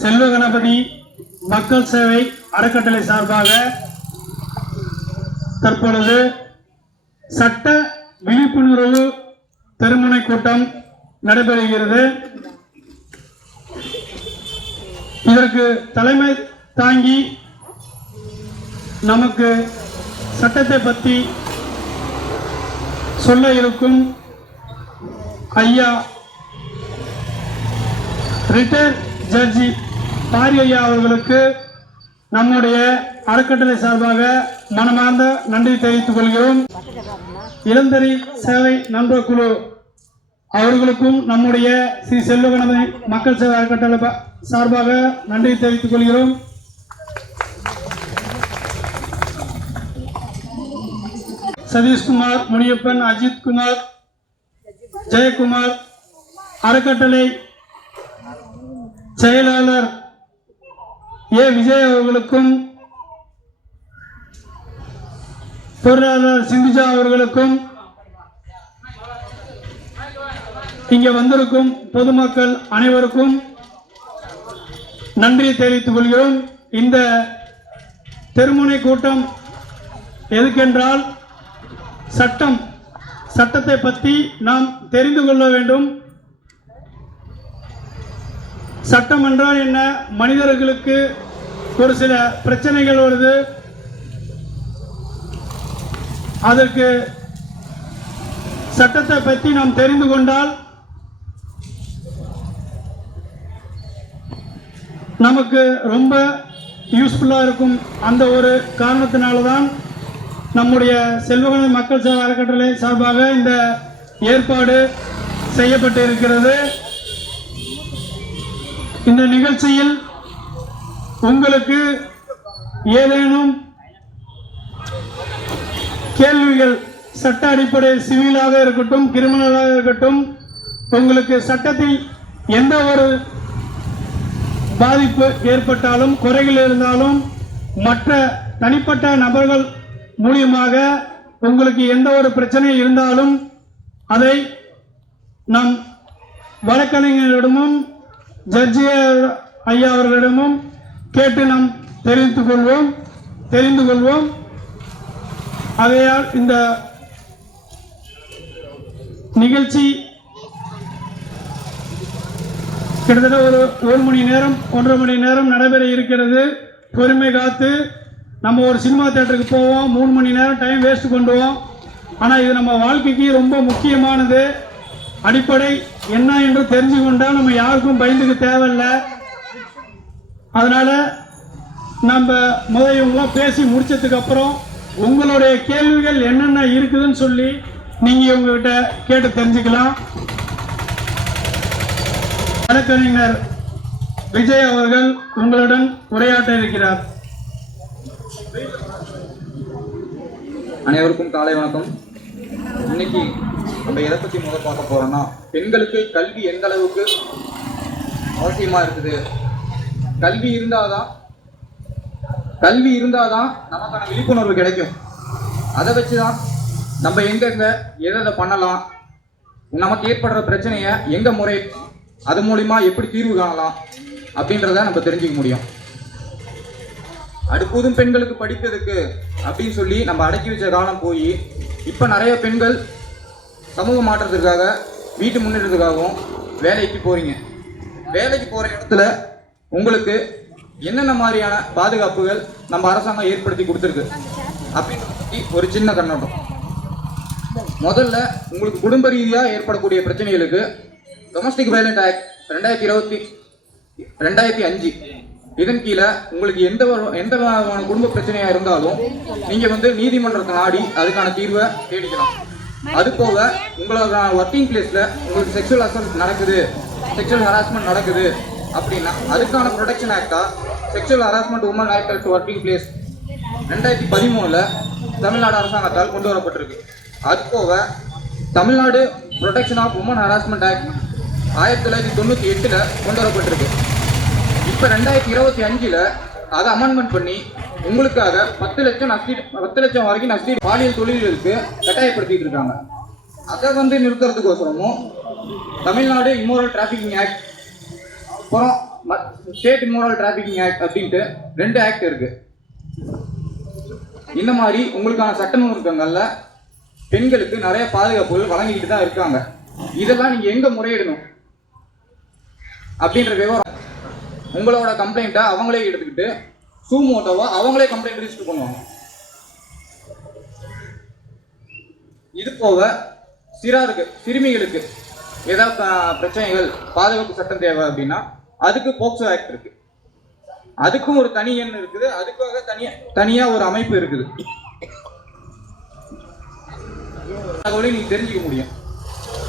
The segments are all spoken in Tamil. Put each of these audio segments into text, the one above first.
செல்வ கணபதி மக்கள் சேவை அறக்கட்டளை சார்பாக தற்பொழுது சட்ட விழிப்புணர்வு தெருமுனை கூட்டம் நடைபெறுகிறது. இதற்கு தலைமை தாங்கி நமக்கு சட்டத்தை பற்றி சொல்ல இருக்கும் ஐயா ரிட்டையர் ஜட்ஜி பாரி ஐயா அவர்களுக்கு நம்முடைய அறக்கட்டளை சார்பாக மனமார்ந்த நன்றி தெரிவித்துக் கொள்கிறோம். இளந்தரி சேவை நண்பர் குழு அவர்களுக்கும் நம்முடைய ஸ்ரீ செல்வ கணபதி மக்கள் சேவை அறக்கட்டளை சார்பாக நன்றி தெரிவித்துக் கொள்கிறோம். சதீஷ்குமார், முனியப்பன், அஜித் குமார், ஜெயக்குமார், அறக்கட்டளை செயலாளர் ஏ விஜய் அவர்களுக்கும், பொருளாளர் சிந்துஜா அவர்களுக்கும், இங்கே வந்திருக்கும் பொதுமக்கள் அனைவருக்கும் நன்றி தெரிவித்துக் கொள்கிறோம். இந்த தெருமுனை கூட்டம் எதுக்கென்றால் சட்டத்தை பற்றி நாம் தெரிந்து கொள்ள வேண்டும். சட்டம் என்றால் என்ன? மனிதர்களுக்கு ஒரு சில பிரச்சனைகள் வருது, அதற்கு சட்டத்தை பற்றி நாம் தெரிந்து கொண்டால் நமக்கு ரொம்ப யூஸ்ஃபுல்லாக இருக்கும். அந்த ஒரு காரணத்தினால்தான் நம்முடைய செல்வகணபதி மக்கள் சேவை அறக்கட்டளை சார்பாக இந்த ஏற்பாடு செய்யப்பட்டு இருக்கிறது. இந்த நிகழ்ச்சியில் உங்களுக்கு ஏதேனும் கேள்விகள், சட்ட அடிப்படை சிவிலாக இருக்கட்டும், கிரிமினலாக இருக்கட்டும், உங்களுக்கு சட்டத்தில் எந்த ஒரு பாதிப்பு ஏற்பட்டாலும், குறைகள் இருந்தாலும், மற்ற தனிப்பட்ட நபர்கள் மூலியமாக உங்களுக்கு எந்த ஒரு பிரச்சனை இருந்தாலும் அதை நம் வழக்கறிஞர்களிடமும் ஜட்ஜி ஐயா அவர்களிடமும் கேட்டு நாம் தெரிந்து கொள்வோம். ஆகையால் இந்த நிகழ்ச்சி கிட்டத்தட்ட ஒரு மணி நேரம், 1.5 மணி நேரம் நடைபெற இருக்கிறது. பொறுமை காத்து நம்ம ஒரு சினிமா தியேட்டருக்கு போவோம், 3 மணி நேரம் டைம் வேஸ்ட் பண்ணுவோம். ஆனால் இது நம்ம வாழ்க்கைக்கு ரொம்ப முக்கியமானது. அடிப்படை என்ன என்று தெரிஞ்சு கொண்டால் நம்ம யாருக்கும் பயந்துக்க தேவையில்லை. அதனால நம்ம இவங்களாம் பேசி முடிச்சதுக்கு அப்புறம் உங்களுடைய கேள்விகள் என்னென்ன இருக்குதுன்னு சொல்லி நீங்க இவங்ககிட்ட கேட்டு தெரிஞ்சுக்கலாம். வழக்கறிஞர் விஜய் அவர்கள் உங்களுடன் உரையாற்ற இருக்கிறார். அனைவருக்கும் காலை வணக்கம். இன்னைக்கு நம்ம எதை பற்றி முதல் பார்க்க போறோம்னா, பெண்களுக்கு கல்வி எந்த அளவுக்கு அவசியமா இருக்குது. கல்வி இருந்தாதான் நமக்கான விழிப்புணர்வு கிடைக்கும். அதை வச்சுதான் நம்ம எங்கெங்க எதை பண்ணலாம், நமக்கு ஏற்படுற பிரச்சனையை எங்க முறை, அது மூலிமா எப்படி தீர்வு காணலாம் அப்படின்றத நம்ம தெரிஞ்சுக்க முடியும். அடுப்பதும் பெண்களுக்கு படிப்பதற்கு அப்படின்னு சொல்லி நம்ம அடக்கி வச்ச காலம் போய் இப்போ நிறைய பெண்கள் சமூக மாற்றத்திற்காக, வீட்டு முன்னேற்றத்துக்காகவும் வேலைக்கு போறீங்க. வேலைக்கு போகிற இடத்துல உங்களுக்கு என்னென்ன மாதிரியான பாதுகாப்புகள் நம்ம அரசாங்கம் ஏற்படுத்தி கொடுத்துருக்கு அப்படின்னு ஒரு சின்ன கண்ணோட்டம். முதல்ல உங்களுக்கு குடும்ப ரீதியாக ஏற்படக்கூடிய பிரச்சனைகளுக்கு டொமஸ்டிக் வயலன்ஸ் ஆக்ட் 2005 இதன் கீழே உங்களுக்கு எந்த விதமான குடும்ப பிரச்சனையா இருந்தாலும் நீங்க நீதிமன்றத்தை நாடி அதுக்கான தீர்வை தேடிக்கலாம். அது போக உங்களோட ஒர்க்கிங் பிளேஸ்ல உங்களுக்கு செக்ஷுவல் அசால்ட் நடக்குது, செக்ஷுவல் ஹராஸ்மெண்ட் நடக்குது அப்படின்னா அதுக்கான ப்ரொடெக்ஷன் ஆக்டா sexual harassment women act at working place 2013 Tamil Nadu அரசாங்கத்தால் கொண்டு வரப்பட்டிருக்கு. அது போக Tamil Nadu protection of women harassment act 1998 கொண்டு வரப்பட்டிருக்கு. இப்போ 2025 அதை அமெண்ட்மெண்ட் பண்ணி உங்களுக்காக 10 லட்சம் வரைக்கும் நஷ்டி பாலியல் தொழில்களுக்கு கட்டாயப்படுத்திட்டு இருக்காங்க. அதை நிறுத்துறதுக்கோசரமும் தமிழ்நாடு இம்மோரல் டிராஃபிக்கிங் ஆக்ட், அப்புறம் ஸ்டேட் இம்மோரல் டிராஃபிக்கிங் ஆக்ட் அப்படின்ட்டு 2 ஆக்ட் இருக்கு. இந்த மாதிரி உங்களுக்கான சட்டமன்றங்கள்ல பெண்களுக்கு நிறைய பாதுகாப்புகள் வழங்கிக்கிட்டு தான் இருக்காங்க. இதெல்லாம் நீங்க எங்க முறையிடணும் அப்படின்ற விவரம் உங்களோட கம்ப்ளைண்ட்டை அவங்களே எடுத்துக்கிட்டு சூமோட்டோவா அவங்களே கம்ப்ளைண்ட் ரிஜிஸ்டர் பண்ணுவாங்க. இது போக சிறுமிகளுக்கு ஏதாவது பிரச்சனைகள் பாதுகாப்பு சட்டம் தேவை அப்படின்னா அதுக்கு போக்சோ ஆக்ட் இருக்கு. அதுக்கும் ஒரு தனி எண் இருக்குது. அதுக்காக தனியா ஒரு அமைப்பு இருக்குது. தகவலையும் நீங்க தெரிஞ்சுக்க முடியும்.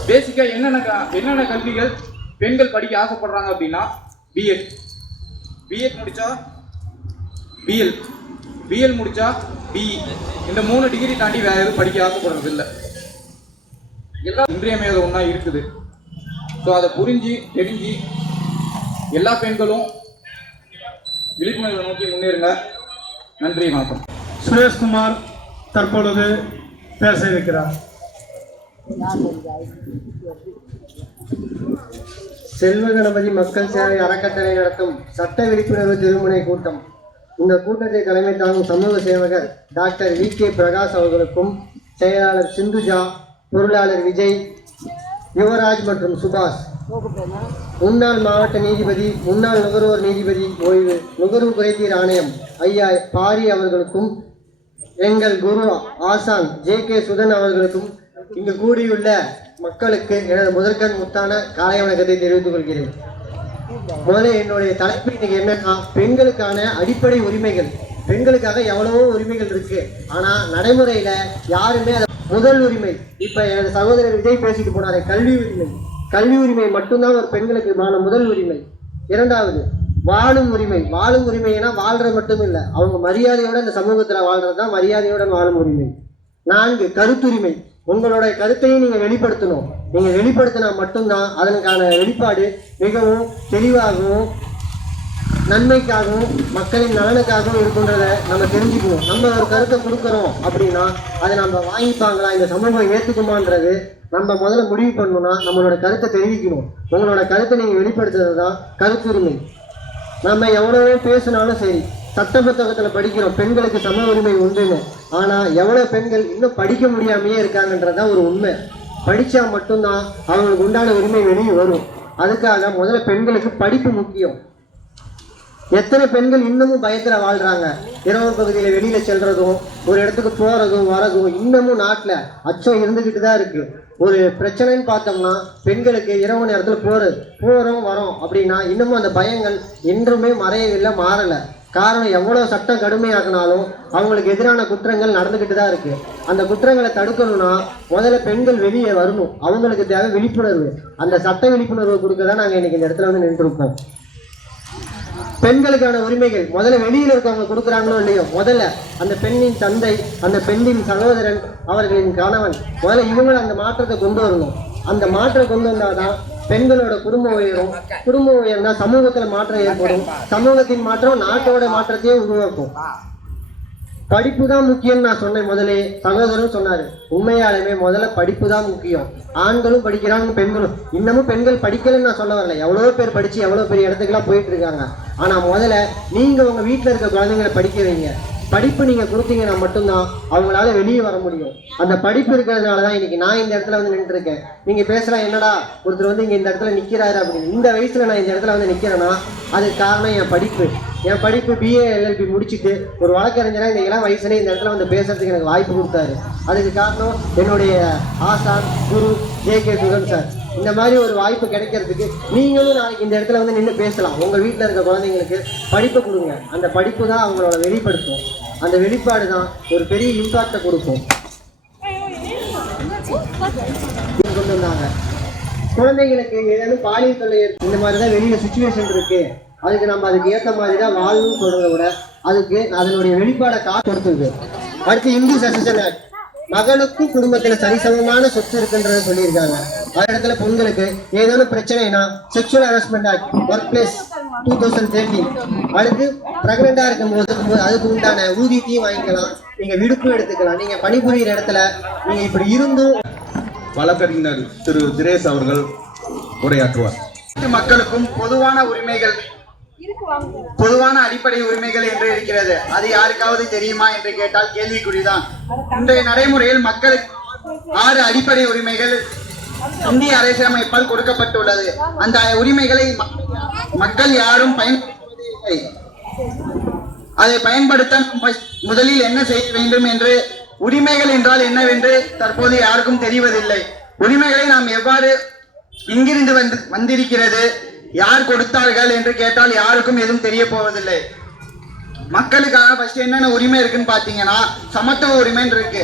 பேசிக்கா என்னென்ன கல்விகள் பெண்கள் படிக்க ஆசைப்படுறாங்க அப்படின்னா பிஎட் முடிச்சா பிஎல் முடிச்சா பிஇ, இந்த 3 டிகிரி தாண்டி வேற எதுவும் படிக்க ஆசைப்படுறது இல்லை. எல்லாம் இன்றியமையாத ஒன்றா இருக்குது. ஸோ அதை புரிஞ்சு தெரிஞ்சு எல்லா பெண்களும் விழிப்புணர்வை நோக்கி முன்னேறுங்க. நன்றி, வணக்கம். சுரேஷ்குமார் தற்பொழுது பேச இருக்கிறார். செல்வ கணபதி மக்கள் சேவை அறக்கட்டளை நடத்தும் சட்ட விழிப்புணர்வு திருமுனை கூட்டம். இந்த கூட்டத்தை தலைமை தாங்கும் சமூக சேவகர் டாக்டர் வி கே பிரகாஷ் அவர்களுக்கும் செயலாளர் சிந்துஜா, பொருளாளர் விஜய், யுவராஜ் மற்றும் சுபாஷ், முன்னாள் மாவட்ட நீதிபதி, முன்னாள் நுகர்வோர் நீதிபதி ஓய்வு, நுகர்வு குறைதீர் ஆணையம் ஐயா பாரி அவர்களுக்கும் எங்கள் குரு ஆசான் ஜே.கே. சுதன் அவர்களுக்கும் இங்கு கூடியுள்ள மக்களுக்கு எனது முதற்கண் முத்தான காலை வணக்கத்தை தெரிவித்துக் கொள்கிறேன். முதல்ல என்னுடைய தலைப்பு இன்னைக்கு என்னன்னா, பெண்களுக்கான அடிப்படை உரிமைகள். பெண்களுக்காக எவ்வளவோ உரிமைகள் இருக்கு, ஆனா நடைமுறையில யாருமே முதல் உரிமை, இப்ப எனது சகோதரர் விஜய் பேசிட்டு போனாரே, கல்வி உரிமை மட்டும்தான் ஒரு பெண்களுக்கு முதல் உரிமை. இரண்டாவது வாழும் உரிமை. வாழும் உரிமைனா வாழ்றது மட்டும் இல்லை, அவங்க மரியாதையோட இந்த சமூகத்துல வாழ்றதுதான் மரியாதையுடன் வாழும் உரிமை. 4 கருத்துரிமை. உங்களுடைய கருத்தையும் நீங்க வெளிப்படுத்தணும். நீங்க வெளிப்படுத்தினா மட்டும்தான் அதற்கான வெளிப்பாடு மிகவும் தெளிவாகவும் நன்மைக்காகவும் மக்களின் நலனுக்காகவும் இருக்குன்றத நம்ம தெரிஞ்சுக்கணும். நம்ம ஒரு கருத்தை கொடுக்குறோம் அப்படின்னா அதை நம்ம வாங்கிப்பாங்களா, இந்த சமூகம் ஏற்றுக்குமான்றது நம்ம முதல்ல முடிவு பண்ணணும்னா நம்மளோட கருத்தை தெரிவிக்கணும். உங்களோட கருத்தை நீங்கள் வெளிப்படுத்துறது தான் கருத்துரிமை. நம்ம எவ்வளவோ பேசினாலும் சரி, சட்ட புத்தகத்தில் படிக்கிறோம் பெண்களுக்கு சம உரிமை உண்டுன்னு, ஆனால் எவ்வளோ பெண்கள் இன்னும் படிக்க முடியாமையே இருக்காங்கன்றதான் ஒரு உண்மை. படித்தா மட்டும்தான் அவங்களுக்கு உண்டான உரிமை வெளியே வரும். அதுக்காக முதல்ல பெண்களுக்கு படிப்பு முக்கியம். எத்தனை பெண்கள் இன்னமும் பயத்தில் வாழ்கிறாங்க. இரவு பகுதியில் வெளியில் செல்றதும் ஒரு இடத்துக்கு போகிறதும் வரதும் இன்னமும் நாட்டில் அச்சம் இருந்துக்கிட்டு தான் இருக்குது. ஒரு பிரச்சனைன்னு பார்த்தோம்னா பெண்களுக்கு இரவு நேரத்தில் போகிறோம் வரோம் அப்படின்னா இன்னமும் அந்த பயங்கள் என்றுமே மறையவில்லை, மாறலை. காரணம், எவ்வளோ சட்டம் கடுமையாக்கினாலும் அவங்களுக்கு எதிரான குற்றங்கள் நடந்துக்கிட்டு தான் இருக்குது. அந்த குற்றங்களை தடுக்கணும்னா முதல்ல பெண்கள் வெளியே வரணும். அவங்களுக்கு தேவை விழிப்புணர்வு. அந்த சட்ட விழிப்புணர்வு கொடுக்க தான் நாங்கள் இன்றைக்கி இந்த இடத்துல வந்து நின்றுருக்கோம். பெண்களுக்கான உரிமைகள் முதல்ல வெளியில் இருக்கவங்க கொடுக்குறாங்களோ இல்லையோ, முதல்ல அந்த பெண்ணின் தந்தை, அந்த பெண்ணின் சகோதரன், அவர்களின் கணவன், முதல்ல இவங்களை அந்த மாற்றத்தை கொண்டு வரணும். அந்த மாற்றம் கொண்டு வந்தாதான் பெண்களோட குடும்பம் உயரும். குடும்பம் உயர்ந்தா சமூகத்தில் மாற்றம் ஏற்படும். சமூகத்தின் மாற்றம் நாட்டோட மாற்றத்தையே உருவாக்கும். படிப்பு தான் முக்கியம் நான் சொன்னேன் முதலே, சகோதரரும் சொன்னாரு. உண்மையாலுமே முதல்ல படிப்பு தான் முக்கியம். ஆண்களும் படிக்கிறாங்க, பெண்களும். இன்னமும் பெண்கள் படிக்கலன்னு நான் சொல்ல வரல. எவ்வளோ பேர் படித்து எவ்வளோ பெரிய இடத்துக்குலாம் போயிட்டு இருக்காங்க. ஆனால் முதல்ல நீங்கள் உங்கள் வீட்டில் இருக்க குழந்தைங்களை படிக்க வைங்க. படிப்பு நீங்கள் கொடுத்தீங்கன்னா மட்டும்தான் அவங்களால வெளியே வர முடியும். அந்த படிப்பு இருக்கிறதுனால தான் இன்னைக்கு நான் இந்த இடத்துல வந்து நின்றுருக்கேன். நீங்கள் பேசலாம், என்னடா ஒருத்தர் வந்து இங்கே இந்த இடத்துல நிற்கிறாரு அப்படின்னு. இந்த வயசில் நான் இந்த இடத்துல வந்து நிற்கிறேன்னா அதுக்கு காரணம் என் படிப்பு. என் படிப்பு BA LLB முடிச்சுட்டு ஒரு வழக்கறிஞராக இந்த இளம் வயசுல இந்த இடத்துல வந்து பேசுறதுக்கு எனக்கு வாய்ப்பு கொடுத்தாரு. அதுக்கு காரணம் என்னுடைய ஆசான் குரு ஜே.கே. சுதன் சார். இந்த மாதிரி ஒரு வாய்ப்பு கிடைக்கிறதுக்கு நீங்களும் நாளைக்கு இந்த இடத்துல வந்து நின்று பேசலாம். உங்கள் வீட்டில் இருக்க குழந்தைங்களுக்கு படிப்பை கொடுங்க. அந்த படிப்பு தான் அவங்களோட வெளிப்படுத்தும். அந்த வெளிப்பாடு தான் ஒரு பெரிய இம்பாக்டை கொடுக்கும். கொண்டு வந்தாங்க குழந்தைங்களுக்கு ஏதாவது பாலியல் தொல்லை இந்த மாதிரி தான் வெளியில் சுச்சுவேஷன் இருக்கு. அதுக்கு நம்ம அதுக்கு ஏற்ற மாதிரி தான் வாழணும்னு சொல்றதை விட அதுக்கு அதனுடைய வெளிப்பாடை கொடுத்துருக்கு. அடுத்து இந்து சசன் ஆக்ட், மகளுக்கும் குடும்பத்தில் சரிசமமான சொத்து இருக்குன்றத சொல்லியிருக்காங்க. அதே இடத்துல பெண்களுக்கு ஏதேனும் பிரச்சனைனா sexual harassment act, work place 2013. அடுத்து பிரெக்னெண்டா இருக்கும்போது அதுக்கு உண்டான ஊதியத்தையும் வாங்கிக்கலாம், நீங்க விடுப்பு எடுத்துக்கலாம். நீங்க பணிபுரிகிற இடத்துல நீங்க இப்படி இருந்தும். வழக்கறிஞர் திரு திரேஷ் அவர்கள் உரையாற்றுவார். மக்களுக்கும் பொதுவான உரிமைகள் பொதுவான அடிப்படை உரிமைகள் என்று இருக்கிறது. அது யாருக்காவது தெரியுமா என்று கேட்டால் கேள்விக்குறிதான். இன்றைய நடைமுறையில் மக்களுக்கு 6 அடிப்படை உரிமைகள் இந்திய அரசியலமைப்பால் கொடுக்கப்பட்டுள்ளது. அந்த உரிமைகளை மக்கள் யாரும் பயன்படுத்துவதில்லை. அதை பயன்படுத்த முதலில் என்ன செய்ய வேண்டும் என்று, உரிமைகள் என்றால் என்னவென்று தற்போது யாருக்கும் தெரிவதில்லை. உரிமைகளை நாம் எவ்வாறு எங்கிருந்து வந்திருக்கிறது, யார் கொடுத்தார்கள் என்று கேட்டால் யாருக்கும் எதுவும் தெரிய போவதில்லை. மக்களுக்காக ஃபர்ஸ்ட் என்னென்ன உரிமை இருக்குன்னு பாத்தீங்கன்னா, சமத்துவ உரிமைன்னு இருக்கு.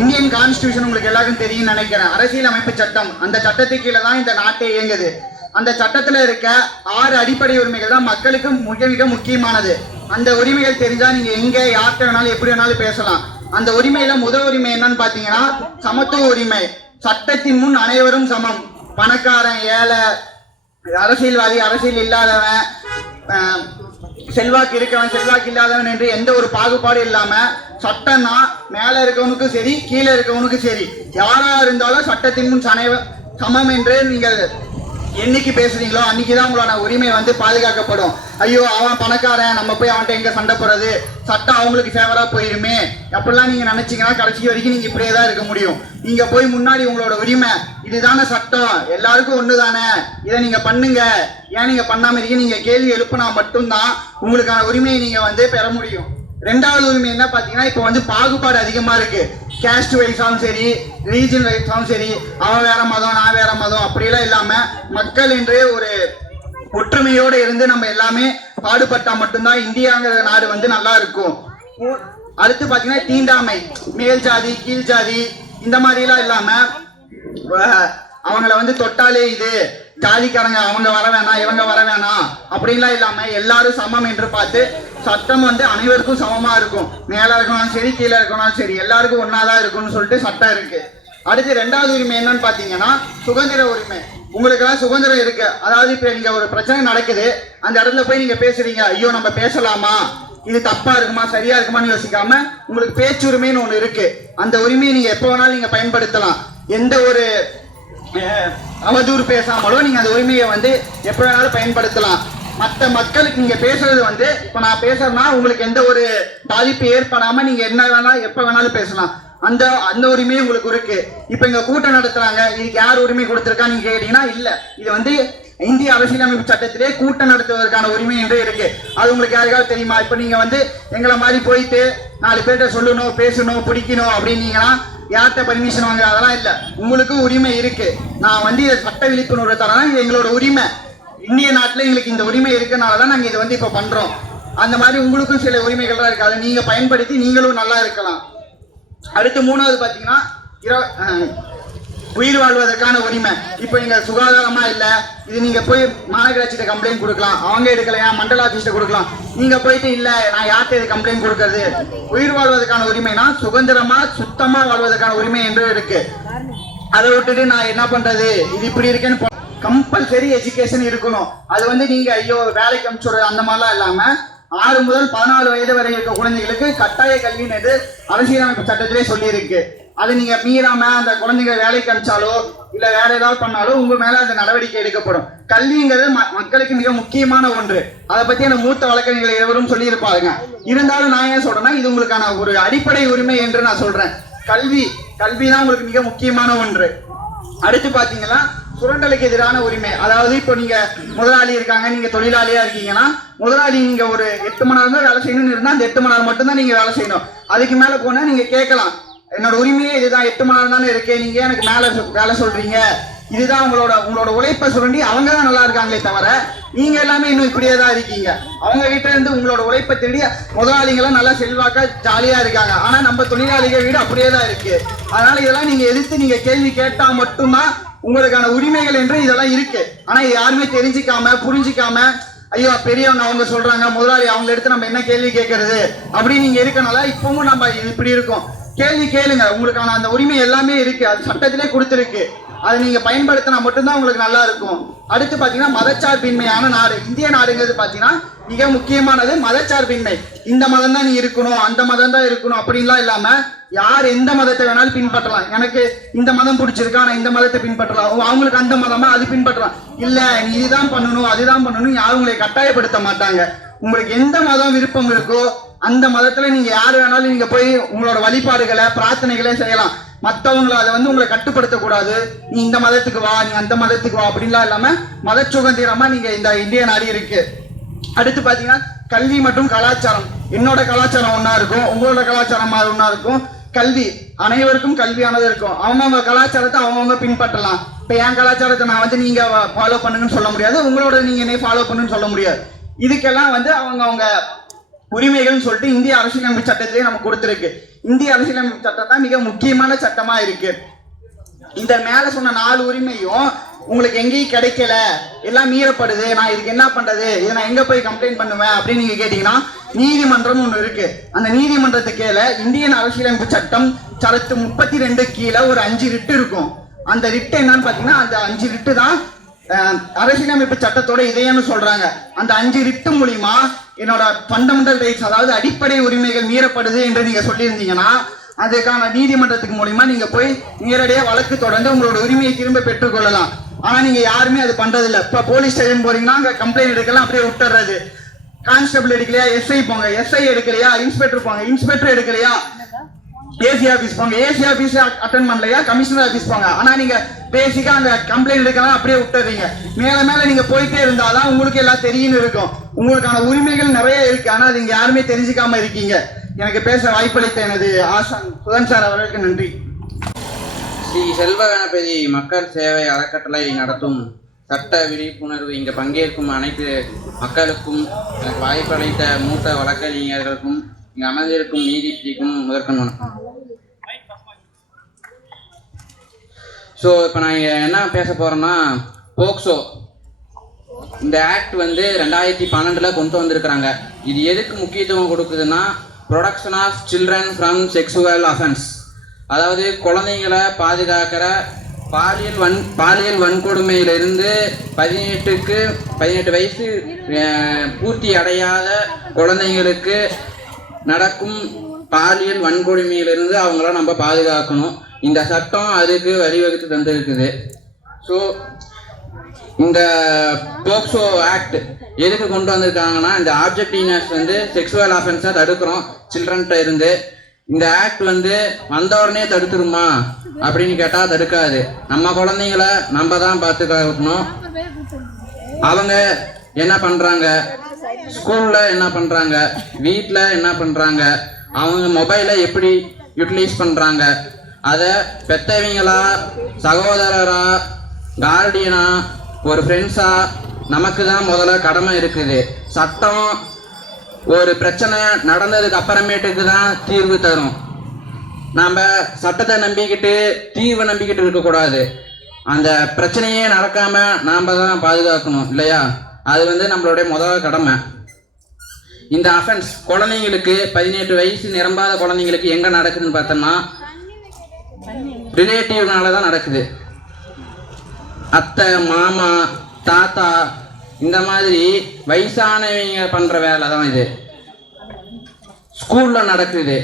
இந்தியன் கான்ஸ்டிடியூஷன் உங்களுக்கு எல்லாருக்கும் தெரியும் நினைக்கிறேன். அரசியல் அமைப்பு சட்டம், அந்த சட்டத்துக்கு கீழே தான் இந்த நாட்டை இயங்குது. அந்த சட்டத்துல இருக்க 6 அடிப்படை உரிமைகள் தான் மக்களுக்கு மிக மிக முக்கியமானது. அந்த உரிமைகள் தெரிஞ்சா நீங்க எங்க யார்கிட்ட வேணாலும் எப்படி வேணாலும் பேசலாம். அந்த உரிமையில முதல் உரிமை என்னன்னு பாத்தீங்கன்னா சமத்துவ உரிமை. சட்டத்தின் முன் அனைவரும் சமம். பணக்காரன், ஏழை, அரசியல்வாதி, அரசியல் இல்லாதவன், செல்வாக்கு இருக்கவன், செல்வாக்கு இல்லாதவன் என்று எந்த ஒரு பாகுபாடு இல்லாம சட்டம்னா மேல இருக்கவனுக்கும் சரி கீழே இருக்கவனுக்கும் சரி யாரா இருந்தாலும் சட்டத்தின் முன் சமம் என்று நீங்கள் என்னைக்கு பேசுறீங்களோ அன்னைக்குதான் உங்களோட உரிமை பாதுகாக்கப்படும். ஐயோ அவன் பணக்காரன், நம்ம போய் அவன்கிட்ட எங்க சண்டை போறது, சட்டம் அவங்களுக்கு ஃபேவரா போயிருமே அப்படிலாம் நீங்க நினைச்சீங்கன்னா கடைசி வரைக்கும் நீங்க இப்படியே தான் இருக்க முடியும். நீங்க போய் முன்னாடி உங்களோட உரிமை இதுதானே சட்டம், எல்லாருக்கும் ஒண்ணுதானே, இதை நீங்க பண்ணுங்க, ஏன் நீங்க பண்ணாம இருக்கீங்க, நீங்க கேள்வி எழுப்பினா மட்டும்தான் உங்களுக்கான உரிமையை நீங்க பெற முடியும். 2வது உரிமை என்ன பாத்தீங்கன்னா, இப்ப பாகுபாடு அதிகமா இருக்கு. கேஸ்ட் வைஸாவும் சரி, ரீஜன் வைஸாவும் சரி, அவன் வேற மதம் நான் வேற மதம் அப்படிலாம் இல்லாம மக்கள் என்று ஒரு ஒற்றுமையோடு இருந்து நம்ம எல்லாமே பாடுபட்டா மட்டும்தான் இந்தியாங்கிற நாடு நல்லா இருக்கும். அடுத்து பாத்தீங்கன்னா தீண்டாமை, மேல் ஜாதி கீழ் ஜாதி இந்த மாதிரி எல்லாம் இல்லாம அவங்கள தொட்டாலே இது ஜாதிக்காரங்க, அவங்க வர வேணாம் இவங்க வர வேணாம் அப்படின்லாம் இல்லாம எல்லாரும் சமம் என்று பார்த்து சட்டம் அனைவருக்கும் சமமா இருக்கும். மேல இருக்கணும் சரி கீழே இருக்கணும் சரி எல்லாருக்கும் ஒன்னாதான் இருக்கும்னு சொல்லிட்டு சட்டம் இருக்கு. அடுத்து 2வது உரிமை என்னன்னு பாத்தீங்கன்னா சுதந்திர உரிமை. உங்களுக்கு எல்லாம் சுதந்திரம் இருக்கு. அதாவது இப்ப நீங்க ஒரு பிரச்சனை நடக்குது, அந்த இடத்துல போய் நீங்க பேசுறீங்க, ஐயோ நம்ம பேசலாமா, இது தப்பா இருக்குமா சரியா இருக்குமான்னு யோசிக்காம உங்களுக்கு பேச்சுரிமைன்னு ஒண்ணு இருக்கு. அந்த உரிமையை நீங்க எப்ப வேணாலும் நீங்க பயன்படுத்தலாம். எந்த ஒரு அவதூறு பேசாமலோ நீங்க அந்த உரிமையை எப்ப வேணாலும் பயன்படுத்தலாம். மற்ற மக்களுக்கு நீங்க பேசுறது இப்ப நான் பேசுறேன்னா உங்களுக்கு எந்த ஒரு பாதிப்பு ஏற்படாம நீங்க என்ன வேணாலும் எப்ப வேணாலும் பேசலாம். அந்த உரிமையும் உங்களுக்கு இருக்கு. இப்ப இங்க கூட்டம் நடத்துறாங்க, இதுக்கு யார் உரிமை கொடுத்திருக்கா நீங்க கேட்டீங்கன்னா இல்ல, இது இந்திய அரசியலமைப்பு சட்டத்திலே கூட்டம் நடத்துவதற்கான உரிமை என்று இருக்கு. அது உங்களுக்கு யாருக்காவது தெரியுமா? இப்ப நீங்க எங்களை மாதிரி போயிட்டு 4 பேர்கிட்ட சொல்லணும், பேசணும், பிடிக்கணும் அப்படின்னீங்கன்னா யார்கிட்ட பர்மிஷன் வாங்க, அதெல்லாம் இல்ல. உங்களுக்கு உரிமை இருக்கு. நான் இதை சட்ட விழிப்புணர்வு தரேன்னா இது எங்களோட உரிமை. இந்திய நாட்டுல எங்களுக்கு இந்த உரிமை இருக்குனாலதான் நாங்க இது இப்ப பண்றோம். அந்த மாதிரி உங்களுக்கும் சில உரிமைகள்லாம் இருக்கு. அதை நீங்க பயன்படுத்தி நீங்களும் நல்லா இருக்கலாம். அடுத்து 3வது பாத்தீங்கன்னா உயிர் வாழ்வதற்கான உரிமை. இப்ப நீங்க சுகாதாரமா இல்ல, இது நீங்க போய் மாநகராட்சியிட்ட கம்ப்ளைண்ட் கொடுக்கலாம், அவங்க எடுக்கலையா மண்டல ஆபீஸ்ல கொடுக்கலாம். நீங்க போயிட்டு இல்ல நான் யார்கிட்ட இது கம்ப்ளைண்ட் கொடுக்கறது. உயிர் வாழ்வதற்கான உரிமைனா சுதந்திரமா சுத்தமா வாழ்வதற்கான உரிமை என்று இருக்கு. அதை விட்டுட்டு நான் என்ன பண்றது இது இப்படி இருக்குன்னு கம்பல்சரி எஜுகேஷன் இருக்கணும். அது நீங்க ஐயோ வேலைக்கு அனுப்பிச்சுடுறது அந்த மாதிரிலாம் இல்லாம 6 முதல் 14 வயது வரை இருக்க குழந்தைகளுக்கு கட்டாய கல்வின்னு அரசியலமைப்பு சட்டத்திலே சொல்லி இருக்கு. அது நீங்க மீறாம அந்த குழந்தைங்க வேலைக்கு அனுப்பிச்சாலோ இல்ல வேற ஏதாவது பண்ணாலும் உங்க மேல அந்த நடவடிக்கை எடுக்கப்படும். கல்விங்கிறது மக்களுக்கு மிக முக்கியமான ஒன்று. அதை பத்தி அந்த மூத்த வழக்கறிஞர்கள் எவரும் சொல்லி இருப்பாங்க. இருந்தாலும் நான் ஏன் சொல்றேன்னா இது உங்களுக்கான ஒரு அடிப்படை உரிமை என்று நான் சொல்றேன். கல்விதான் உங்களுக்கு மிக முக்கியமான ஒன்று. அடுத்து பாத்தீங்கன்னா சுரண்டலுக்கு எதிரான உரிமை. அதாவது இப்போ நீங்க முதலாளி இருக்காங்க, நீங்க தொழிலாளியா இருக்கீங்கன்னா முதலாளி நீங்க ஒரு 8 மணி நேரம் தான் வேலை செய்யணும்னு இருந்தா அந்த 8 மணி நேரம் மட்டும் தான் நீங்க வேலை செய்யணும். அதுக்கு மேல போனா நீங்க கேட்கலாம், என்னோட உரிமையே இதுதான், 8 மணி நேரம் தானே இருக்கு, நீங்க எனக்கு மேல வேலை சொல்றீங்க. இதுதான் உங்களோட உழைப்பை சுரண்டி அவங்க தான் நல்லா இருக்காங்களே தவிர நீங்க எல்லாமே இன்னும் இப்படியே தான் இருக்கீங்க. அவங்க கிட்ட இருந்து உங்களோட உழைப்பை தேடி முதலாளிகளும் நல்லா செல்வாக்கா ஜாலியா இருக்காங்க. ஆனா நம்ம தொழிலாளிகள் வீடு அப்படியே தான் இருக்கு. அதனால இதெல்லாம் நீங்க எதிர்த்து நீங்க கேள்வி கேட்டா மட்டும்தான் உங்களுக்கான உரிமைகள் என்று இதெல்லாம் இருக்கு. ஆனா யாருமே தெரிஞ்சுக்காம புரிஞ்சிக்காம ஐயோ பெரியவங்க அவங்க சொல்றாங்க, முதலாளி அவங்க எடுத்து நம்ம என்ன கேள்வி கேட்கறது அப்படின்னு நீங்க இருக்கனால இப்பவும் நம்ம இப்படி இருக்கோம். கேள்வி கேளுங்க, உங்களுக்கான அந்த உரிமை எல்லாமே இருக்கு, அது சட்டத்திலே கொடுத்துருக்கு. அதை நீங்க பயன்படுத்தினா மட்டும்தான் உங்களுக்கு நல்லா இருக்கும். அடுத்து பாத்தீங்கன்னா மதச்சார்பின்மையான நாடு. இந்திய நாடுங்கிறது பாத்தீங்கன்னா மிக முக்கியமானது மதச்சார்பின்மை. இந்த மதம் தான் நீ இருக்கணும், அந்த மதம் தான் இருக்கணும் அப்படின்லாம் இல்லாம யார் எந்த மதத்தை வேணாலும் பின்பற்றலாம். எனக்கு இந்த மதம் பிடிச்சிருக்கா, நான் இந்த மதத்தை பின்பற்றலாம், அவங்களுக்கு அந்த மதமா அது பின்பற்றலாம். இல்ல நீ இதுதான் பண்ணணும் அதுதான் பண்ணணும் யாரும் உங்களை கட்டாயப்படுத்த மாட்டாங்க. உங்களுக்கு எந்த மதம் விருப்பம் இருக்கோ அந்த மதத்துல நீங்க யாரு வேணாலும் நீங்க போய் உங்களோட வழிபாடுகளை பிரார்த்தனைகளை செய்யலாம். மற்றவங்களை அதை உங்களை கட்டுப்படுத்தக்கூடாது. நீ இந்த மதத்துக்கு வா, நீ அந்த மதத்துக்கு வா அப்படின்லாம் இல்லாம மத சுதந்திரமா நீங்க இந்த இந்திய நாடு இருக்கு. அடுத்து பாத்தீங்கன்னா கல்வி மற்றும் கலாச்சாரம். என்னோட கலாச்சாரம் ஒன்னா இருக்கும், உங்களோட கலாச்சாரம் ஒன்னா இருக்கும். கல்வி அனைவருக்கும் கல்வியானது இருக்கும். அவங்கவுங்க கலாச்சாரத்தை அவங்கவுங்க பின்பற்றலாம். இப்ப என் கலாச்சாரத்தை நான் நீங்க ஃபாலோ பண்ணுங்கன்னு சொல்ல முடியாது, உங்களோட நீங்க என்ன ஃபாலோ பண்ணுன்னு சொல்ல முடியாது. இதுக்கெல்லாம் அவங்கவுங்க உரிமைகள்னு சொல்லிட்டு இந்திய அரசியலமைப்பு சட்டத்திலேயே நம்ம கொடுத்துருக்கு. இந்திய அரசியலமைப்பு சட்டம் தான் மிக முக்கியமான சட்டமா இருக்கு. இந்த மேல சொன்ன 4 உரிமையும் உங்களுக்கு எங்கேயும் கிடைக்கல, எல்லாம் மீறப்படுது, நான் இதுக்கு என்ன பண்றது, இதை நான் எங்க போய் கம்ப்ளைண்ட் பண்ணுவேன் அப்படின்னு நீங்க கேட்டீங்கன்னா நீதிமன்றம் ஒண்ணு இருக்கு. அந்த நீதிமன்றத்துக்கு கீழே இந்தியன் அரசியலமைப்பு சட்டம் சரத்து 32 கீழே ஒரு 5 ரிட்டு இருக்கும். அந்த ரிட்டு என்னன்னு பாத்தீங்கன்னா அந்த 5 ரிட்டு தான் அரசியலமைப்பு சட்டத்தோட இதயம்னு சொல்றாங்க. அந்த 5 ரிட்டு மூலியமா என்னோட ஃபண்டமெண்டல் ரைட்ஸ், அதாவது அடிப்படை உரிமைகள் மீறப்படுது என்று நீங்க சொல்லியிருந்தீங்கன்னா அதுக்கான நீதிமன்றத்துக்கு மூலியமா நீங்க போய் நேரடியா வழக்கு தொடர்ந்து உங்களோட உரிமையை திரும்ப பெற்றுக்கொள்ளலாம். ஆனா நீங்க யாருமே அது பண்றது இல்ல. இப்ப போலீஸ் ஸ்டேஷன் போறீங்கன்னா அங்க கம்ப்ளைண்ட் எடுக்கலாம், அப்படியே விட்டுறது. கான்ஸ்டபிள் எடுக்கலையா, எஸ்ஐ போங்க, எஸ்ஐ எடுக்கலையா இன்ஸ்பெக்டர் போங்க, இன்ஸ்பெக்டர் எடுக்கலையா ஏசி ஆபீஸ் போங்க, ஏசி ஆபீஸ் அட்டன் பண்ணலையா கமிஷனர் ஆபீஸ் போங்க. ஆனா நீங்க பேசிக்கா அங்க கம்ப்ளைண்ட் எடுக்கலாம், அப்படியே விட்டுறீங்க. மேல மேல நீங்க போயிட்டே இருந்தாதான் உங்களுக்கு எல்லாம் தெரியும் இருக்கும். உங்களுக்கான உரிமைகள் நிறைய இருக்கு, ஆனா அது இங்க யாருமே தெரிஞ்சுக்காம இருக்கீங்க. எனக்கு பேச வாய்ப்பளித்த எனது ஆசான் சுதன் சார் அவர்களுக்கு நன்றி. ஸ்ரீ செல்வ கணபதி மக்கள் சேவை அறக்கட்டளை நடத்தும் சட்ட விழிப்புணர்வு இங்கு பங்கேற்கும் அனைத்து மக்களுக்கும் எனக்கு வாய்ப்பளித்த மூத்த வழக்கறிஞர்களுக்கும் இங்கு அமர்ந்திருக்கும் நீதிபதிக்கும் முதற்கண் வணக்கம். ஸோ இப்போ நான் என்ன பேச போகிறேன்னா, போக்சோ இந்த ஆக்ட் 2012 கொண்டு வந்திருக்கிறாங்க. இது எதுக்கு முக்கியத்துவம் கொடுக்குதுன்னா, protection of children from sexual offence, அதாவது குழந்தைங்களை பாதுகாக்கிற பாலியல் வன்கொடுமையிலிருந்து 18 வயசு பூர்த்தி அடையாத குழந்தைங்களுக்கு நடக்கும் பாலியல் வன்கொடுமையிலிருந்து அவங்கள நம்ம பாதுகாக்கணும். இந்த சட்டம் அதுக்கு வழிவகுத்து தந்திருக்குது. ஸோ இந்த போக்சோ ஆக்ட் எதுக்கு கொண்டு வந்திருக்காங்கன்னா, இந்த ஆப்ஜெக்டிவ்னஸ் செக்ஸுவல் அஃபென்ஸை தடுக்கிறோம் சில்ட்ரன்ட்ட இருந்து. இந்த ஆக்ட் வந்த உடனே தடுத்துருமா அப்படின்னு கேட்டா தடுக்காது. நம்ம குழந்தைங்கள நம்ம தான் பார்த்துக்கணும். அவங்க என்ன பண்றாங்க, ஸ்கூல்ல என்ன பண்றாங்க, வீட்டில் என்ன பண்றாங்க, அவங்க மொபைலை எப்படி யூட்டிலைஸ் பண்றாங்க, அதை பெத்தவங்களா, சகோதரரா, கார்டியனா, ஒரு ஃப்ரெண்ட்ஸா நமக்கு தான் முதல்ல கடமை இருக்குது. சட்டம் ஒரு பிரச்சனை நடந்ததுக்கு அப்புறமேட்டுக்கு தான் தீர்வு தரும். நம்ம சட்டத்தை நம்பிக்கிட்டு தீர்வை நம்பிக்கிட்டு இருக்கக்கூடாது. அந்த பிரச்சனையே நடக்காம நாம தான் பாதுகாக்கணும் இல்லையா? அது நம்மளுடைய முதல் கடமை. இந்த அஃபென்ஸ் குழந்தைங்களுக்கு 18 வயசு நிரம்பாத குழந்தைங்களுக்கு எங்க நடக்குதுன்னு பார்த்தோம்னா, ரிலேட்டிவ்னால தான் நடக்குது. அத்தை, மாமா, தாத்தா, இந்த மாதிரி வயசானவங்க பண்ற வேலை தான் இது. ஸ்கூல்ல நடக்குது.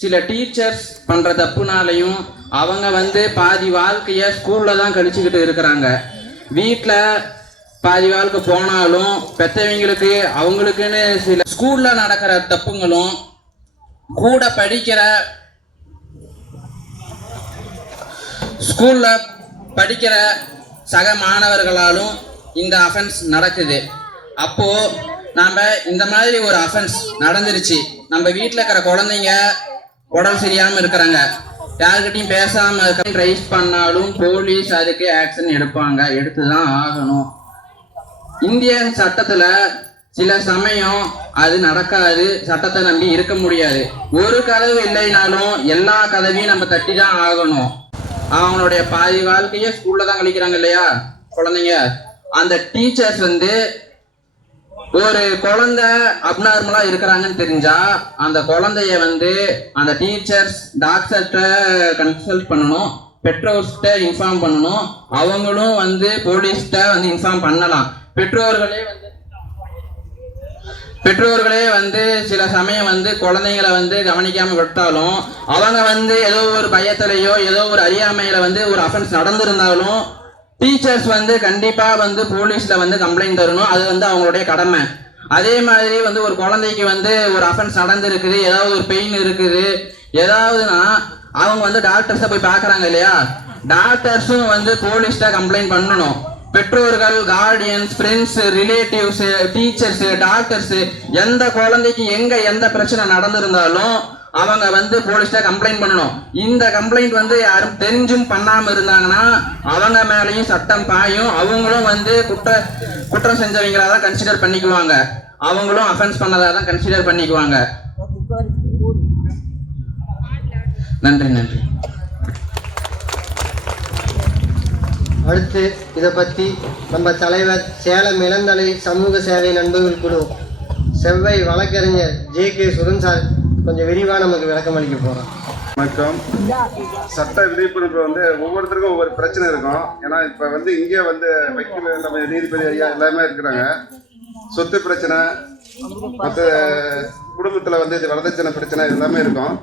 சில டீச்சர்ஸ் பண்ற தப்புனாலையும் அவங்க பாதி வாழ்க்கைய ஸ்கூல்ல தான் கழிச்சுக்கிட்டு இருக்கிறாங்க. வீட்டில் பாதி வாழ்க்கை போனாலும் பெற்றவங்களுக்கு அவங்களுக்குன்னு சில ஸ்கூல்ல நடக்கிற தப்புங்களும் கூட ஸ்கூல்ல படிக்கிற சக மாணவர்களாலும் இந்த அஃபென்ஸ் நடக்குது. அப்போ நாம இந்த மாதிரி ஒரு அஃபென்ஸ் நடந்துருச்சு, நம்ம வீட்டில் இருக்கிற குழந்தைங்க உடம்பு சரியாம இருக்கிறாங்க, யாருக்கிட்டையும் பேசாம ரைஸ் பண்ணாலும் போலீஸ் அதுக்கு ஆக்ஷன் எடுப்பாங்க, எடுத்துதான் ஆகணும். இந்தியன் சட்டத்துல சில சமயம் அது நடக்காது, சட்டத்தை நம்பி இருக்க முடியாது. ஒரு கதவு இல்லைனாலும் எல்லா கதவையும் நம்ம தட்டி தான் ஆகணும். அவங்களுடைய பாதி வாழ்க்கைய ஸ்கூல்ல தான் கழிக்கிறாங்க இல்லையா குழந்தைங்க. அந்த டீச்சர்ஸ் ஒரு குழந்தை அப்நார்மலா இருக்கிறாங்கன்னு தெரிஞ்சா அந்த குழந்தைய அந்த டீச்சர்ஸ் டாக்டர்கிட்ட கன்சல்ட் பண்ணணும், பெற்றோர்கிட்ட இன்ஃபார்ம் பண்ணணும், அவங்களும் போலீஸ்கிட்ட இன்ஃபார்ம் பண்ணலாம். பெற்றோர்களே சில சமயம் குழந்தைங்களை கவனிக்காம விட்டாலும் அவங்க ஏதோ ஒரு பயத்திலேயோ ஏதோ ஒரு அறியாமையில ஒரு அஃபென்ஸ் நடந்திருந்தாலும் டீச்சர்ஸ் கண்டிப்பா போலீஸ்ல கம்ப்ளைண்ட் தரணும். அது அவங்களுடைய கடமை. அதே மாதிரி வந்து ஒரு குழந்தைக்கு வந்து ஒரு அஃபென்ஸ் நடந்திருக்குது, ஏதாவது ஒரு பெயின் இருக்குது ஏதாவதுன்னா அவங்க வந்து டாக்டர்ஸை போய் பார்க்குறாங்க இல்லையா, டாக்டர்ஸும் வந்து போலீஸ்ட கம்ப்ளைண்ட் பண்ணணும். பெற்றோர்கள், guardians, friends, relatives, teachers, doctors எந்த குழந்தைக்கு எந்த பிரச்சனை நடந்திருந்தாலும் அவங்க வந்து போலீஸ்ட கம்ப்ளைண்ட் பண்ணணும். இந்த கம்ப்ளைண்ட் வந்து யாரும் தெரிஞ்சும் பண்ணாம இருந்தாங்கன்னா அவங்க மேலேயும் சட்டம் பாயும். அவங்களும் வந்து குற்றம் செஞ்சவங்களா தான் கன்சிடர் பண்ணிக்குவாங்க, அவங்களும் அஃபென்ஸ் பண்ணதா தான் கன்சிடர் பண்ணிக்குவாங்க. நன்றி நன்றி. அடுத்து இதை பற்றி நம்ம தலைவர் சேலம் இளந்தலை சமூக சேவை நண்பர்கள் குழு செவ்வாய் வழக்கறிஞர் JK சுதன் சார் கொஞ்சம் விரிவாக நமக்கு விளக்கம் அளிக்க போகிறோம். வணக்கம். சட்ட விழிப்புணர்வு வந்து ஒவ்வொருத்தருக்கும் ஒவ்வொரு பிரச்சனை இருக்கும். ஏன்னா இப்போ வந்து இங்கே வந்து வக்கீல், நம்ம நீதிபதி ஐயா எல்லாமே இருக்கிறாங்க. சொத்து பிரச்சனை, மற்ற குடும்பத்தில் வந்து இது வரதட்சணை பிரச்சனை எல்லாமே இருக்கும்.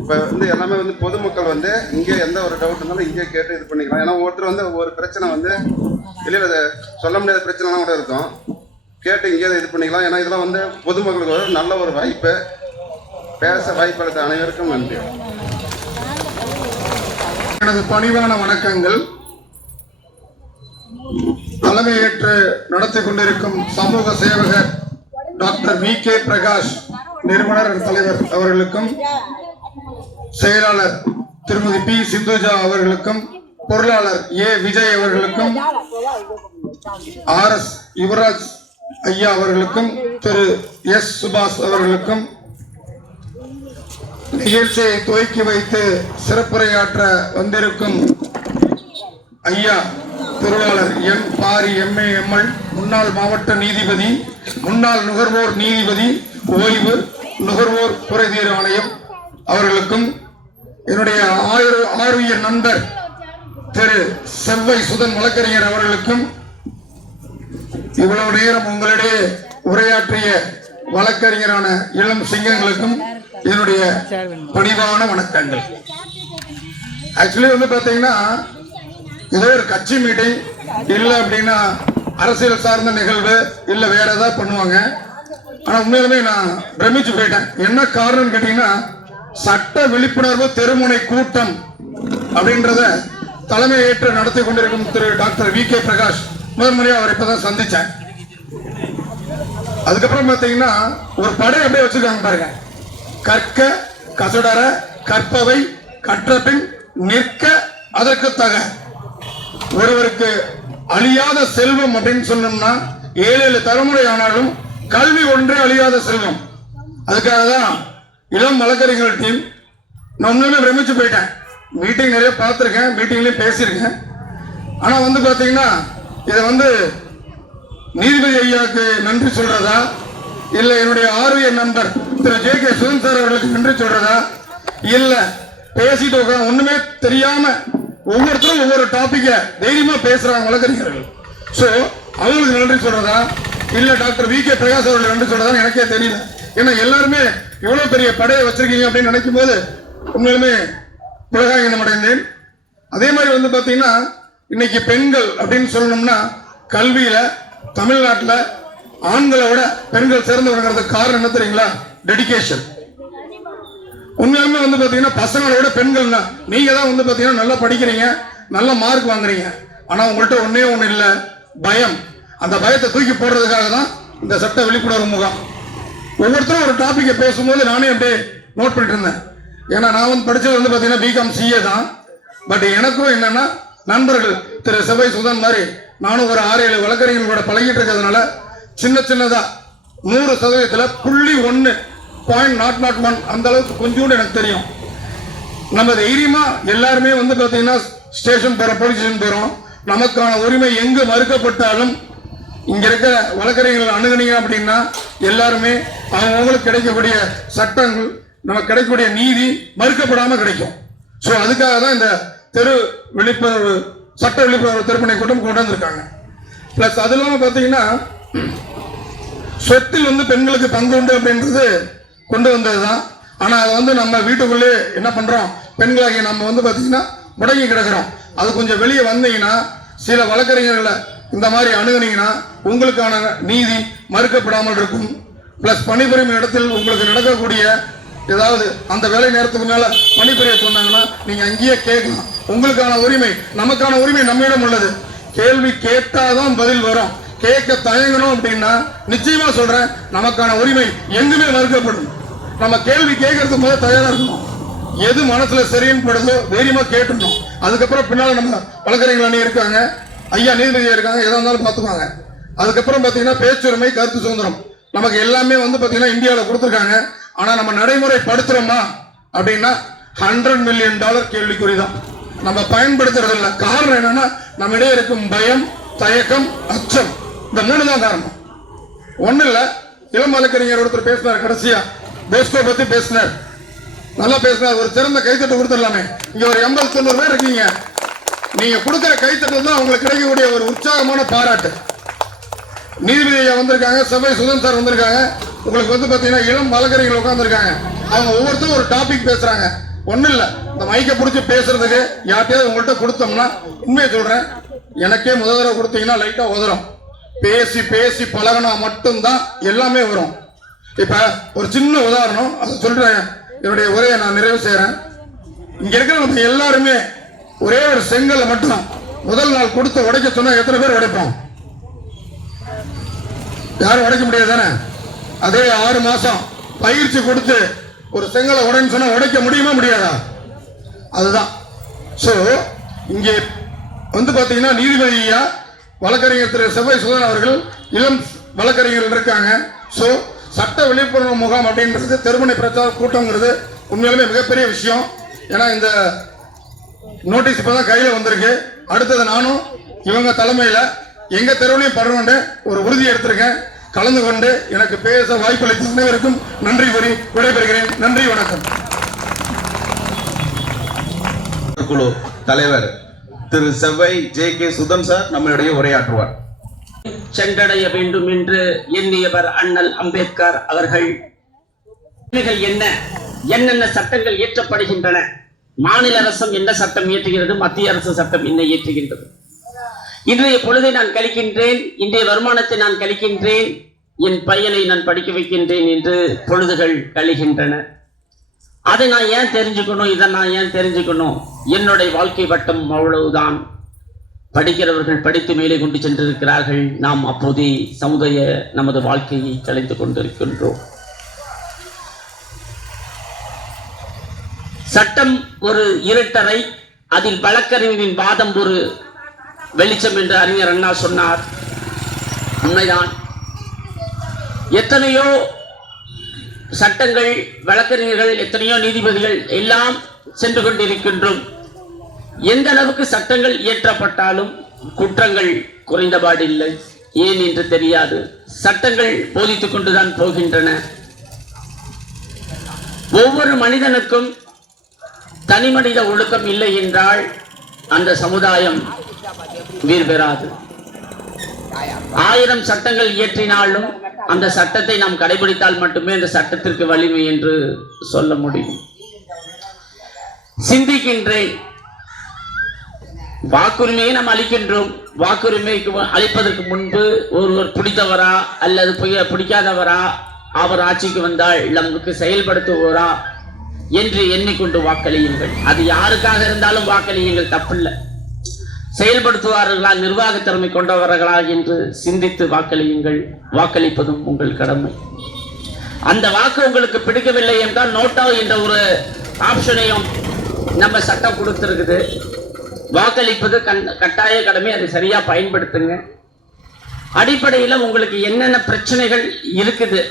இப்போ வந்து எல்லாமே வந்து பொதுமக்கள் வந்து இங்கே எந்த ஒரு டவுட் இருந்தாலும் இங்கே கேட்டு இது பண்ணிக்கலாம். ஏன்னா ஒவ்வொருத்தர் வந்து ஒவ்வொரு பிரச்சனை வந்து வெளியில் சொல்ல முடியாத பிரச்சனைலாம் கூட இருக்கும், கேட்டு இங்கே இது பண்ணிக்கலாம். ஏன்னா இதெல்லாம் வந்து பொதுமக்களுக்கு ஒரு நல்ல ஒரு வாய்ப்பு. பேச வாய்ப்பளித்த அனைவருக்கும் நன்றி. எனது பணிவான வணக்கங்கள். தலைமையேற்று நடத்தி கொண்டிருக்கும் சமூக சேவகர் டாக்டர் VK பிரகாஷ் நிறுவனர் தலைவர் அவர்களுக்கும், செயலாளர் திருமதி P சிந்துஜா அவர்களுக்கும், பொருளாளர் A விஜய் அவர்களுக்கும், RS யுவராஜ் ஐயா அவர்களுக்கும், திரு S சுபாஷ் அவர்களுக்கும், நிகழ்ச்சியை துவக்கி வைத்து சிறப்புரையாற்ற வந்திருக்கும் ஐயா திருவாளர் N பாரி MA ML, முன்னாள் மாவட்ட நீதிபதி, முன்னாள் நுகர்வோர் நீதிபதி, ஓய்வு நுகர்வோர் குறைதீர் ஆணையம் அவர்களுக்கும், என்னுடைய ஆர்விய நண்பர் திரு செவ்வாய் சுதன் வழக்கறிஞர் அவர்களுக்கும், இவ்வளவு நேரம் உங்களிடையே உரையாற்றிய வழக்கறிஞரான இளம் சிங்கங்களுக்கும் என்னுடைய பணிவான வணக்கங்கள். ஆக்சுவலி வந்து பாத்தீங்கன்னா ஏதோ ஒரு கட்சி மீட்டிங் இல்லை அப்படின்னா அரசியல் சார்ந்த நிகழ்வு இல்லை வேற ஏதாவது பண்ணுவாங்க. ஆனா உண்மையிலுமே நான் பிரமிச்சு போயிட்டேன். என்ன காரணம் கேட்டீங்கன்னா, சட்ட விழிப்புணர்வு தெருமுனை கூட்டம் அப்படின்றத தலைமை ஏற்று நடத்தி கொண்டிருக்கும் திரு டாக்டர் VK பிரகாஷ் முதன்முறையாக அவர் இப்பதான் சந்திச்சேன். அதுக்கப்புறம் பாத்தீங்கன்னா ஒரு படை அப்படியே வச்சிருக்காங்க பாருங்க, கற்க கசடர கற்பவை கற்றபின் நிற்க அதற்கு தக. ஒருவருக்கு அழியாத செல்வம் அப்படின்னு சொன்னோம்னா 7 தலைமுறை ஆனாலும் கல்வி ஒன்றே அழியாத செல்வம். அதுக்காக தான் இளம் வழக்கறிஞர்கள் டீம், நான் உண்மையுமே பிரமிச்சு போயிட்டேன். மீட்டிங் நிறைய பார்த்துருக்கேன், மீட்டிங்லயும் பேசியிருக்கேன். ஆனா வந்து பாத்தீங்கன்னா இதை வந்து நீதிபதி ஐயாவுக்கு நன்றி சொல்றதா இல்ல என்னுடைய ஆர்விய நண்பர் திரு JK சுதன் சார் அவர்களுக்கு நன்றி சொல்றதா இல்ல பேசிட்டு ஒண்ணுமே தெரியாம ஒவ்வொருத்தரும் ஒவ்வொரு டாபிக்க தைரியமா பேசுறாங்க வழக்கறிஞர்கள். சோ அவங்களுக்கு நன்றி சொல்றதா இல்ல டாக்டர் VK பிரகாஷ் அவர்களுக்கு நன்றி சொல்றதா எனக்கே தெரியல. ஏன்னா எல்லாருமே எவ்வளவு பெரிய படையை வச்சிருக்கீங்க அப்படின்னு நினைக்கும் போது உண்மையிலுமே புலகாங்கிதம் அடைந்தேன். அதே மாதிரி வந்து பாத்தீங்கன்னா இன்னைக்கு பெண்கள் அப்படின்னு சொல்லணும்னா கல்வியில தமிழ்நாட்டில் ஆண்களை விட பெண்கள் சிறந்து வருகிறதுக்கு காரணம் என்ன தெரியுங்களா? டெடிகேஷன். உண்மையாலுமே வந்து பாத்தீங்கன்னா பசங்களை விட பெண்கள் நீங்க தான் வந்து பாத்தீங்கன்னா நல்லா படிக்கிறீங்க, நல்ல மார்க் வாங்குறீங்க. ஆனா உங்கள்கிட்ட ஒன்னே ஒண்ணு இல்ல, பயம். அந்த பயத்தை தூக்கி போடுறதுக்காக தான் இந்த சட்ட விழிப்புணர்வு முகாம். ஒவ்வொருத்தரும் ஒரு டாபிக்கை பேசும்போது நானே அப்படியே நோட் பண்ணிட்டு இருந்தேன். ஏன்னா நான் வந்து படிச்சது வந்து பாத்தீங்கன்னா BCom CA தான். பட் எனக்கும் என்னன்னா நண்பர்கள் திரு செவ்வாய் சுதன் மாதிரி நானும் ஒரு 6-7 வழக்கறிஞர்களோட பழகிட்டு இருக்கிறதுனால சின்னதா 100% 0.001 அந்த அளவுக்கு கொஞ்சோண்டு எனக்கு தெரியும். நம்ம தைரியமா எல்லாருமே வந்து பாத்தீங்கன்னா ஸ்டேஷன் போறோம், போலீஸ் ஸ்டேஷன் போறோம். நமக்கான உரிமை எங்கு மறுக்கப்பட்டாலும் இங்க இருக்கிற வழக்கறிஞர்கள் அணுகுனீங்க அப்படின்னா எல்லாருமே அவங்களுக்கு கிடைக்கக்கூடிய சட்டங்கள், நமக்கு கிடைக்கக்கூடிய நீதி மறுக்கப்படாம கிடைக்கும். சோ அதுக்காக தான் இந்த தெரு விழிப்புணர்வு சட்ட விழிப்புணர்வு திருப்பணி கூட்டம் கொண்டு வந்திருக்காங்க. பிளஸ் அது இல்லாம பாத்தீங்கன்னா சொத்தில் வந்து பெண்களுக்கு பங்கு உண்டு அப்படின்றது கொண்டு வந்ததுதான். ஆனா அதை வந்து நம்ம வீட்டுக்குள்ளே என்ன பண்றோம், பெண்களாகி நம்ம வந்து பாத்தீங்கன்னா முடங்கி கிடக்கிறோம். அது கொஞ்சம் வெளியே வந்தீங்கன்னா சில வழக்கறிஞர்களை இந்த மாதிரி அணுகுனீங்கன்னா உங்களுக்கான நீதி மறுக்கப்படாமல் இருக்கும். பிளஸ் பணிபுரியும் இடத்தில் உங்களுக்கு நடக்கக்கூடிய ஏதாவது அந்த வேலை நேரத்துக்கு மேல பணிபுரிய சொன்னாங்கன்னா நீங்க அங்கேயே கேட்கலாம். உங்களுக்கான உரிமை, நமக்கான உரிமை நம்மிடம் உள்ளது. கேள்வி கேட்டாதான் பதில் வரும். கேட்க தயங்கணும் அப்படின்னா நிச்சயமா சொல்றேன், நமக்கான உரிமை எங்குமே மறுக்கப்படும். நம்ம கேள்வி கேட்கறதுக்கு முதல்ல தயாரா இருக்கணும். எது மனசுல சரின்னு படுதோ தைரியமா கேட்டுணும். அதுக்கப்புறம் பின்னால நம்ம வழக்கறிஞர்கள் அணி இருக்காங்க, ஐயா நீதிபதியா இருக்காங்க, எதா இருந்தாலும் பார்த்துக்குவாங்க. அதுக்கப்புறம் பாத்தீங்கன்னா பேச்சுரிமை, கருத்து சுதந்திரம் நமக்கு எல்லாமே வந்து பாத்தீங்கன்னா இந்தியாவில் கொடுத்துருக்காங்க. ஆனா நம்ம நடைமுறைப்படுத்துறோமா அப்படின்னா $100 மில்லியன் கேள்விக்குறிதான். நம்ம பயன்படுத்துறது இல்லை. காரணம் என்னன்னா நம்ம இடையே இருக்கும் பயம், தயக்கம், அச்சம். இந்த 3 தான் காரணம். ஒண்ணு இல்ல, இளம் வழக்கறிஞர் ஒருத்தர் பேசினார், கடைசியா பேஸ்கோ பத்தி பேசினார், நல்லா பேசினார். ஒரு சிறந்த கைத்தட்டு கொடுத்துடலாமே. இங்க ஒரு 80-90 பேர் இருக்கீங்க. நீங்க கொடுக்கிற கைத்தட்டு தான் உங்களுக்கு கிடைக்கக்கூடிய ஒரு உற்சாகமான பாராட்டு. நீதிபதி ஐயா வந்திருக்காங்க, சபை சுதன் சார் வந்திருக்காங்க. உங்களுக்கு வந்து பாத்தீங்கன்னா இளம் வழக்கறிஞர்கள் உட்கார்ந்துருக்காங்க. அவங்க ஒவ்வொருத்தரும் ஒரு டாபிக் பேசுறாங்க. ஒண்ணு இல்ல, இந்த மைக்கை பிடிச்சி பேசுறதுக்கு யார்ட்டையாவது உங்கள்கிட்ட கொடுத்தோம்னா, உண்மையை சொல்றேன், எனக்கே முதல் தடவை கொடுத்தீங்கன்னா லைட்டா உதறும். பேசி பேசி பழகினா மட்டும்தான் எல்லாமே வரும். இப்ப ஒரு சின்ன உதாரணம் அதை சொல்றேன், என்னுடைய உரையை நான் நிறைவு செய்யறேன். இங்க இருக்கிற நம்ம எல்லாருமே ஒரே ஒரு செங்கலை மட்டும் முதல் நாள் கொடுத்து உடைக்க சொன்னா எத்தனை பேர் உடைப்போம்? யாரும் உடைக்க முடியாது தானே? அதே 6 மாசம் பயிற்சி கொடுத்து ஒரு செங்கலை உடைன்னு சொன்னா உடைக்க முடியுமா முடியாதா? அதுதான். சோ இங்கே வந்து பாத்தீங்கன்னா நீதிபதியா வழக்கறிஞர் திரு செவ்வை சுதன் அவர்கள் இளம் வழக்கறிஞர்கள் இருக்காங்க. சோ சட்ட விழிப்புணர்வு முகாம் அப்படின்றது தெருமுனை பிரச்சார கூட்டங்கிறது உண்மையிலுமே மிகப்பெரிய விஷயம். ஏன்னா இந்த நோட்டீஸ் இப்பதான் கையில வந்திருக்கு. அடுத்தது நானும் இவங்க தலைமையில எங்க தெருவிலையும் படுறோண்டு ஒரு உறுதி எடுத்திருக்கேன். கலந்து கொண்டு எனக்கு பேச வாய்ப்பளித்த அனைவருக்கும் நன்றி கூறி விடைபெறுகிறேன். நன்றி, வணக்கம். குழு தலைவர் திரு செவ்வை ஜே.கே. சுதன் சார் நம்மளுடைய உரையாற்றுவார். சென்றடைய வேண்டும் என்று எண்ணியவர் அண்ணல் அம்பேத்கர் அவர்கள். என்னென்ன சட்டங்கள் இயற்றப்படுகின்றன, மாநில அரசும் என்ன சட்டம் இயற்றுகிறது, மத்திய அரசு சட்டம் என்ன இயற்றுகின்றது, இன்றைய பொழுதை நான் கழிக்கின்றேன், இன்றைய வருமானத்தை நான் கழிக்கின்றேன், என் பையனை நான் படிக்க வைக்கின்றேன் என்று பொழுதுகள் கழிகின்றன. அதை நான் ஏன் தெரிஞ்சுக்கணும், இதை நான் ஏன் தெரிஞ்சுக்கணும்? என்னுடைய வாழ்க்கை வட்டம் அவ்வளவுதான். படிக்கிறவர்கள் படித்து மேலே கொண்டு சென்றிருக்கிறார்கள். நாம் அப்போதே சமுதாய நமது வாழ்க்கையை கலைந்து கொண்டிருக்கின்றோம். சட்டம் ஒரு இருட்டறை, அதில் வழக்கறிஞரின் வாதம் ஒரு வெளிச்சம் என்று அறிஞர் அண்ணா சொன்னார். உண்மைதான். எத்தனையோ சட்டங்கள், வழக்கறிஞர்கள், எத்தனையோ நீதிபதிகள் எல்லாம் சென்று கொண்டிருக்கின்றோம். எந்த அளவுக்கு சட்டங்கள் இயற்றப்பட்டாலும் குற்றங்கள் குறைந்தபாடில்லை. ஏன் என்று தெரியாது. சட்டங்கள் போதித்துக் கொண்டுதான் போகின்றன. ஒவ்வொரு மனிதனுக்கும் தனி மனித ஒழுக்கம் இல்லை என்றால் அந்த சமுதாயம் உயிர் பெறாது. 1000 சட்டங்கள் இயற்றினாலும் அந்த சட்டத்தை நாம் கடைபிடித்தால் மட்டுமே அந்த சட்டத்திற்கு வலிமை என்று சொல்ல முடியும். சிந்திக்கின்றேன். வாக்குரிமையை நாம் அளிக்கின்றோம். வாக்குரிமைக்கு அளிப்பதற்கு முன்பு ஒருவர் பிடித்தவரா அல்லது பிடிக்காதவரா, அவர் ஆட்சிக்கு வந்தால் நமக்கு செயல்படுத்துவோரா என்று எண்ணிக்கொண்டு வாக்களியுங்கள். அது யாருக்காக இருந்தாலும் வாக்களியுங்கள், தப்பில்லை. செயல்படுத்துவார்களா, நிர்வாக திறமை கொண்டவர்களா என்று சிந்தித்து வாக்களியுங்கள். வாக்களிப்பதும் உங்கள் கடமை. அந்த வாக்கு உங்களுக்கு பிடிக்கவில்லை என்றால் நோட்டா என்ற ஒரு ஆப்ஷனையும் நம்ம சட்டம் கொடுத்திருக்குது. வாக்களிப்பது கட்டாய கடமை. அதை சரியா பயன்படுத்துங்க. அடிப்படையில் உங்களுக்கு என்னென்ன பிரச்சனைகள் இருக்குது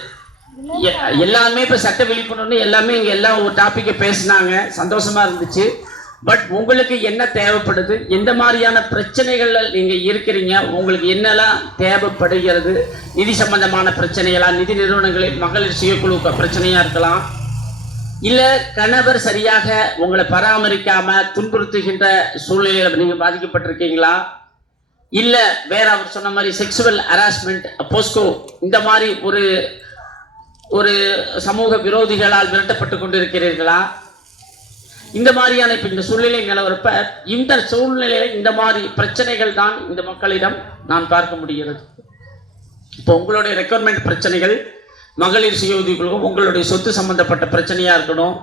எல்லாமே இப்ப சட்ட விழிப்புணர்வு எல்லாமே இங்க எல்லாம் ஒரு டாபிக்கை பேசினாங்க, சந்தோஷமா இருந்துச்சு. பட் உங்களுக்கு என்ன தேவைப்படுது, எந்த மாதிரியான பிரச்சனைகள் நீங்க இருக்கிறீங்க, உங்களுக்கு என்னெல்லாம் தேவைப்படுகிறது, நிதி சம்பந்தமான பிரச்சனைகளா, நிதி நிறுவனங்களில் மகளிர் சுயக்குழு பிரச்சனையா இருக்கலாம், இல்ல கணவர் சரியாக உங்களை பராமரிக்காம துன்புறுத்துகின்ற சூழ்நிலையில நீங்க பாதிக்கப்பட்டிருக்கீங்களா, இல்ல வேற அவர் சொன்ன மாதிரி செக்ஸுவல் ஹராஸ்மெண்ட், போஸ்கோ இந்த மாதிரி ஒரு சமூக விரோதிகளால் மிரட்டப்பட்டு கொண்டிருக்கிறீர்களா, இந்த மாதிரியான இப்போ இந்த சூழ்நிலை நிலவரப்ப இந்த சூழ்நிலையில இந்த மாதிரி பிரச்சனைகள் தான் இந்த மக்களிடம் நான் பார்க்க முடிகிறது. இப்போ உங்களுடைய ரெக்குவயர்மெண்ட் பிரச்சனைகள், மகளிர் சுய உதவிக்குழுவும் உங்களுடைய சொத்து சம்பந்தப்பட்ட பிரச்சனையா இருக்கணும்.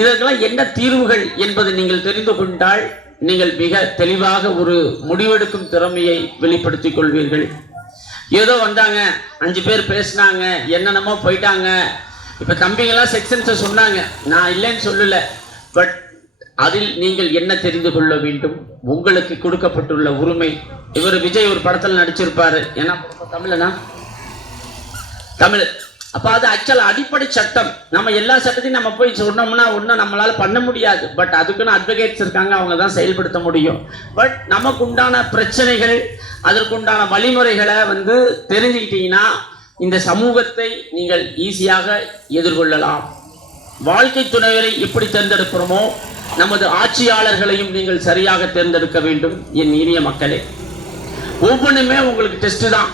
இதற்கெல்லாம் என்ன தீர்வுகள் என்பதை நீங்கள் தெரிந்து கொண்டால் நீங்கள் மிக தெளிவாக ஒரு முடிவெடுக்கும் திறமையை வெளிப்படுத்திக் கொள்வீர்கள். ஏதோ வந்தாங்க 5 பேர் பேசினாங்க, என்னென்னமோ போயிட்டாங்க. இப்போ தம்பிங்கெல்லாம் செக்ஷன்ஸை சொன்னாங்க, நான் இல்லைன்னு சொல்லல. பட் அதில் நீங்கள் என்ன தெரிந்து கொள்ள வேண்டும், உங்களுக்கு கொடுக்கப்பட்டுள்ள உரிமை. இவர் விஜய் ஒரு படத்தில் நடிச்சிருப்பாரு, ஏன்னா தமிழனா தமிழ். அப்போ அது ஆக்சுவலாக அடிப்படை சட்டம். நம்ம எல்லா சட்டத்தையும் நம்ம போய் சொன்னோம்னா ஒன்றும் நம்மளால பண்ண முடியாது. பட் அதுக்குன்னு அட்வொகேட்ஸ் இருக்காங்க, அவங்க தான் செயல்படுத்த முடியும். பட் நமக்கு உண்டான பிரச்சனைகள், அதற்குண்டான வழிமுறைகளை தெரிஞ்சுக்கிட்டீங்கன்னா இந்த சமூகத்தை நீங்கள் ஈஸியாக எதிர்கொள்ளலாம். வாழ்க்கை துணைவரை எப்படி தேர்ந்தெடுக்கிறோமோ நமது ஆட்சியாளர்களையும் நீங்கள் சரியாக தேர்ந்தெடுக்க வேண்டும். என் இனிய மக்களே, ஒவ்வொன்றுமே உங்களுக்கு டெஸ்ட் தான்.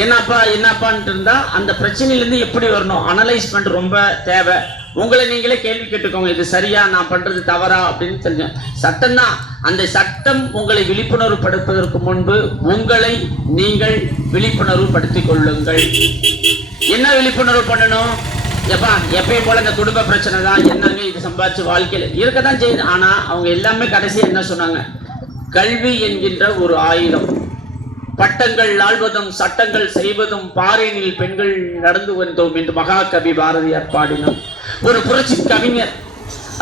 என்னப்பான்ட்டு இருந்தா அந்த பிரச்சனையிலேருந்து எப்படி வரணும், அனலைஸ்மெண்ட் ரொம்ப தேவை. உங்களை நீங்களே கேள்வி கேட்டுக்கோங்க, இது சரியா, நான் பண்றது தவறா அப்படின்னு தெரிஞ்ச சட்டம் தான். அந்த சட்டம் உங்களை விழிப்புணர்வு படுத்துவதற்கு முன்பு உங்களை நீங்கள் விழிப்புணர்வு படுத்திக் கொள்ளுங்கள். என்ன விழிப்புணர்வு பண்ணணும்? எப்பயும் போல இந்த குடும்ப பிரச்சனை தான், என்னங்க இது சம்பாதிச்சு வாழ்க்கையில் இருக்கதான் செய்யுது. ஆனா அவங்க எல்லாமே கடைசி என்ன சொன்னாங்க, கல்வி என்கின்ற ஒரு ஆயுதம், பட்டங்கள் ஆள்வதும் சட்டங்கள் செய்வதும் பாறையில் பெண்கள் நடந்து வந்தோம் என்று மகாகவி பாரதியார் பாடினார். ஒரு புரட்சி கவிஞர்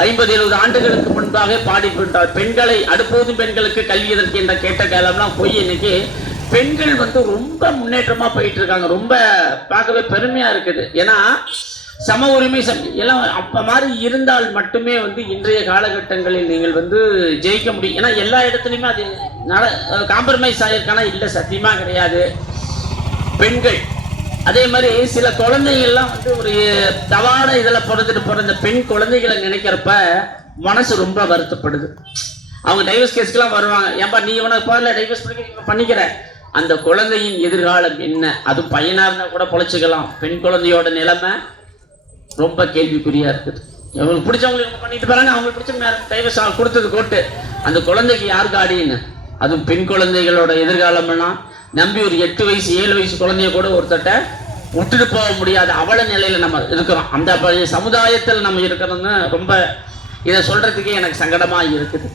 50-70 ஆண்டுகளுக்கு முன்பாக பாடிக்கொண்டார், பெண்களை அடுப்போதும் பெண்களுக்கு கல்வி எதற்கு என்ற கேட்ட காலம்லாம் போய் இன்னைக்கு பெண்கள் ரொம்ப முன்னேற்றமா போயிட்டு இருக்காங்க. ரொம்ப பார்க்கவே பெருமையா இருக்குது. ஏன்னா சம உரிமை எல்லாம் அப்ப மாதிரி இருந்தால் மட்டுமே இன்றைய காலகட்டங்களில் நீங்கள் ஜெயிக்க முடியும். ஏன்னா எல்லா இடத்துலையுமே அது காம்ப்ரமைஸ் ஆயிருக்கானா இல்லை, சத்தியமா கிடையாது. பெண்கள் அதே மாதிரி சில குழந்தைகள்லாம் ஒரு தவான இதில் பிறந்த பெண் குழந்தைகளை நினைக்கிறப்ப மனசு ரொம்ப வருத்தப்படுது. அவங்க டைவர்ஸ் கேஸ்க்கெல்லாம் வருவாங்க, ஏன்பா நீ உனக்கு போகல டைவர்ஸ் பண்ணிக்கிற, அந்த குழந்தையின் எதிர்காலம் என்ன? அது பையனா இருந்தா கூட பொழைச்சிக்கலாம், பெண் குழந்தையோட நிலைமை ரொம்ப கேள்விக்குறியா இருக்குது. அவங்களுக்கு பிடிச்சவங்களுக்கு பண்ணிட்டு போறாங்க, அவங்களுக்கு பிடிச்ச டைவர்ஸ் கொடுத்தது கோட்டு, அந்த குழந்தைக்கு யார் காடின்னு? அதுவும் பெண் குழந்தைகளோட எதிர்காலம்னா நம்பி ஒரு 8 வயசு 7 வயசு குழந்தைய கூட ஒருத்தட்ட விட்டுட்டு போக முடியாத அவல நிலையில நம்ம இருக்கிறோம். அந்த சமுதாயத்தில் நம்ம இருக்கிறோம்னு ரொம்ப இதை சொல்றதுக்கே எனக்கு சங்கடமா இருக்குது.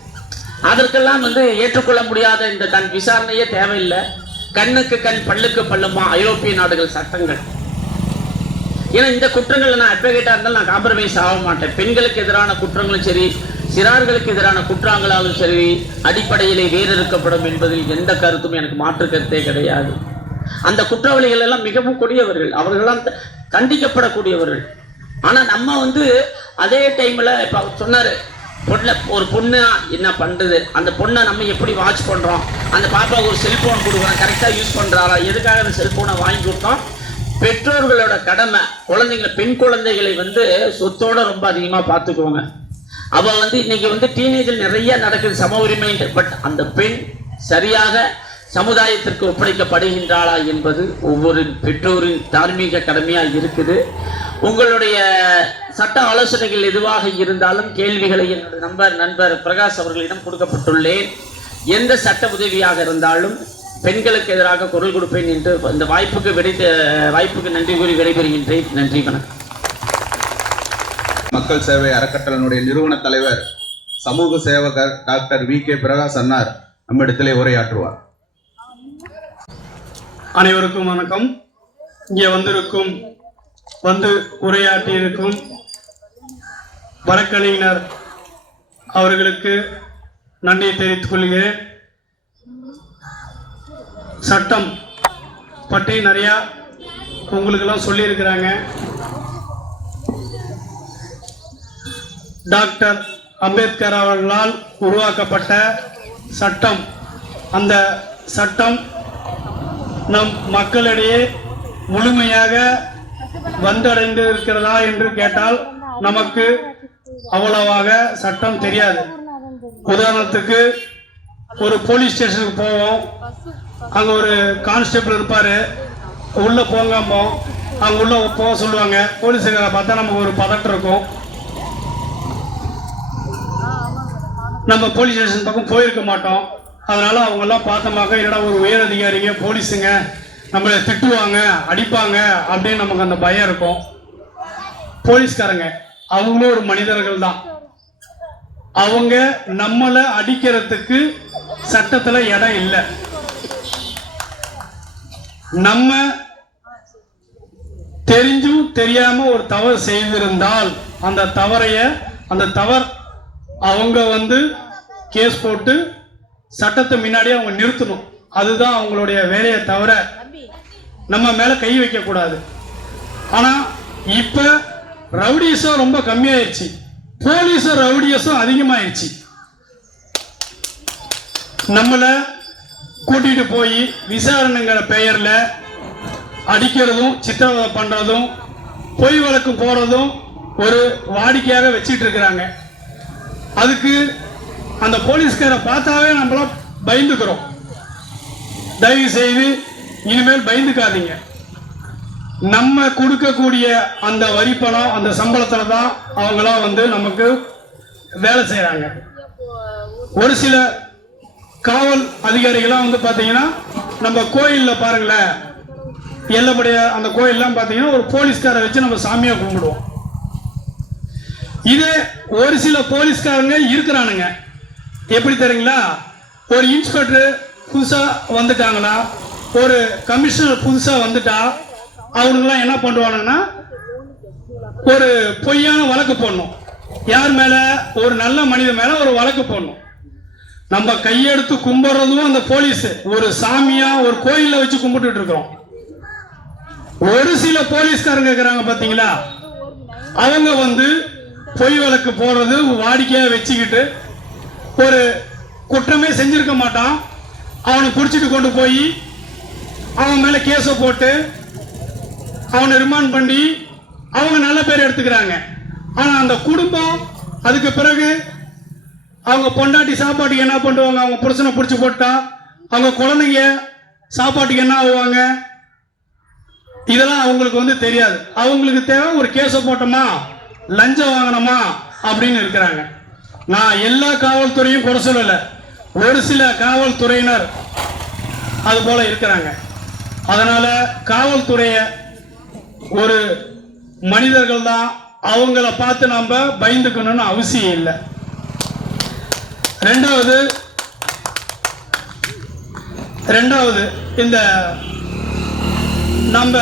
அதற்கெல்லாம் ஏற்றுக்கொள்ள முடியாத இந்த தன் விசாரணையே தேவையில்லை. கண்ணுக்கு கண் பல்லுக்கு பல்லுமா ஐரோப்பிய நாடுகள் சட்டங்கள். ஏன்னா இந்த குற்றங்கள் நான் அட்வொகேட்டா இருந்தாலும் நான் காம்ப்ரமைஸ் ஆக மாட்டேன். பெண்களுக்கு எதிரான குற்றங்களும் சரி, சிறார்களுக்கு எதிரான குற்றங்களாலும் சரி, அடிப்படையிலே வேறறுக்கப்படும் என்பதில் எந்த கருத்தும் எனக்கு மாற்று கருத்தே கிடையாது. அந்த குற்றவாளிகள் எல்லாம் மிகவும் கொடியவர்கள், அவர்களெல்லாம் கண்டிக்கப்படக்கூடியவர்கள். ஆனா நம்ம அதே டைம்ல இப்ப அவர் சொன்னாரு, ஒரு பொண்ணு என்ன பண்றது, அந்த பொண்ணை நம்ம எப்படி வாட்ச் பண்றோம், அந்த பாப்பாவுக்கு ஒரு செல்போன் கொடுக்குறோம், கரெக்டா யூஸ் பண்றாரா, எதுக்காக அந்த செல்போனை வாங்கி கொடுத்தோம். பெற்றோர்களோட கடமை குழந்தைங்களை, பெண் குழந்தைகளை சொத்தோட ரொம்ப அதிகமா பார்த்துக்குவாங்க. அவ இன்னைக்கு டீனேஜில் நிறைய நடக்குது சம உரிமை. பட் அந்த பெண் சரியாக சமுதாயத்திற்கு ஒப்படைக்கப்படுகின்றாளா என்பது ஒவ்வொரு பெற்றோரின் தார்மீக கடமையா இருக்குது. உங்களுடைய சட்ட ஆலோசனைகள் எதுவாக இருந்தாலும் கேள்விகளை என்னுடைய நண்பர் பிரகாஷ் அவர்களிடம் கொடுக்கப்பட்டுள்ளேன். எந்த சட்ட உதவியாக இருந்தாலும் பெண்களுக்கு எதிராக குரல் கொடுப்பேன் என்று இந்த வாய்ப்புக்கு நன்றி கூறி விடைபெறுகின்றேன். நன்றி, வணக்கம். மக்கள் சேவை அறக்கட்டளையினுடைய நிறுவன தலைவர் சமூக சேவகர் டாக்டர் VK பிரகாஷ் அன்னார் நம்மிடத்திலே உரையாற்றுவார். அனைவருக்கும் வணக்கம். இங்கே உரையாற்றியிருக்கும் வழக்கறிஞர் அவர்களுக்கு நன்றி தெரிவித்துக் கொள்கிறேன். சட்டம் பற்றி நிறையா உங்களுக்கெல்லாம் சொல்லியிருக்கிறாங்க. டாக்டர் அம்பேத்கர் அவர்களால் உருவாக்கப்பட்ட சட்டம், அந்த சட்டம் நம் மக்களிடையே முழுமையாக வந்தடைந்து இருக்கிறதா என்று கேட்டால் நமக்கு அவ்வளவாக சட்டம் தெரியாது. உதாரணத்துக்கு ஒரு போலீஸ் ஸ்டேஷனுக்கு போவோம், அங்கே ஒரு கான்ஸ்டபிள் இருப்பார், உள்ளே போங்கம்போ, அங்கே உள்ளே போக சொல்லுவாங்க. போலீஸுக்காரை பார்த்தா நமக்கு ஒரு பதட்டம் இருக்கும். நம்ம போலீஸ் ஸ்டேஷன் பக்கம் போயிருக்க மாட்டோம். அதனால அவங்கெல்லாம் பார்த்தோமாக்க என்னடா ஒரு உயர் அதிகாரிங்க போலீஸுங்க நம்மளை திட்டுவாங்க அடிப்பாங்க அப்படின்னு நமக்கு அந்த பயம் இருக்கும். போலீஸ்காரங்க அவங்களும் ஒரு மனிதர்கள் தான். அவங்க நம்மளை அடிக்கிறதுக்கு சட்டத்துல இடம் இல்லை. நம்ம தெரிஞ்சும் தெரியாம ஒரு தவறு செய்திருந்தால் அந்த தவறு அவங்க கேஸ் போட்டு சட்டத்தை முன்னாடியே அவங்க நிறுத்தணும். அதுதான் அவங்களுடைய வேலையை தவிர நம்ம மேல கை வைக்க கூடாது. ஆனா இப்ப ரவுடியஸும் ரொம்ப கம்மியாயிருச்சு, போலீஸும் ரவுடியஸும் அதிகமாயிருச்சு. நம்மள கூட்டிட்டு போய் விசாரணைங்கிற பெயர்ல அடிக்கிறதும் சித்திரவதை பண்றதும் பொய் வழக்கு போறதும் ஒரு வாடிக்கையாக வச்சிட்டு இருக்கிறாங்க. அதுக்கு அந்த போலீஸ்காரை பார்த்தாவே நம்மள பயந்துக்கிறோம். தயவு செய்து இனிமேல் பயந்துக்காதீங்க. நம்ம கொடுக்கக்கூடிய அந்த வரி பணம் அந்த சம்பளத்துல தான் அவங்களாம் நமக்கு வேலை செய்யறாங்க. ஒரு சில காவல் அதிகாரிகள்லாம் பாத்தீங்கன்னா நம்ம கோயில்ல பாருங்களேன், எல்லபடிய அந்த கோயில்லாம் பாத்தீங்கன்னா ஒரு போலீஸ்காரை வச்சு நம்ம சாமியா கும்பிடுவோம். இதே ஒரு சில போலீஸ்காரங்க இருக்கிறானுங்க, எப்படி தெரியுங்களா, ஒரு இன்ஸ்பெக்டர் புதுசா வந்துட்டாங்களா, ஒரு கமிஷனர் புதுசா வந்துட்டா அவனுங்கெல்லாம் என்ன பண்ணுவானுங்கன்னா ஒரு பொய்யான வழக்கு போடணும். யார் மேல? ஒரு நல்ல மனித மேல ஒரு வழக்கு போடணும். நம்ம கையெடுத்து கும்பிடுறதும் அந்த போலீஸ் ஒரு சாமியா ஒரு கோயில்ல வச்சு கும்பிட்டு இருக்கிறோம். ஒரு சில போலீஸ்காரங்க இருக்கிறாங்க பாத்தீங்களா, அவங்க பொய் வழக்கு போடுறது வாடிக்கையா வச்சுக்கிட்டு ஒரு குற்றமே செஞ்சிருக்க மாட்டான், அவனை பிடிச்சிட்டு கொண்டு போய் அவன் மேல கேஸ போட்டு அவனை ரிமாண்ட் பண்ணி அவங்க நல்ல பேர் எடுத்துக்கிறாங்க. ஆனா அந்த குடும்பம் அதுக்கு பிறகு அவங்க பொண்டாட்டி சாப்பாட்டுக்கு என்ன பண்ணுவாங்க, அவங்க புருஷனை பிடிச்சி போட்டா அவங்க குழந்தைங்க சாப்பாட்டுக்கு என்ன ஆகுவாங்க, இதெல்லாம் அவங்களுக்கு தெரியாது. அவங்களுக்கு தேவை ஒரு கேஸ போட்டோமா லஞ்சம் வாங்கணுமா அப்படின்னு இருக்கிறாங்க. நான் எல்லா காவல்துறையும் குறை சொல்லல, ஒரு சில காவல்துறையினர் அது போல இருக்கிறாங்க. அதனால காவல்துறைய ஒரு மனிதர்கள் தான், அவங்கள பார்த்து நம்ம பயந்துக்கணும்னு அவசியம் இல்லை. ரெண்டாவது இந்த நம்ம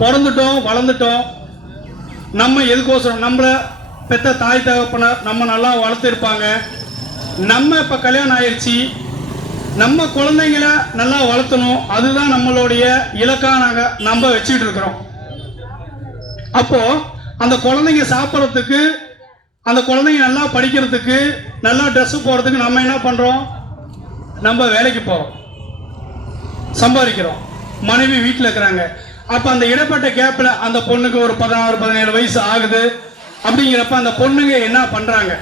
பிறந்துட்டோம் வளர்ந்துட்டோம், நம்ம எதுக்கோசரம் நம்மள பெத்த தாய் தகப்பனர் நம்ம நல்லா வளர்த்துருப்பாங்க, நம்ம இப்ப கல்யாணம் ஆயிடுச்சு, நம்ம குழந்தைங்கள நல்லா வளர்த்தணும், அதுதான் நம்மளுடைய இலக்கா நம்ம வச்சுட்டு இருக்கிறோம். அப்போ அந்த குழந்தைங்க சாப்பிட்றதுக்கு, அந்த குழந்தைங்க நல்லா படிக்கிறதுக்கு, நல்லா ட்ரெஸ் போடுறதுக்கு நம்ம என்ன பண்றோம், நம்ம வேலைக்கு போறோம், சம்பாதிக்கிறோம், மனைவி வீட்டில் இருக்கிறாங்க. அப்ப அந்த இடைப்பட்ட கேப்ல அந்த பொண்ணுக்கு ஒரு 16-17 வயசு ஆகுது. அப்படிங்கிறப்ப அந்த பொண்ணுங்க என்ன பண்றாங்க,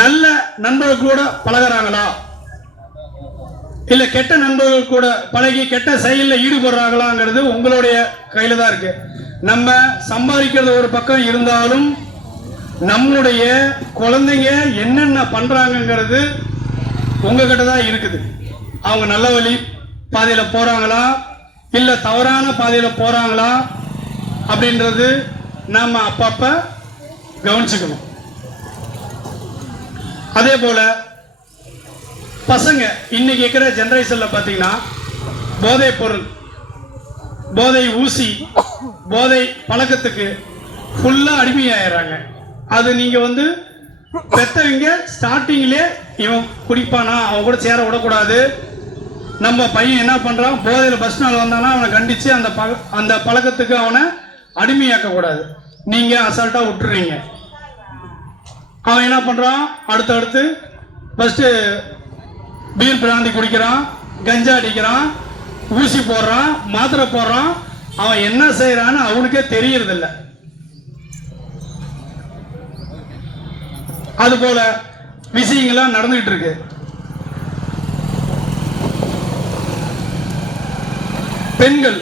நல்ல நண்பர்கள் கூட பழகுறாங்களா, இல்ல கெட்ட நண்பர்கள் கூட பழகி கெட்ட செயலில் ஈடுபடுறாங்களாங்கிறது உங்களுடைய கையில தான் இருக்கு. நம்ம சம்பாதிக்கிறது ஒரு பக்கம் இருந்தாலும் நம்முடைய குழந்தைங்க என்னென்ன பண்றாங்கிறது உங்ககிட்ட தான் இருக்குது. அவங்க நல்ல வழி பாதையில போறாங்களா இல்ல தவறான பாதையில போறாங்களா அப்படின்றது நாம அப்பப்ப கவனிச்சுக்கணும். அதே போல பசங்க இன்னைக்கு இருக்கிற ஜெனரேஷன்ல பாத்தீங்கன்னா போதை பொருள், போதை ஊசி, போதை பழக்கத்துக்கு ஃபுல்லா அடிமையாயிடுறாங்க. அது நீங்க பெத்தவங்க ஸ்டார்டிங்லேயே இவன் குடிப்பானா அவன் கூட சேர விடக்கூடாது, நம்ம பையன் என்ன பண்றான் போதையில பஸ் நாள் வந்தானா அவனை கண்டிச்சு அந்த பழக்கத்துக்கு அவனை அடிமையாக்க கூடாது. நீங்க அசால்ட்டா விட்டுறீங்க. அவன் என்ன பண்றான், அடுத்தடுத்து ஃபர்ஸ்ட் பீர் பிராந்தி குடிக்கிறான், கஞ்சா அடிக்கிறான், ஊசி போடுறான், மாத்திரை போடுறான், அவன் என்ன செய்யறான்னு அவனுக்கே தெரியறதில்ல. அது போல விஷயங்கள்லாம் நடந்துகிட்டு இருக்கு. பெண்கள்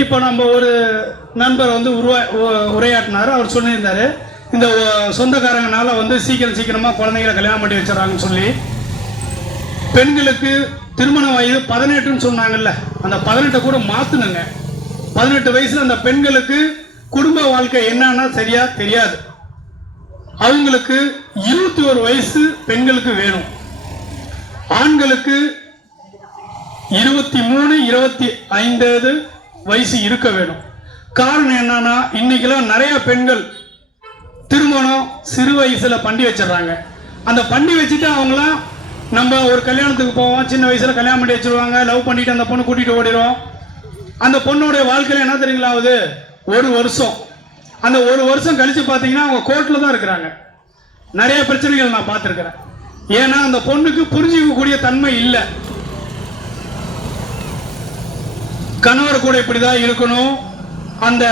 இப்ப நம்ம ஒரு நண்பர் வந்து உரையாற்றினார். அவர் சொல்லியிருந்தார், இந்த சொந்தக்காரங்கனால வந்து சீக்கிரமாக குழந்தைங்களை கல்யாணம் பண்ணி வச்சிடறாங்கன்னு சொல்லி. பெண்களுக்கு திருமண வயது 18ன்னு சொன்னாங்கல்ல, அந்த 18 கூட மாற்றணுங்க. 18 வயசுல அந்த பெண்களுக்கு குடும்ப வாழ்க்கை என்னன்னா சரியா தெரியாது. அவங்களுக்கு 21 வயசு பெண்களுக்கு வேணும். ஆண்களுக்கு 23, 25 வயசு இருக்க வேணும். காரணம் என்னன்னா, இன்னைக்கெல்லாம் நிறைய பெண்கள் திருமணம் சிறு வயசுல பண்ணி வச்சிடறாங்க. அந்த பண்ணி வச்சுட்டு அவங்களாம், நம்ம ஒரு கல்யாணத்துக்கு போவோம், சின்ன வயசுல கல்யாணம் பண்ணி வச்சிருவாங்க, லவ் பண்ணிட்டு அந்த பொண்ணு கூட்டிட்டு ஓடிடும். அந்த பொண்ணுடைய வாழ்க்கையில என்ன தெரியுங்களா ஆகுது, 1 வருஷம். அந்த 1 வருஷம் கழிச்சு பார்த்தீங்கன்னா அவங்க கோர்ட்ல தான் இருக்கிறாங்க. நிறைய பிரச்சனைகள் நான் பார்த்துருக்கிறேன். ஏன்னா அந்த பொண்ணுக்கு புரிஞ்சிக்கக்கூடிய தன்மை இல்லை. கணவர் கூட இப்படிதான் இருக்கணும், அந்த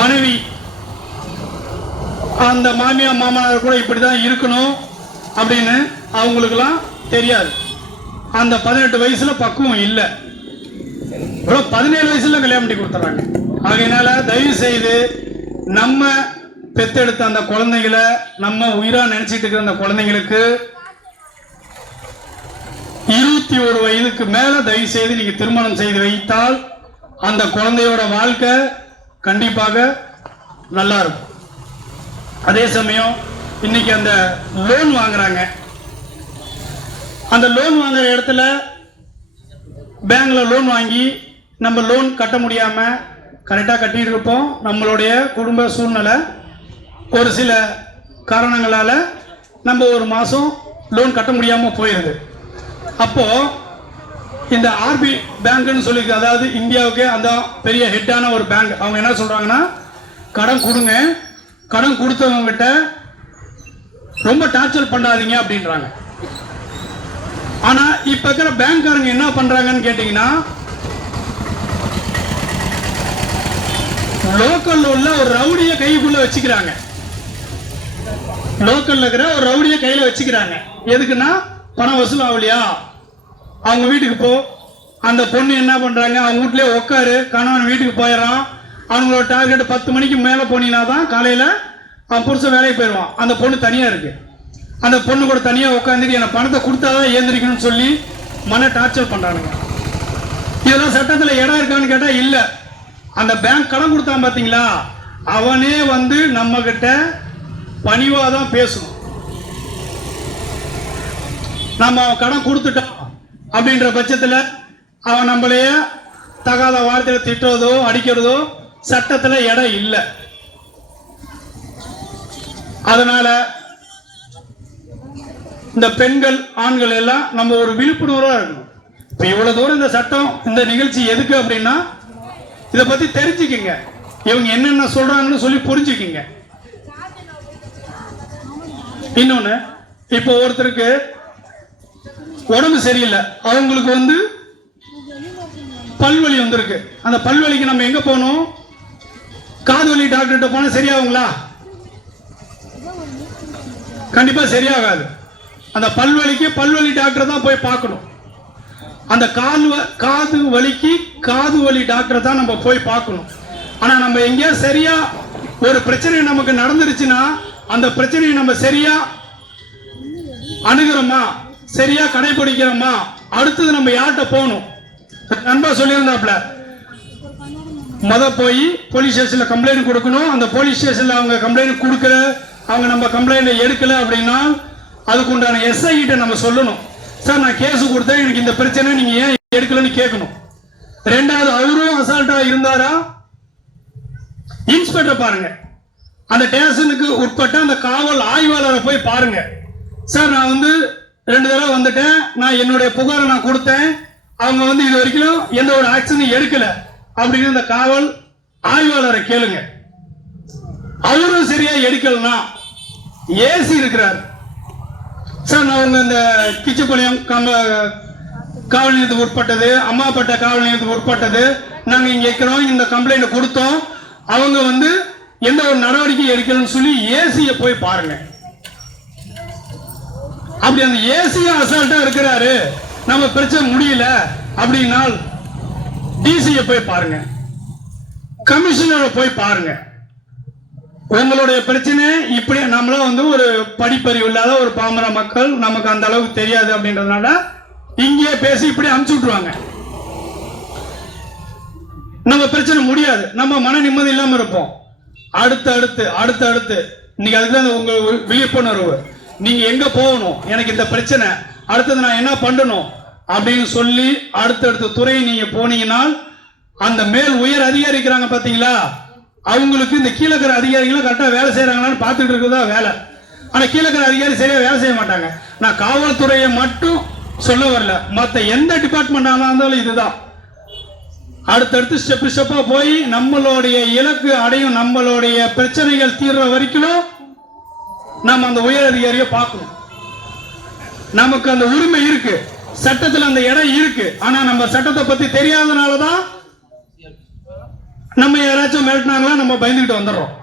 மனைவி அந்த மாமியார் மாமனார் கூட இப்படிதான் இருக்கணும் அப்படின்னு அவங்களுக்குலாம் தெரியாது. அந்த 18 வயசுல பக்குவம் இல்லை, 17 வயசுல கல்யாணம் பண்ணி கொடுத்துறாங்க. ஆகையினால தயவு செய்து நம்ம பெத்தெடுத்த அந்த குழந்தைகளை, நம்ம உயிரா நினைச்சிட்டு இருக்கிற அந்த குழந்தைங்களுக்கு 21 வயதுக்கு மேல தயவு செய்து நீங்க திருமணம் செய்து வைத்தால் அந்த குழந்தையோட வாழ்க்கை கண்டிப்பாக நல்லா இருக்கும். அதே சமயம் இன்னைக்கு அந்த லோன் வாங்குறாங்க. அந்த லோன் வாங்குற இடத்துல பேங்க்ல லோன் வாங்கி நம்ம லோன் கட்ட முடியாம கரெக்டாக கட்டிட்டு இருப்போம். நம்மளுடைய குடும்ப சூழ்நிலை ஒரு சில காரணங்களால நம்ம ஒரு மாசம் லோன் கட்ட முடியாம போயிருது. அப்போ இந்த ஆர்பி பேங்க்னு சொல்லி, அதாவது இந்தியாவுக்கு அந்த பெரிய ஹெட்டான ஒரு பேங்க், அவங்க என்ன சொல்றாங்கன்னா, கடன் கொடுங்க, கடன் கொடுத்தவங்க கிட்ட ரொம்ப டார்ச்சர் பண்ணாதீங்க அப்படின்றாங்க. ஆனா இப்ப இருக்கிற பேங்க்காரங்க என்ன பண்றாங்கன்னு கேட்டீங்கன்னா, லோக்கல்ல உள்ள ஒரு ரவுடிய கைக்குள்ள வச்சுக்கிறாங்க. லோக்கல்ல இருக்கிற ஒரு ரவுடிய கையில வச்சுக்கிறாங்க. எதுக்குன்னா, பணம் வசூல் ஆகலையா, அவங்க வீட்டுக்கு போ. அந்த பொண்ணு என்ன பண்றாங்க, அவங்க வீட்லயே உட்காரு, கணவன் வீட்டுக்கு போயிடறான். அவங்களோட டார்கெட் 10 மணிக்கு மேல போனீங்கன்னா தான் காலையில அவன் புருஷன் வேலைக்கு போயிடுவான். அந்த பொண்ணு தனியா இருக்கு. அந்த பொண்ணு கூட தனியா உட்காந்துட்டு எனக்கு பணத்தை கொடுத்தாதான் ஏந்திரிக்கணும்னு சொல்லி மன டார்ச்சர் பண்றானுங்க. இதெல்லாம் சட்டத்துல இடம் இருக்கான்னு கேட்டா இல்ல. அந்த பேங்க் கடன் கொடுத்தான் பாத்தீங்களா, அவனே வந்து நம்ம கிட்ட பணிவாதான் பேசணும். நம்ம கடன் கொடுத்துட்டோம் அப்படின்ற பட்சத்துல அவன் நம்மளைய தகாத வார்த்தையில திட்டுறதோ அடிக்கிறதோ சட்டத்துல இடம் இல்லை. அதனால இந்த பெண்கள் ஆண்கள் எல்லாம் நம்ம ஒரு விழிப்புணர்வா இருக்கணும். இப்ப இவ்வளவு தூரம் இந்த சட்டம், இந்த நிகழ்ச்சி எதுக்கு அப்படின்னா, இதை பத்தி தெரிஞ்சுக்குங்க, இவங்க என்னென்ன சொல்றாங்கன்னு சொல்லி புரிஞ்சுக்குங்க. இன்னொன்னு, இப்போ ஒருத்தருக்கு உடம்பு சரியில்லை, அவங்களுக்கு வந்து பல்வலி வந்திருக்கு. அந்த பல்வலிக்கு நம்ம எங்க போகணும், காதுவலி டாக்டர்கிட்ட போனா சரியாகுங்களா? கண்டிப்பா சரியாகாது. அந்த பல்வலிக்கு பல்வலி டாக்டர் தான் போய் பார்க்கணும். அந்த காது வலிக்கு காது வலி டாக்டர் தான் நம்ம போய் பார்க்கணும். ஆனா நம்ம எங்கேயா சரியா ஒரு பிரச்சனை நமக்கு நடந்துருச்சுன்னா அந்த பிரச்சனையை நம்ம சரியா அணுகிறோமா, சரியா கடைபிடிக்கிறோமா, அடுத்தது நம்ம யார்கிட்ட போகணும். நண்பா சொல்லியிருந்தாப்ல, போய் போலீஸ் ஸ்டேஷன்ல கம்ப்ளைண்ட் கொடுக்கணும். அந்த போலீஸ் ஸ்டேஷன்ல அவங்க கம்ப்ளைண்ட் கொடுக்கல, அவங்க நம்ம கம்ப்ளைண்ட் எடுக்கல அப்படின்னா அதுக்கு உண்டான எஸ்ஐ கிட்ட நம்ம சொல்லணும், சார் நான் கேஸ் கொடுத்தேன், எனக்கு இந்த பிரச்சனை, நீங்க ஏன் எடுக்கலன்னு கேட்கணும். ரெண்டாவது, அவரும் அசால்ட்டா இருந்தாரா, இன்ஸ்பெக்டர் பாருங்க, அந்த ஸ்டேஷனுக்கு உட்பட்ட அந்த காவல் ஆய்வாளரை போய் பாருங்க, சார் நான் வந்து 2 தடவை வந்துட்டேன், நான் என்னுடைய புகாரை நான் கொடுத்தேன், அவங்க வந்து இது வரைக்கும் எந்த ஒரு ஆக்ஷனும் எடுக்கல அப்படின்னு அந்த காவல் ஆய்வாளரை கேளுங்க. அவரும் சரியா எடுக்கலனா ஏசி இருக்கிறார், சார் நான் உங்க இந்த கிச்சப்பாளையம் காவல் நிலையத்துக்கு உட்பட்டது, அம்மாப்பட்ட காவல் நிலையத்துக்கு உட்பட்டது, நாங்க இங்க இருக்கிறோம், இந்த கம்ப்ளைண்ட் கொடுத்தோம், அவங்க வந்து எந்த ஒரு நடவடிக்கை எடுக்கலன்னு சொல்லி ஏசிய போய் பாருங்க. அப்படி அந்த ஏசியா அசால்ட்டா இருக்கிறாரு, நம்ம பிரச்சனை முடியல அப்படின்னா டிசிய போய் பாருங்க. கமிஷனரை போய் பாருங்க. உங்களுடைய பிரச்சனை இப்படி நம்மள வந்து ஒரு படிப்பறிவு இல்லாத ஒரு பாமர மக்கள், நமக்கு அந்த அளவுக்கு தெரியாது அப்படின்றதுனால இங்கே பேசி இப்படி அனுப்பிச்சு விட்டுருவாங்க. நம்ம பிரச்சனை முடியாது, நம்ம மன நிம்மதி இல்லாம இருப்போம். அடுத்து இன்னைக்கு அதுதான் உங்க விழிப்புணர்வு. நீங்க எங்க போகணும், எனக்கு இந்த பிரச்சனை, அடுத்தது நான் என்ன பண்ணணும் அப்படின்னு சொல்லி அடுத்தடுத்த துறையை நீங்க போனீங்கன்னா அந்த மேல் உயர் அதிகாரிக்கிறாங்க பாத்தீங்களா, அவங்களுக்கு இந்த கீழே இருக்கிற அதிகாரிகளும் கரெக்டா வேலை செய்யறாங்களான்னு பார்த்துட்டு இருக்கிறதா வேலை. ஆனா கீழே இருக்கிற அதிகாரி சரியா வேலை செய்ய மாட்டாங்க. நான் காவல்துறையை மட்டும் சொல்ல வரல, மற்ற எந்த டிபார்ட்மெண்ட் இருந்தாலும் இதுதான். அடுத்தடுத்து ஸ்டெப்பா போய் நம்மளுடைய இலக்கு அடையும், நம்மளுடைய பிரச்சனைகள் தீர்ற வரைக்கும் நம்ம அந்த உயர் அதிகாரியை பார்க்கணும். நமக்கு அந்த உரிமை இருக்கு, சட்டத்தில் அந்த இடம் இருக்கு. ஆனா நம்ம சட்டத்தை பத்தி தெரியாதனாலதான் நம்ம யாராச்சும் மிரட்டினாங்களா நம்ம பயந்துகிட்டு வந்துடுறோம்.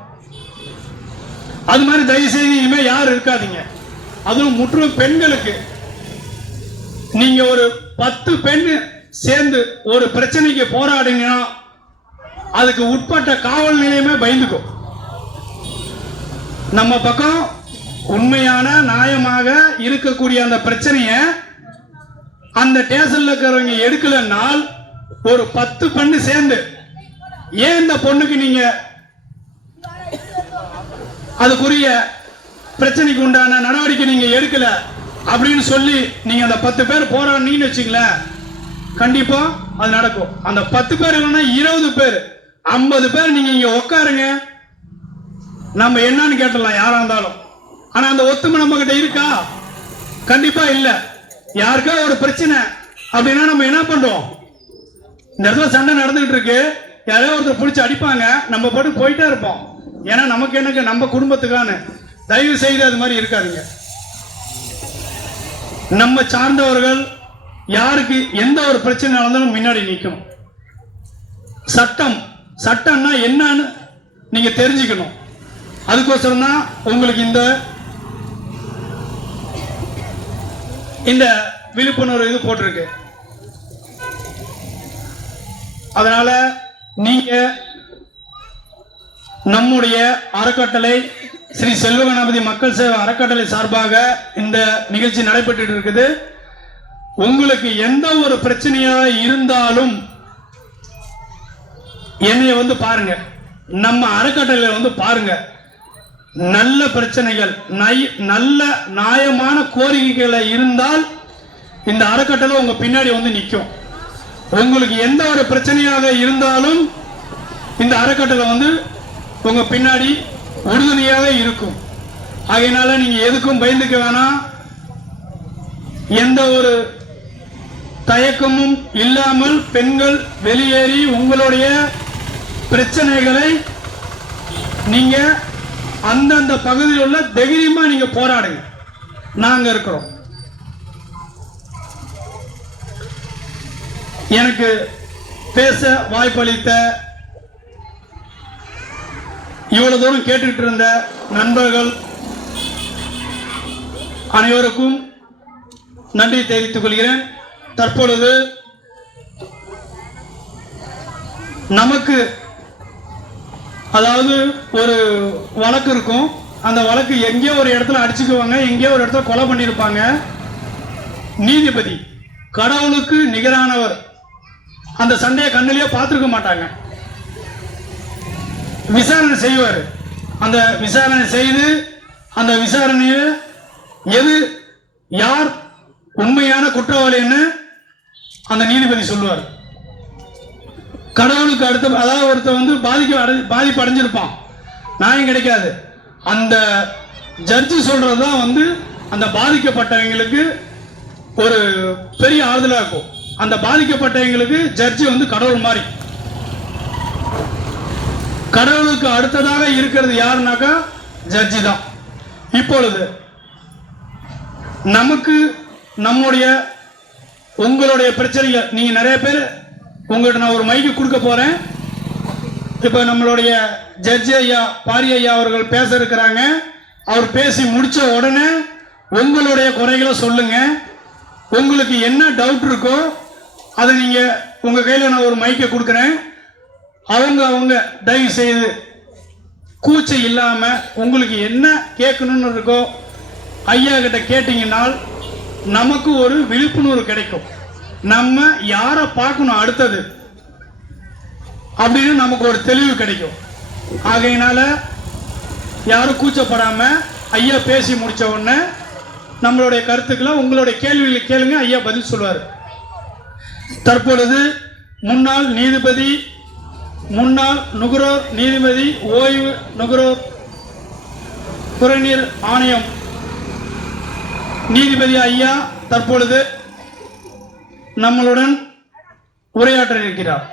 அது மாதிரி தயவு செய்து இனிமே யாரும் இருக்காதீங்க. அதுவும் முற்றிலும் பெண்களுக்கு, நீங்க ஒரு 10 பெண் சேர்ந்து ஒரு பிரச்சனைக்கு போராடுங்கன்னா அதுக்கு உட்பட்ட காவல் நிலையமே பயந்துக்கும். நம்ம பக்கம் உண்மையான நியாயமாக இருக்கக்கூடிய அந்த பிரச்சனைய அந்த ஸ்டேஷன்ல இருக்கிறவங்க எடுக்கலனால் ஒரு 10 பெண்ணு சேர்ந்து, ஏன் இந்த பொண்ணுக்கு நீங்க அதுக்குரிய பிரச்சனைக்கு உண்டான நடவடிக்கை நீங்க எடுக்கல அப்படின்னு சொல்லி நீங்க அந்த 10 பேர் போராடினீங்கன்னு வச்சுங்களேன், கண்டிப்பா அது நடக்கும். அந்த 10 பேர் இல்லைன்னா 20 பேர் 50 பேர் நீங்க இங்க உட்காருங்க, நம்ம என்னன்னு கேட்டலாம் யாரா இருந்தாலும். ஆனா அந்த ஒத்துமை நம்ம கிட்ட இருக்கா? கண்டிப்பா இல்ல. யாருக்கா ஒரு பிரச்சனை அப்படின்னா நம்ம என்ன பண்றோம், இந்த இடத்துல சண்டை நடந்துகிட்டு இருக்கு, யாரையோ ஒருத்தர் பிடிச்சி அடிப்பாங்க, நம்ம பாட்டு போயிட்டே இருப்போம். ஏன்னா நமக்கு எனக்கு நம்ம குடும்பத்துக்கான. தயவு செய்து அது மாதிரி இருக்காதுங்க. நம்ம சார்ந்தவர்கள் யாருக்கு எந்த ஒரு பிரச்சனை நடந்தாலும் முன்னாடி நிற்கணும். சட்டம்னா என்னன்னு நீங்க தெரிஞ்சுக்கணும். அதுக்கோசரம் தான் உங்களுக்கு இந்த விழிப்புணர்வு இது போட்டிருக்கு. அதனால நீங்க நம்முடைய அறக்கட்டளை ஸ்ரீ செல்வ கணபதி மக்கள் சேவை அறக்கட்டளை சார்பாக இந்த நிகழ்ச்சி நடைபெற்று இருக்குது. உங்களுக்கு எந்த ஒரு பிரச்சனையா இருந்தாலும் என்னைய வந்து பாருங்க, நம்ம அறக்கட்டளையில வந்து பாருங்க. நல்ல பிரச்சனைகள், நல்ல நியாயமான கோரிக்கைகளை இருந்தால் இந்த அறக்கட்டளை உங்க பின்னாடி வந்து நிற்கும். உங்களுக்கு எந்த ஒரு பிரச்சனையாக இருந்தாலும் இந்த அறக்கட்டளை வந்து உங்க பின்னாடி உறுதுணையாக இருக்கும். ஆகையினால நீங்க எதுக்கும் பயந்துக்க வேணாம். எந்த ஒரு தயக்கமும் இல்லாமல் பெண்கள் வெளியேறி உங்களுடைய பிரச்சனைகளை நீங்க அந்தந்த பகுதியில் உள்ள தைரியமா நீங்க போராடுங்க, நாங்க இருக்கிறோம். எனக்கு பேச வாய்ப்பளித்த இவ்வளவு தூரம் கேட்டுக்கிட்டு இருந்த நண்பர்கள் அனைவருக்கும் நன்றி தெரிவித்துக் கொள்கிறேன். தற்பொழுது நமக்கு அதாவது ஒரு வழக்கு இருக்கும். அந்த வழக்கு எங்கேயோ ஒரு இடத்துல அடிச்சுக்குவாங்க, எங்கேயோ ஒரு இடத்துல கொலை பண்ணியிருப்பாங்க. நீதிபதி கடவுளுக்கு நிகரானவர், அந்த சண்டையை கண்ணிலேயே பார்த்துருக்க மாட்டாங்க. விசாரணை செய்வார். அந்த விசாரணை செய்து அந்த விசாரணையை எது யார் உண்மையான குற்றவாளின்னு அந்த நீதிபதி சொல்லுவார். கடவுளுக்கு அடுத்த அதாவது ஒருத்தர் வந்து பாதிப்பு அடைஞ்சிருப்பான், நியாயம் கிடைக்காது. அந்த ஜட்ஜி சொல்றதுதான் வந்து அந்த பாதிக்கப்பட்டவங்களுக்கு ஒரு பெரிய ஆறுதலா இருக்கும். அந்த பாதிக்கப்பட்டவங்களுக்கு ஜட்ஜி வந்து கடவுள் மாதிரி. கடவுளுக்கு அடுத்ததாக இருக்கிறது யாருனாக்கா ஜட்ஜி தான். இப்பொழுது நமக்கு நம்முடைய உங்களுடைய பிரச்சனைகள், நீங்க நிறைய பேர் உங்கள்கிட்ட நான் ஒரு மைக்கு கொடுக்க போறேன். இப்ப நம்மளுடைய ஜட்ஜி ஐயா பாரி ஐயா அவர்கள் பேச இருக்கிறாங்க. அவர் பேசி முடிச்ச உடனே உங்களுடைய குறைகளை சொல்லுங்க. உங்களுக்கு என்ன டவுட் இருக்கோ அதை நீங்க உங்க கையில நான் ஒரு மைக்கை கொடுக்குறேன். அவங்க தயவு செய்து கூச்சை இல்லாம உங்களுக்கு என்ன கேட்கணும்னு இருக்கோ ஐயா கிட்ட கேட்டீங்கன்னால் நமக்கு ஒரு விழிப்புணர்வு கிடைக்கும். நம்ம யாரை பார்க்கணும் அடுத்தது அப்படின்னு நமக்கு ஒரு தெளிவு கிடைக்கும். ஆகையினால யாரும் கூச்சப்படாம ஐயா பேசி முடிச்ச உடனே நம்மளுடைய கருத்துக்களை உங்களுடைய கேள்விகளை கேளுங்க, ஐயா பதில் சொல்வார். தற்பொழுது முன்னாள் நீதிபதி, முன்னாள் நுகர்வோர் நீதிபதி, ஓய்வு நுகர்வோர் குறைநீர் ஆணையம் நீதிபதி ஐயா தற்பொழுது நம்மளுடன் உரையாற்ற இருக்கிறார்.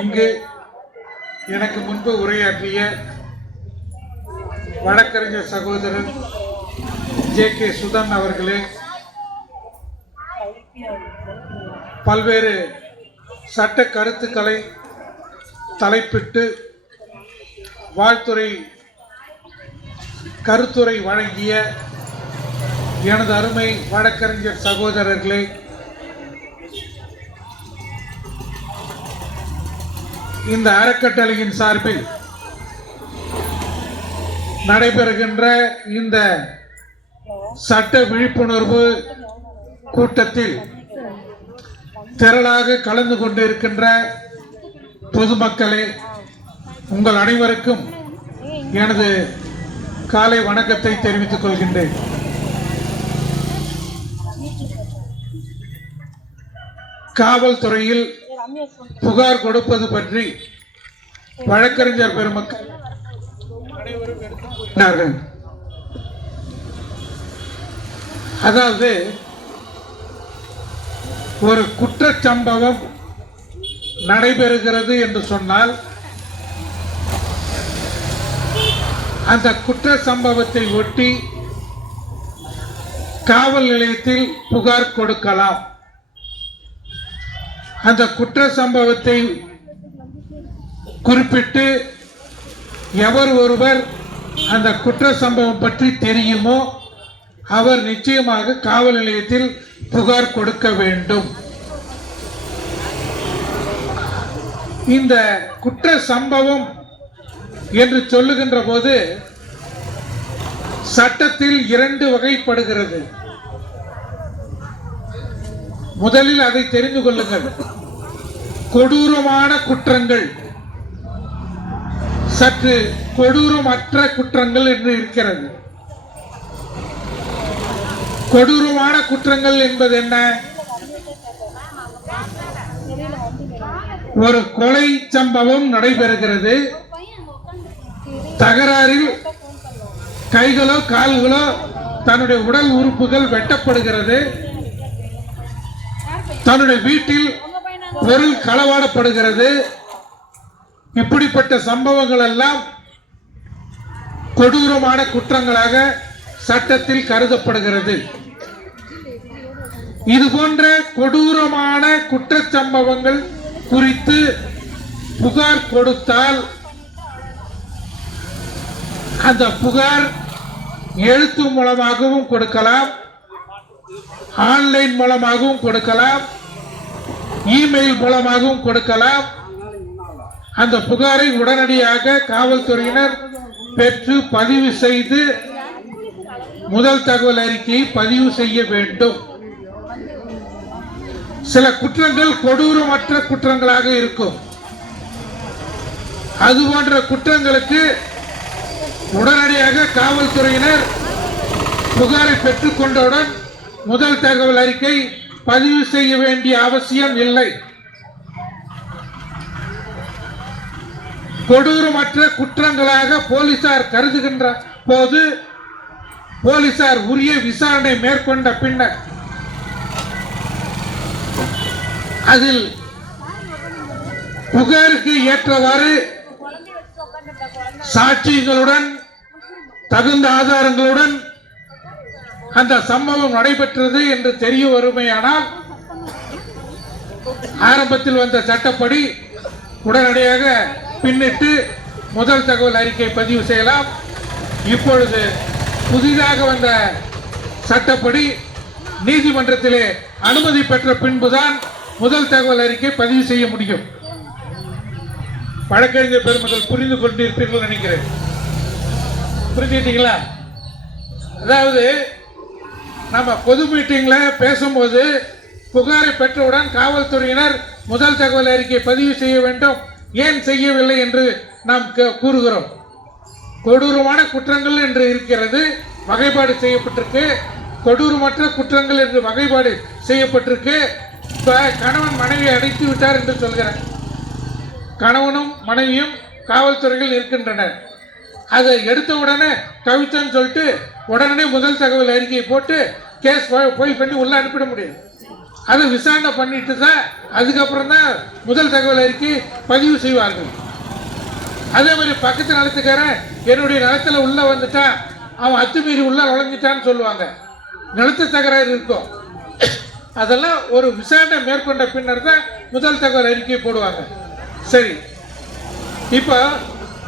இங்கு எனக்கு முன்பு உரையாற்றிய வழக்கறிஞர் சகோதரர் JK சுதன் அவர்களே, பல்வேறு சட்ட கருத்துக்களை தலைப்பிட்டு கருத்துரை வழங்கிய எனது அருமை வழக்கறிஞர் சகோதரர்களே, இந்த அறக்கட்டளையின் சார்பில் நடைபெறுகின்ற இந்த சட்ட விழிப்புணர்வு கூட்டத்தில் திரளாக கலந்து கொண்டிருக்கின்ற பொதுமக்களே, உங்கள் அனைவருக்கும் எனது காலை வணக்கத்தை தெரிவித்துக் கொள்கின்றேன். காவல்துறையில் புகார் கொடுப்பது பற்றி வழக்கறிஞர் பெருமக்கள் அனைவரும் எடுத்துக்கொண்டார்கள். அதாவது ஒரு குற்றச்சம்பவம் நடைபெறுகிறது என்று சொன்னால் அந்த குற்ற சம்பவத்தை ஒட்டி காவல் நிலையத்தில் புகார் கொடுக்கலாம். அந்த குற்ற சம்பவத்தை குறிப்பிட்டு எவர் ஒருவர் அந்த குற்ற சம்பவம் பற்றி தெரியுமோ அவர் நிச்சயமாக காவல் நிலையத்தில் புகார் கொடுக்க வேண்டும். இந்த குற்ற சம்பவம் என்று சொல்லுகின்ற போது சட்டத்தில் 2 வகைப்படுகிறது. முதலில் அதை தெரிந்து கொள்ளுங்கள். கொடூரமான குற்றங்கள், சற்று கொடூரமற்ற குற்றங்கள் என்று இருக்கிறது. கொடூரமான குற்றங்கள் என்பது என்ன? ஒரு கொலை சம்பவம் நடைபெறுகிறது. தகராறில் கைகளோ கால்களோ தன்னுடைய உடல் உறுப்புகள் வெட்டப்படுகிறது. தன்னுடைய வீட்டில் பொருள் களவாடப்படுகிறது. இப்படிப்பட்ட சம்பவங்கள் எல்லாம் கொடூரமான குற்றங்களாக சட்டத்தில் கருதப்படுகிறது. இது போன்ற கொடூரமான குற்றச் சம்பவங்கள் குறித்து புகார் கொடுத்தால் அந்த புகார் எழுத்து மூலமாகவும் கொடுக்கலாம், ஆன்லைன் மூலமாகவும் கொடுக்கலாம், இமெயில் மூலமாகவும் கொடுக்கலாம். அந்த புகாரை உடனடியாக காவல்துறையினர் பெற்று பதிவு செய்து முதல் தகவல் அறிக்கையை பதிவு செய்ய வேண்டும். சில குற்றங்கள் கொடூரமற்ற குற்றங்களாக இருக்கும். அது போன்ற குற்றங்களுக்கு உடனடியாக காவல்துறையினர் புகாரை பெற்றுக் கொண்டவுடன் முதல் தகவல் அறிக்கை பதிவு செய்ய வேண்டிய அவசியம் இல்லை. கொடூரமற்ற குற்றங்களாக போலீசார் கருதுகின்ற போது போலீசார் உரிய விசாரணை மேற்கொண்ட பின்னர் அதில் புகாருக்கு ஏற்றவாறு சாட்சிகளுடன் தகுந்த ஆதாரங்களுடன் அந்த சம்பவம் நடைபெற்றது என்று தெரிய வருமையானால் ஆரம்பத்தில் வந்த சட்டப்படி உடனடியாக பின்னிட்டு முதல் தகவல் அறிக்கை பதிவு செய்யலாம். இப்பொழுது புதிதாக வந்த சட்டப்படி நீதிமன்றத்திலே அனுமதி பெற்ற பின்புதான் முதல் தகவல் அறிக்கை பதிவு செய்ய முடியும். வழக்கறிஞர் பெருமக்கள் புரிந்து கொண்டிருப்பீர்கள் நினைக்கிறேன். புரிஞ்சுக்கிட்டீங்களா? அதாவது நம்ம பொது மீட்டிங்ல பேசும்போது புகாரை பெற்றவுடன் காவல்துறையினர் முதல் தகவல் அறிக்கை பதிவு செய்ய வேண்டும், ஏன் செய்யவில்லை என்று நாம் கூறுகிறோம். கொடூரமான குற்றங்கள் என்று இருக்கிறது, வகைப்பாடு செய்யப்பட்டிருக்கு. கொடூரமற்ற குற்றங்கள் என்று வகைப்பாடு செய்யப்பட்டிருக்கு. இப்ப கணவன் மனைவியை அடைத்து விட்டார் என்று சொல்கிறார். கணவனும் மனைவியும் காவல்துறையில் இருக்கின்றனர். அதை எடுத்த உடனே கவித்தன்னு சொல்லிட்டு உடனே முதல் தகவல் அறிக்கையை போட்டு கேஸ் ஃபைல் பண்ணி உள்ள அனுப்பிட முடியும். அதை விசாரணை பண்ணிட்டு தான் அதுக்கப்புறம் தான் முதல் தகவல் அறிக்கை பதிவு செய்வார்கள். அதே மாதிரி பக்கத்து நிலத்துக்காரன் என்னுடைய நிலத்துல உள்ள வந்துட்டான், அவன் அத்துமீறி உள்ள நுழைஞ்சிட்டான்னு சொல்லுவாங்க. நிலத்து தகராறு இருக்கும். அதெல்லாம் ஒரு விசாரணை மேற்கொண்ட பின்னர் தான் முதல் தகவல் அறிக்கை போடுவாங்க. சரி, இப்போ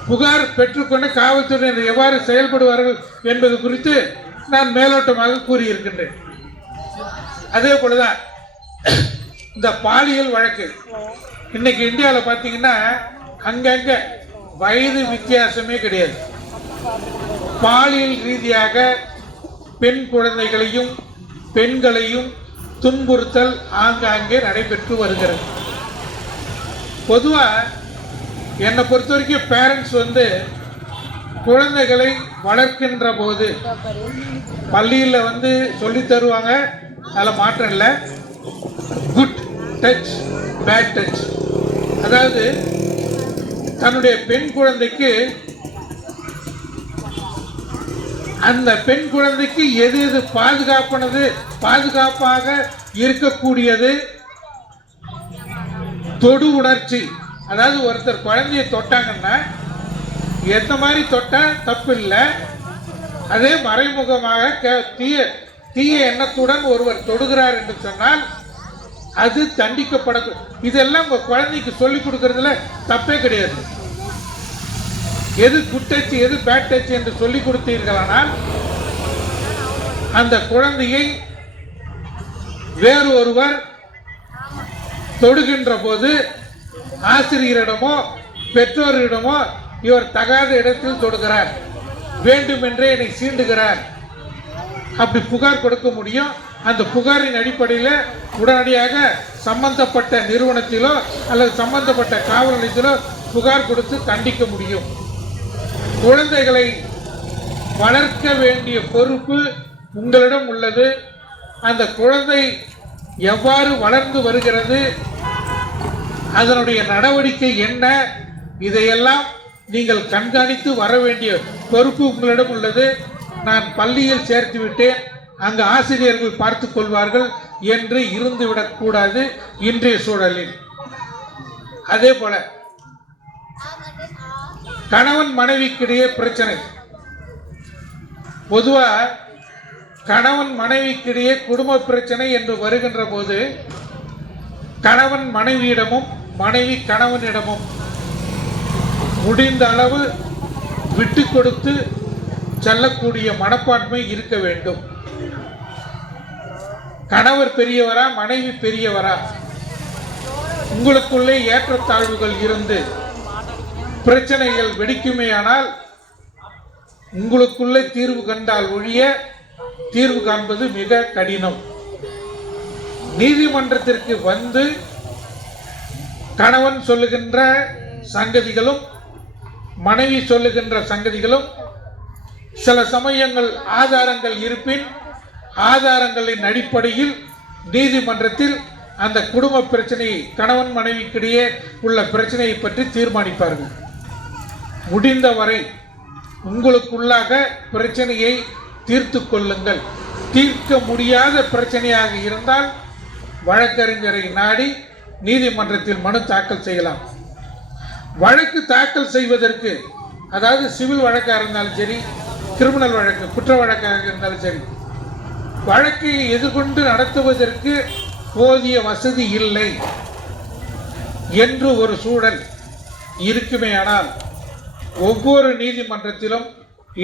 புகார் பெற்றுக்கொண்டு காவல்துறையினர் எவ்வாறு செயல்படுவார்கள் என்பது குறித்து நான் மேலோட்டமாக கூறியிருக்கின்றேன். அதே போலதான் இந்த பாலியல் வழக்கு இன்னைக்கு இந்தியாவில் பார்த்தீங்கன்னா அங்கங்க வயது வித்தியாசமே கிடையாது. பாலியல் ரீதியாக பெண் குழந்தைகளையும் பெண்களையும் துன்புறுத்தல் ஆங்காங்கே நடைபெற்று வருகிறது. பொதுவா என்னை பொறுத்த வரைக்கும் பேரண்ட்ஸ் குழந்தைகளை வளர்க்கின்ற போது பள்ளியில் சொல்லி தருவாங்க, அதில் மாற்றம் இல்லை. Good touch, bad touch. அதாவது தன்னுடைய பெண் குழந்தைக்கு அந்த பெண் குழந்தைக்கு எது எது பாதுகாப்பாக இருக்கக்கூடியது, தொடு உணர்ச்சி. அதாவது ஒருத்தர் குழந்தைய தொட்டாங்கன்னா எந்த மாதிரி தொட்டா தப்பு இல்லை, அதே மறைமுகமாக தீய எண்ணத்துடன் ஒருவர் தொடுகிறார் என்று சொன்னால் அது தண்டிக்கப்பட. இதெல்லாம் உங்க குழந்தைக்கு சொல்லிக் கொடுக்கறதுல தப்பே கிடையாது. எது குட் டச் எது பேட் டச் என்று சொல்லிக் கொடுத்தீர்களானால் அந்த குழந்தையை வேறு ஒருவர் தொடுகின்ற போது ஆசிரியரிடமோ பெற்றோரிடமோ இவர் தகாத இடத்தில் தொடுகிறார், வேண்டுமென்றே என்னை சீண்டுகிறார், அப்படி புகார் கொடுக்க முடியும். அந்த புகாரின் அடிப்படையில் உடனடியாக சம்பந்தப்பட்ட நிறுவனத்திலோ அல்லது சம்பந்தப்பட்ட காவல் நிலையத்திலோ புகார் கொடுத்து தண்டிக்க முடியும். குழந்தைகளை வளர்க்க வேண்டிய பொறுப்பு உங்களிடம் உள்ளது. அந்த குழந்தை எவ்வாறு வளர்ந்து வருகிறது, அதனுடைய நடவடிக்கை என்ன, இதையெல்லாம் நீங்கள் கண்காணித்து வர வேண்டிய பொறுப்பு உங்களிடம் உள்ளது. நான் பள்ளியில் சேர்த்து விட்டேன், அங்கு ஆசிரியர்கள் பார்த்துக் கொள்வார்கள் என்று இருந்துவிடக் கூடாது இன்றைய சூழலில். அதே போல கணவன் மனைவிக்கிடையே பிரச்சனை. பொதுவா கணவன் மனைவிக்கிடையே குடும்ப பிரச்சனை என்று வருகின்ற போது கணவன் மனைவியிடமும் மனைவி கணவனிடமும் முடிந்த அளவு விட்டு கொடுத்து செல்லக்கூடிய மனப்பான்மை இருக்க வேண்டும். கணவர் பெரியவரா மனைவி பெரியவரா, உங்களுக்குள்ளே ஏற்றத்தாழ்வுகள் இருந்து பிரச்சனைகள் வெடிக்குமேயானால் உங்களுக்குள்ளே தீர்வு கண்டால் ஒழிய தீர்வு காண்பது மிக கடினம். நீதிமன்றத்திற்கு வந்து கணவன் சொல்லுகின்ற சங்கதிகளும் மனைவி சொல்லுகின்ற சங்கதிகளும் சில சமயங்கள் ஆதாரங்கள் இருப்பின் ஆதாரங்களின் அடிப்படையில் நீதிமன்றத்தில் அந்த குடும்ப பிரச்சனையை கணவன் மனைவிக்கிடையே உள்ள பிரச்சனையை பற்றி தீர்மானிப்பார்கள். முடிந்தவரை உங்களுக்குள்ளாக பிரச்சனையை தீர்த்து கொள்ளுங்கள். தீர்க்க முடியாத பிரச்சனையாக இருந்தால் வழக்கறிஞரை நாடி நீதிமன்றத்தில் மனு தாக்கல் செய்யலாம். வழக்கு தாக்கல் செய்வதற்கு, அதாவது சிவில் வழக்காக இருந்தாலும் சரி, கிரிமினல் வழக்கு குற்ற வழக்காக இருந்தாலும் சரி, வழக்கை எதிர்கொண்டு நடத்துவதற்கு போதிய வசதி இல்லை என்று ஒரு சூழல் இருக்குமே ஆனால் ஒவ்வொரு நீதிமன்றத்திலும்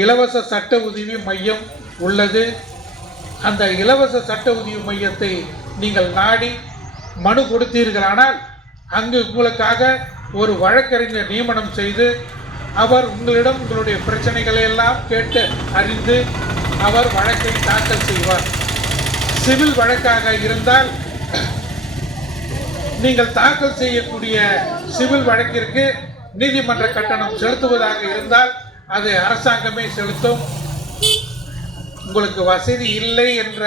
இலவச சட்ட உதவி மையம் உள்ளது. அந்த இலவச சட்ட உதவி மையத்தை நீங்கள் நாடி மனு கொடுத்தீர்களானால் அங்கு உங்களுக்காக ஒரு வழக்கறிஞர் நியமனம் செய்து அவர் உங்களிடம் உங்களுடைய பிரச்சனைகளை எல்லாம் கேட்டு அறிந்து அவர் வழக்கை தாக்கல் செய்வார். சிவில் வழக்காக இருந்தால் நீங்கள் தாக்கல் செய்யக்கூடிய சிவில் வழக்கிற்கு நீதிமன்ற கட்டணம் செலுத்துவதாக இருந்தால் அதை அரசாங்கமே செலுத்தும். உங்களுக்கு வசதி இல்லை என்ற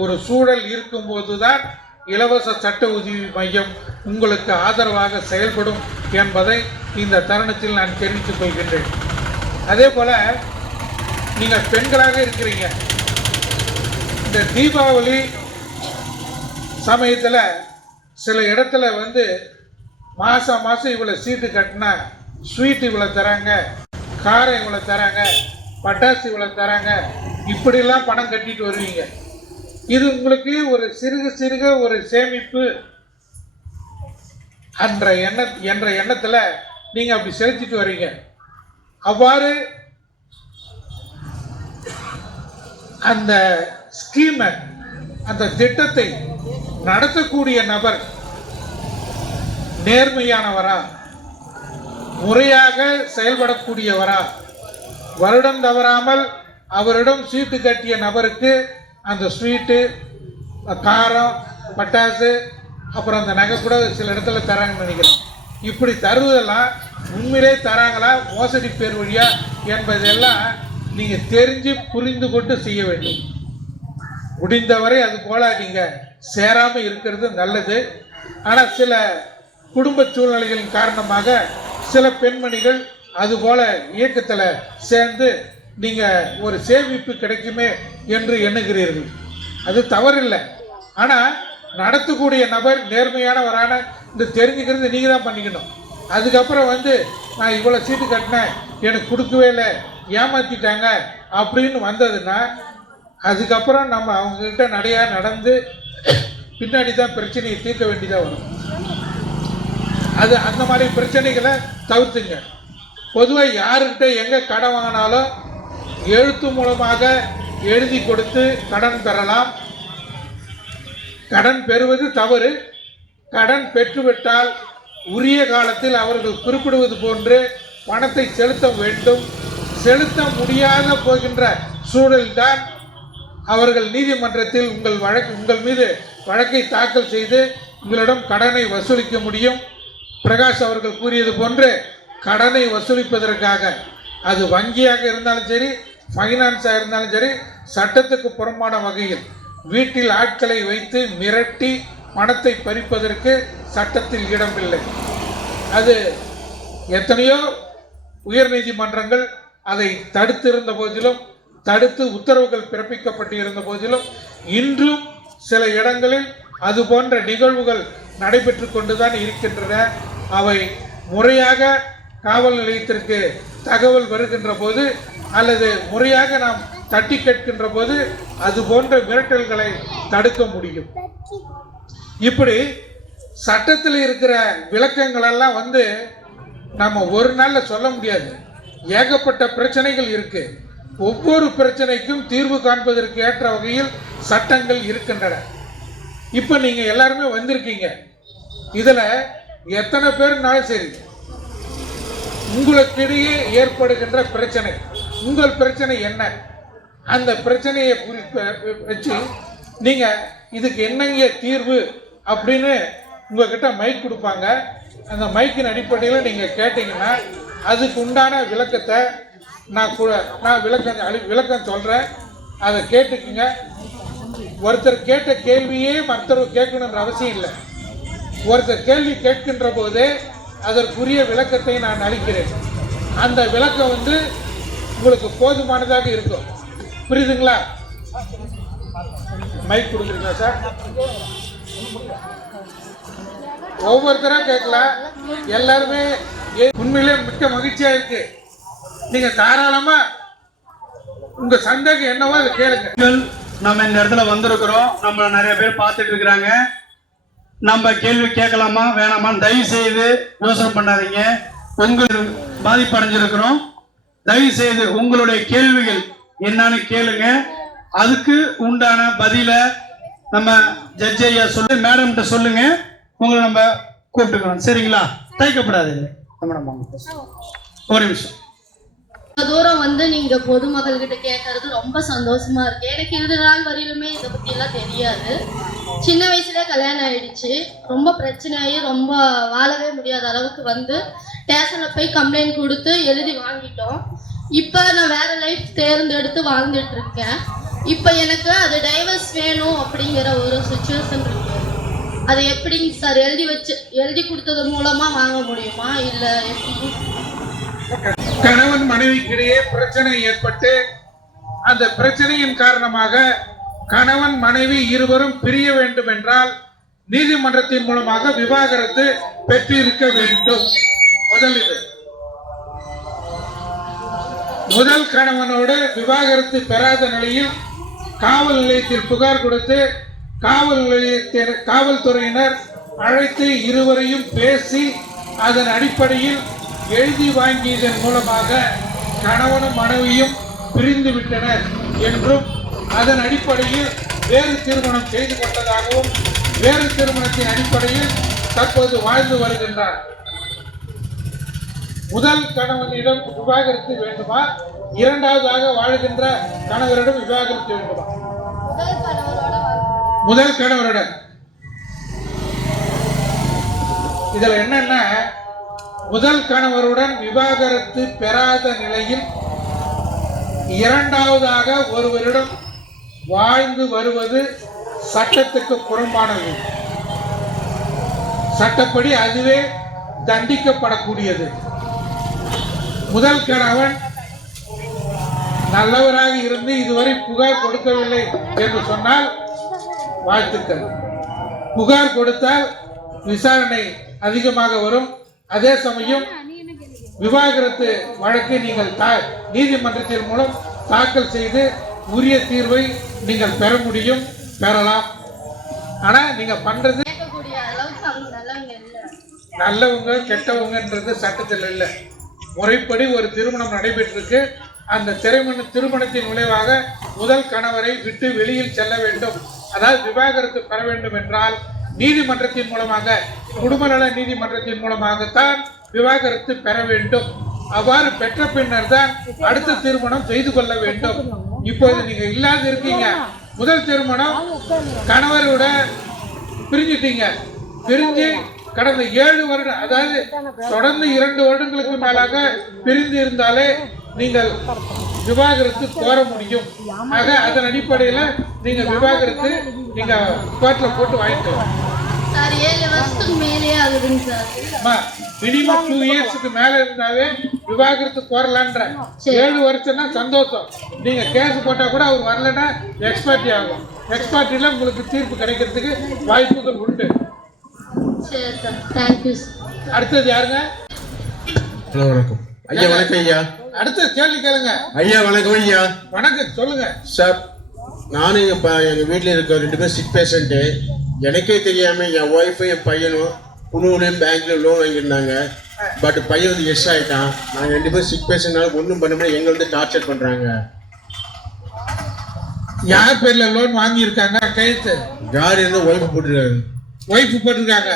ஒரு சூழல் இருக்கும்போதுதான் இலவச சட்ட உதவி மையம் உங்களுக்கு ஆதரவாக செயல்படும் என்பதை இந்த தருணத்தில் நான் தெரிவித்துக் கொள்கின்றேன். அதே போல நீங்கள் பெண்களாக இருக்கிறீங்க. இந்த தீபாவளி சமயத்தில் சில இடத்துல வந்து மாதம் இவ்வளோ சீட்டு கட்டினா ஸ்வீட் இவ்வளோ தராங்க, காரம் இவ்வளோ தராங்க, பட்டாசு இவ்வளோ தராங்க, இப்படிலாம் பணம் கட்டிட்டு வருவீங்க. இது உங்களுக்கு ஒரு சிறுக ஒரு சேமிப்பு என்ற எண்ணத்தில் நீங்கள் அப்படி செலுத்திட்டு வரீங்க. அவ்வாறு அந்த ஸ்கீமை, அந்த திட்டத்தை நடத்தக்கூடிய நபர் நேர்மையானவரா, முறையாக செயல்படக்கூடியவரா, வருடம் தவறாமல் அவரிடம் சீட்டு கட்டிய நபருக்கு அந்த ஸ்வீட்டு, காரம், பட்டாசு, அப்புறம் அந்த நகை கூட சில இடத்துல தராங்கன்னு நினைக்கிறேன். இப்படி தருவதெல்லாம் உண்மையிலே தராங்களா, மோசடி பேர் வழியா என்பதெல்லாம் நீங்கள் தெரிஞ்சு புரிந்து கொண்டு செய்ய வேண்டும். முடிந்தவரை அது போல நீங்கள் சேராமல் இருக்கிறது நல்லது. ஆனால் சில குடும்ப சூழ்நிலைகளின் காரணமாக சில பெண்மணிகள் அதுபோல இயக்கத்தில் சேர்ந்து நீங்கள் ஒரு சேமிப்பு கிடைக்குமே என்று எண்ணுகிறீர்கள். அது தவறில்லை. ஆனால் நடத்தக்கூடிய நபர் நேர்மையானவரான இந்த தெரிஞ்சுக்கிறது நீங்கள் தான் பண்ணிக்கணும். அதுக்கப்புறம் வந்து நான் இவ்வளோ சீட்டு கட்டினேன், எனக்கு கொடுக்கவே இல்லை, ஏமாற்றிட்டாங்க அப்படின்னு வந்ததுன்னா அதுக்கப்புறம் நம்ம அவங்கக்கிட்ட நடந்து பின்னாடி தான் பிரச்சனையை தீர்க்க வேண்டியதாக வரும். அது அந்த மாதிரி பிரச்சனைகளை தவிர்த்துங்க. பொதுவாக யாருக்கிட்ட எங்கே கடன் வாங்கினாலும் எழுத்து மூலமாக எழுதி கொடுத்து கடன் பெறலாம். கடன் பெறுவது தவறு. கடன் பெற்றுவிட்டால் உரிய காலத்தில் அவர்கள் குறிப்பிடுவது போன்று பணத்தை செலுத்த வேண்டும். செலுத்த முடியாத போகின்ற சூழல்தான் அவர்கள் நீதிமன்றத்தில் உங்கள் மீது வழக்கை தாக்கல் செய்து உங்களிடம் கடனை வசூலிக்க முடியும். பிரகாஷ் அவர்கள் கூறியது போன்று கடனை வசூலிப்பதற்காக அது வங்கியாக இருந்தாலும் சரி, ஃபைனான்ஸாக இருந்தாலும் சரி, சட்டத்துக்கு புறம்பான வகையில் வீட்டில் ஆட்களை வைத்து மிரட்டி பணத்தை பறிப்பதற்கு சட்டத்தில் இடமில்லை. அது எத்தனையோ உயர்நீதிமன்றங்கள் அதை தடுத்திருந்த போதிலும், தடுத்து உத்தரவுகள் பிறப்பிக்கப்பட்டிருந்த போதிலும், இன்றும் சில இடங்களில் அது போன்ற நிகழ்வுகள் நடைபெற்று கொண்டுதான் இருக்கின்றன. அவை முறையாக காவல் நிலையத்திற்கு தகவல் வருகின்ற போது அல்லது முறையாக நாம் தட்டி கேட்கின்ற போது அது போன்ற மிரட்டல்களை தடுக்க முடியும். இப்படி சட்டத்தில் இருக்கிற விளக்கங்கள் எல்லாம் வந்து நம்ம ஒரு நாள்ல சொல்ல முடியாது. ஏகப்பட்ட பிரச்சனைகள் இருக்கு. ஒவ்வொரு பிரச்சனைக்கும் தீர்வு காண்பதற்கு ஏற்ற வகையில் சட்டங்கள் இருக்கின்றன. இப்போ நீங்க எல்லாருமே வந்திருக்கீங்க. இதுல எத்தனை பேர்னாலும் சரி, உங்களுக்கிடையே ஏற்படுகின்ற பிரச்சனை, உங்கள் பிரச்சனை என்ன, அந்த பிரச்சனையை வச்சு நீங்க இதுக்கு என்னங்க தீர்வு அப்படின்னு உங்ககிட்ட மைக் கொடுப்பாங்க. அந்த மைக்கின் அடிப்படையில் நீங்க கேட்டீங்கன்னா அதுக்கு உண்டான விளக்கத்தை நான் விளக்கம் சொல்றேன். அதை கேட்டுக்குங்க. ஒருத்தர் கேட்ட கேள்வியே மற்றவர் கேட்கணுன்ற அவசியம் இல்லை. ஒருத்தர் கேள்வி கேட்கின்ற போதே அதற்குரிய விளக்கத்தை நான் அளிக்கிறேன். அந்த விளக்கம் வந்து உங்களுக்கு போதுமானதாக இருக்கும். புரியுதுங்களா? மைக் கொடுக்குறீங்களா சார்? ஒவ்வொருத்தராக கேட்கலாம். எல்லாருமே உண்மையிலே மிக்க மகிழ்ச்சியா இருக்கு. நீங்க தாராளமா உங்க சந்தேகம் என்னவோ அதை கேளுங்க. நம்ம இந்த இடத்துல வந்திருக்கிறோம். நம்மள நிறைய பேர் பார்த்துட்டு இருக்கிறாங்க. நம்ம கேள்வி கேட்கலாமா வேணாமா? தயவு செய்து யோசனை பண்ணாதீங்க. உங்கள் பாதிப்படைஞ்சிருக்கிறோம். தயவு செய்து உங்களுடைய கேள்விகள் என்னன்னு கேளுங்க. அதுக்கு உண்டான பதில நம்ம ஜட்ஜ் ஐயா சொல்லி மேடம்கிட்ட சொல்லுங்க. உங்களை நம்ம கூப்பிட்டுக்கிறோம். சரிங்களா? தயக்கப்படாது. ஒரு நிமிஷம். தூரம் வந்து நீங்க பொதுமக்கள் கிட்ட கேட்கறது ரொம்ப சந்தோஷமா இருக்கு. எனக்கு 20 நாள் வரையிலுமே இதை பத்தி எல்லாம் தெரியாது. சின்ன வயசுல கல்யாணம் ஆயிடுச்சு. ரொம்ப பிரச்சனையாகி ரொம்ப வாழவே முடியாத அளவுக்கு வந்து ஸ்டேஷன்ல போய் கம்ப்ளைண்ட் கொடுத்து எழுதி வாங்கிட்டோம். இப்போ நான் வேற லைஃப் தேர்ந்தெடுத்து வாழ்ந்துட்டு இருக்கேன். இப்போ எனக்கு அது டைவர்ஸ் வேணும் அப்படிங்கிற ஒரு சுச்சுவேஷன் இருக்கு. அது எப்படிங்க சார்? எழுதி கொடுத்தது மூலமா வாங்க முடியுமா இல்ல எப்படி? கணவன் மனைவிக்கிடையே பிரச்சனை ஏற்பட்டு அந்த பிரச்சனையின் காரணமாக கணவன் மனைவி இருவரும் பிரிய வேண்டும் என்றால் நீதிமன்றத்தின் மூலமாக விவாகரத்து பெற்றிருக்க வேண்டும். முதல் கணவனோடு விவாகரத்து பெறாத நிலையில் காவல் நிலையத்தில் புகார் கொடுத்து காவல்துறையினர் அழைத்து இருவரையும் பேசி அதன் அடிப்படையில் எழுதி வாங்கியதன் மூலமாக கணவனும் மனைவியும் பிரிந்து விட்டனர் என்றும் அதன் அடிப்படையில் வேறு திருமணம் செய்து கொண்டதாகவும் வேறு திருமணத்தின் அடிப்படையில் தற்போது வாழ்ந்து வருகின்றார். முதல் கணவனிடம் விவாகரத்து வேண்டுமா? இரண்டாவதாக வாழ்கின்ற கணவரிடம் விவாகரத்து வேண்டுமா? முதல் கணவரிடம். இதுல என்னன்னா, முதல் கணவருடன் விவாகரத்து பெறாத நிலையில் இரண்டாவதாக ஒருவரிடம் வாழ்ந்து வருவது சட்டத்துக்கு புறம்பானது. சட்டப்படி அதுவே தண்டிக்கப்படக்கூடியது. முதல் கணவன் நல்லவராக இருந்து இதுவரை புகார் கொடுக்கவில்லை என்று சொன்னால் வாழ்த்துக்கள். புகார் கொடுத்தால் விசாரணை அதிகமாக வரும். அதே சமயம் விவாகரத்து வழக்கை நீங்கள் நீதிமன்றத்தின் மூலம் தாக்கல் செய்து உரிய தீர்வை நீங்கள் பெற முடியும், பெறலாம். ஆனா நீங்க பண்றது நல்லவங்க கெட்டவங்கன்றது சட்டத்தில் இல்லை. முறைப்படி ஒரு திருமணம் நடைபெற்றிருக்கு. அந்த திருமணத்தின் விளைவாக முதல் கணவரை விட்டு வெளியில் செல்ல வேண்டும், அதாவது விவாகரத்து பெற வேண்டும் என்றால் நீதிமன்றத்தின் மூலமாக, குடும்ப நல நீதிமன்றத்தின் மூலமாகத்தான் விவாகரத்து பெற வேண்டும். அவ்வாறு பெற்ற பின்னர் தான் அடுத்த திருமணம் செய்து கொள்ள வேண்டும். இப்போது நீங்க இல்லாத இருக்கீங்க. முதல் திருமணம் கணவரோட பிரிஞ்சிட்டீங்க. பிரிஞ்சு கடந்த 7 வருடம், அதாவது தொடர்ந்து 2 வருடங்களுக்கு மேலாக பிரிந்து இருந்தாலே நீங்கள் விவாகரத்து கோர முடியும். ஆக அதன் அடிப்படையில் நீங்க விவாகரத்து நீங்க கோர்ட்ல போட்டு வாங்கிக்கலாம். சார் 7 வருஷத்துக்கு மேலே ஆகுதுங்க சார். மினிமம் 2 இயர்ஸ்க்கு மேல இருந்தாவே விவாகரத்து கோரலான்ற. 7 வருஷம்னா சந்தோஷம். நீங்க கேஸ் போட்டா கூட அவர் வரலன்னா எக்ஸ்பர்ட்டி ஆகும். எக்ஸ்பர்ட்டில உங்களுக்கு தீர்ப்பு கிடைக்கிறதுக்கு வாய்ப்புகள் உண்டு. சரி சார், தேங்க்யூ. அடுத்தது யாருங்க? ஹலோ, வணக்கம் ஐயா. வணக்கம் ஐயா. அடுத்த கேள்வி கேளுங்க ஐயா. வணக்கம் ஐயா. வணக்கம், சொல்லுங்க சார். நானும் எங்க வீட்டில் இருக்க 2 பேர் சிக் பேஷண்ட்டு. எனக்கே தெரியாம என் ஒய்ஃபும் என் பையனும் குழுவிலையும் பேங்க்ல லோன் வாங்கியிருந்தாங்க. பட் பையன் வந்து எஸ் ஆகிட்டான். நாங்கள் 2 பேரும் சிக் பேஷண்ட்னால ஒன்றும் பண்ண முடியாது. எங்களை வந்து டார்ச்சர் பண்ணுறாங்க. யார் பேர்ல லோன் வாங்கியிருக்காங்க? கையெழுத்து யார் இருந்தால் ஒய்ஃபு போட்டுருக்காங்க. ஒய்ஃபு போட்டிருக்காங்க.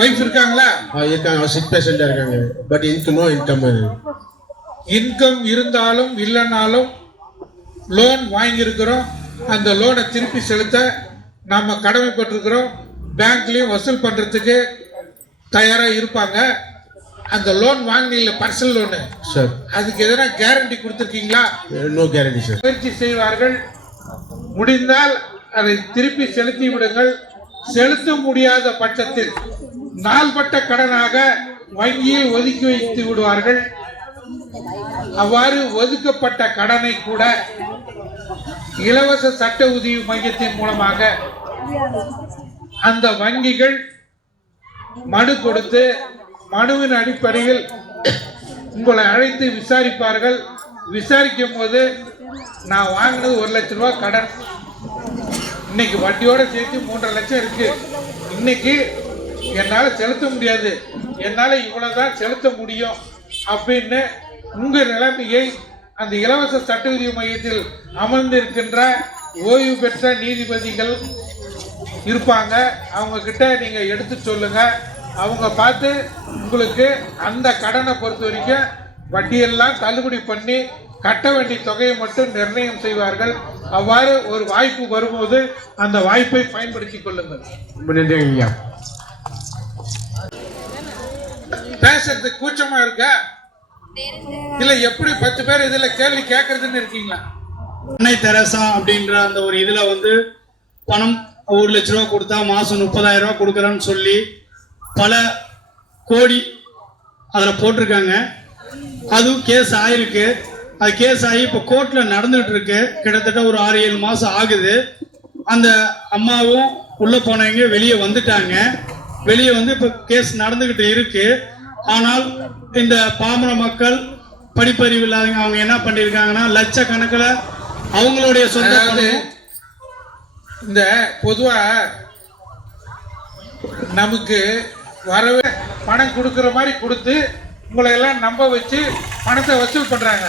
ஒய்ஃப் இருக்காங்களா? இருக்காங்க. சிக் பேஷண்டாக இருக்காங்க. But no income. இன்கம் இருந்தாலும் இல்லைனாலும் லோன் வாங்கியிருக்கிறோம். அந்த லோனை திருப்பி செலுத்த நாம கடமைப்பட்டிருக்கிறோம். பேங்க்லயும் வசூல் பண்றதுக்கு தயாரா இருப்பாங்க. அந்த லோன் வாங்கினீங்க, பர்சனல் லோனு சார், அதுக்கு எதனா கேரண்டி கொடுத்துருக்கீங்களா? No guarantee sir. முயற்சி செய்வார்கள். முடிந்தால் அதை திருப்பி செலுத்தி விடுங்கள். செலுத்த முடியாத பட்சத்தில் நாள்பட்ட கடனாக வங்கியில் ஒதுக்கி வைத்து விடுவார்கள். அவ்வாறு ஒதுக்கப்பட்ட கடனை கூட இலவச சட்ட உதவி மையத்தின் மூலமாக அந்த வங்கிகள் மனு கொடுத்து மனுவின் அடிப்படையில் உங்களை அழைத்து விசாரிப்பார்கள். விசாரிக்கும் போது நான் வாங்கினது 1 லட்சம் ரூபாய் கடன், இன்னைக்கு வட்டியோட சேர்த்து 3.5 லட்சம் இருக்கு. இன்னைக்கு என்னால் செலுத்த முடியாது, என்னால் இவ்வளவுதான் செலுத்த முடியும் அப்படின்னு உங்க நிலைமையை அந்த இலவச சட்ட உதவி மையத்தில் அமர்ந்திருக்கின்ற ஓய்வு பெற்ற நீதிபதிகள் இருப்பாங்க, அவங்க கிட்ட நீங்க எடுத்து சொல்லுங்க. அவங்க பார்த்து உங்களுக்கு அந்த கடனை பொறுத்த வரைக்கும் வட்டியெல்லாம் தள்ளுபடி பண்ணி கட்ட வேண்டிய தொகையை மட்டும் நிர்ணயம் செய்வார்கள். அவ்வாறு ஒரு வாய்ப்பு வரும்போது அந்த வாய்ப்பை பயன்படுத்திக் கொள்ளுங்கள். நன்றி ஐயா. பேசுறதுக்கு கூச்சமா இருக்கா இல்ல எப்படி 10 பேர் இதுல கேள்வி கேட்கறதுன்னு இருக்கீங்களா? அன்னை தெரசா அப்படின்ற அந்த ஒரு இதுல வந்து பணம் 1 லட்ச ரூபா கொடுத்தா மாசம் 30,000 ரூபா கொடுக்குறேன்னு சொல்லி பல கோடி அதில் போட்டிருக்காங்க. அதுவும் கேஸ் ஆயிருக்கு. அது கேஸ் ஆகி இப்போ கோர்ட்டில் நடந்துகிட்டு இருக்கு. கிட்டத்தட்ட ஒரு 6-7 மாதம் ஆகுது. அந்த அம்மாவும் உள்ளே போனவங்க வெளியே வந்துட்டாங்க. வெளியே வந்து இப்போ கேஸ் நடந்துக்கிட்டு இருக்கு. ஆனால் இந்த பாமர மக்கள் படிப்பறிவு இல்லாதவங்க அவங்க என்ன பண்ணியிருக்காங்கன்னா லட்சக்கணக்கில் அவங்களுடைய சொந்த இந்த பொதுவா நமக்கு வரவே பணம் கொடுக்குற மாதிரி கொடுத்து உங்களை எல்லாம் நம்ப வச்சு பணத்தை வசூல் பண்றாங்க.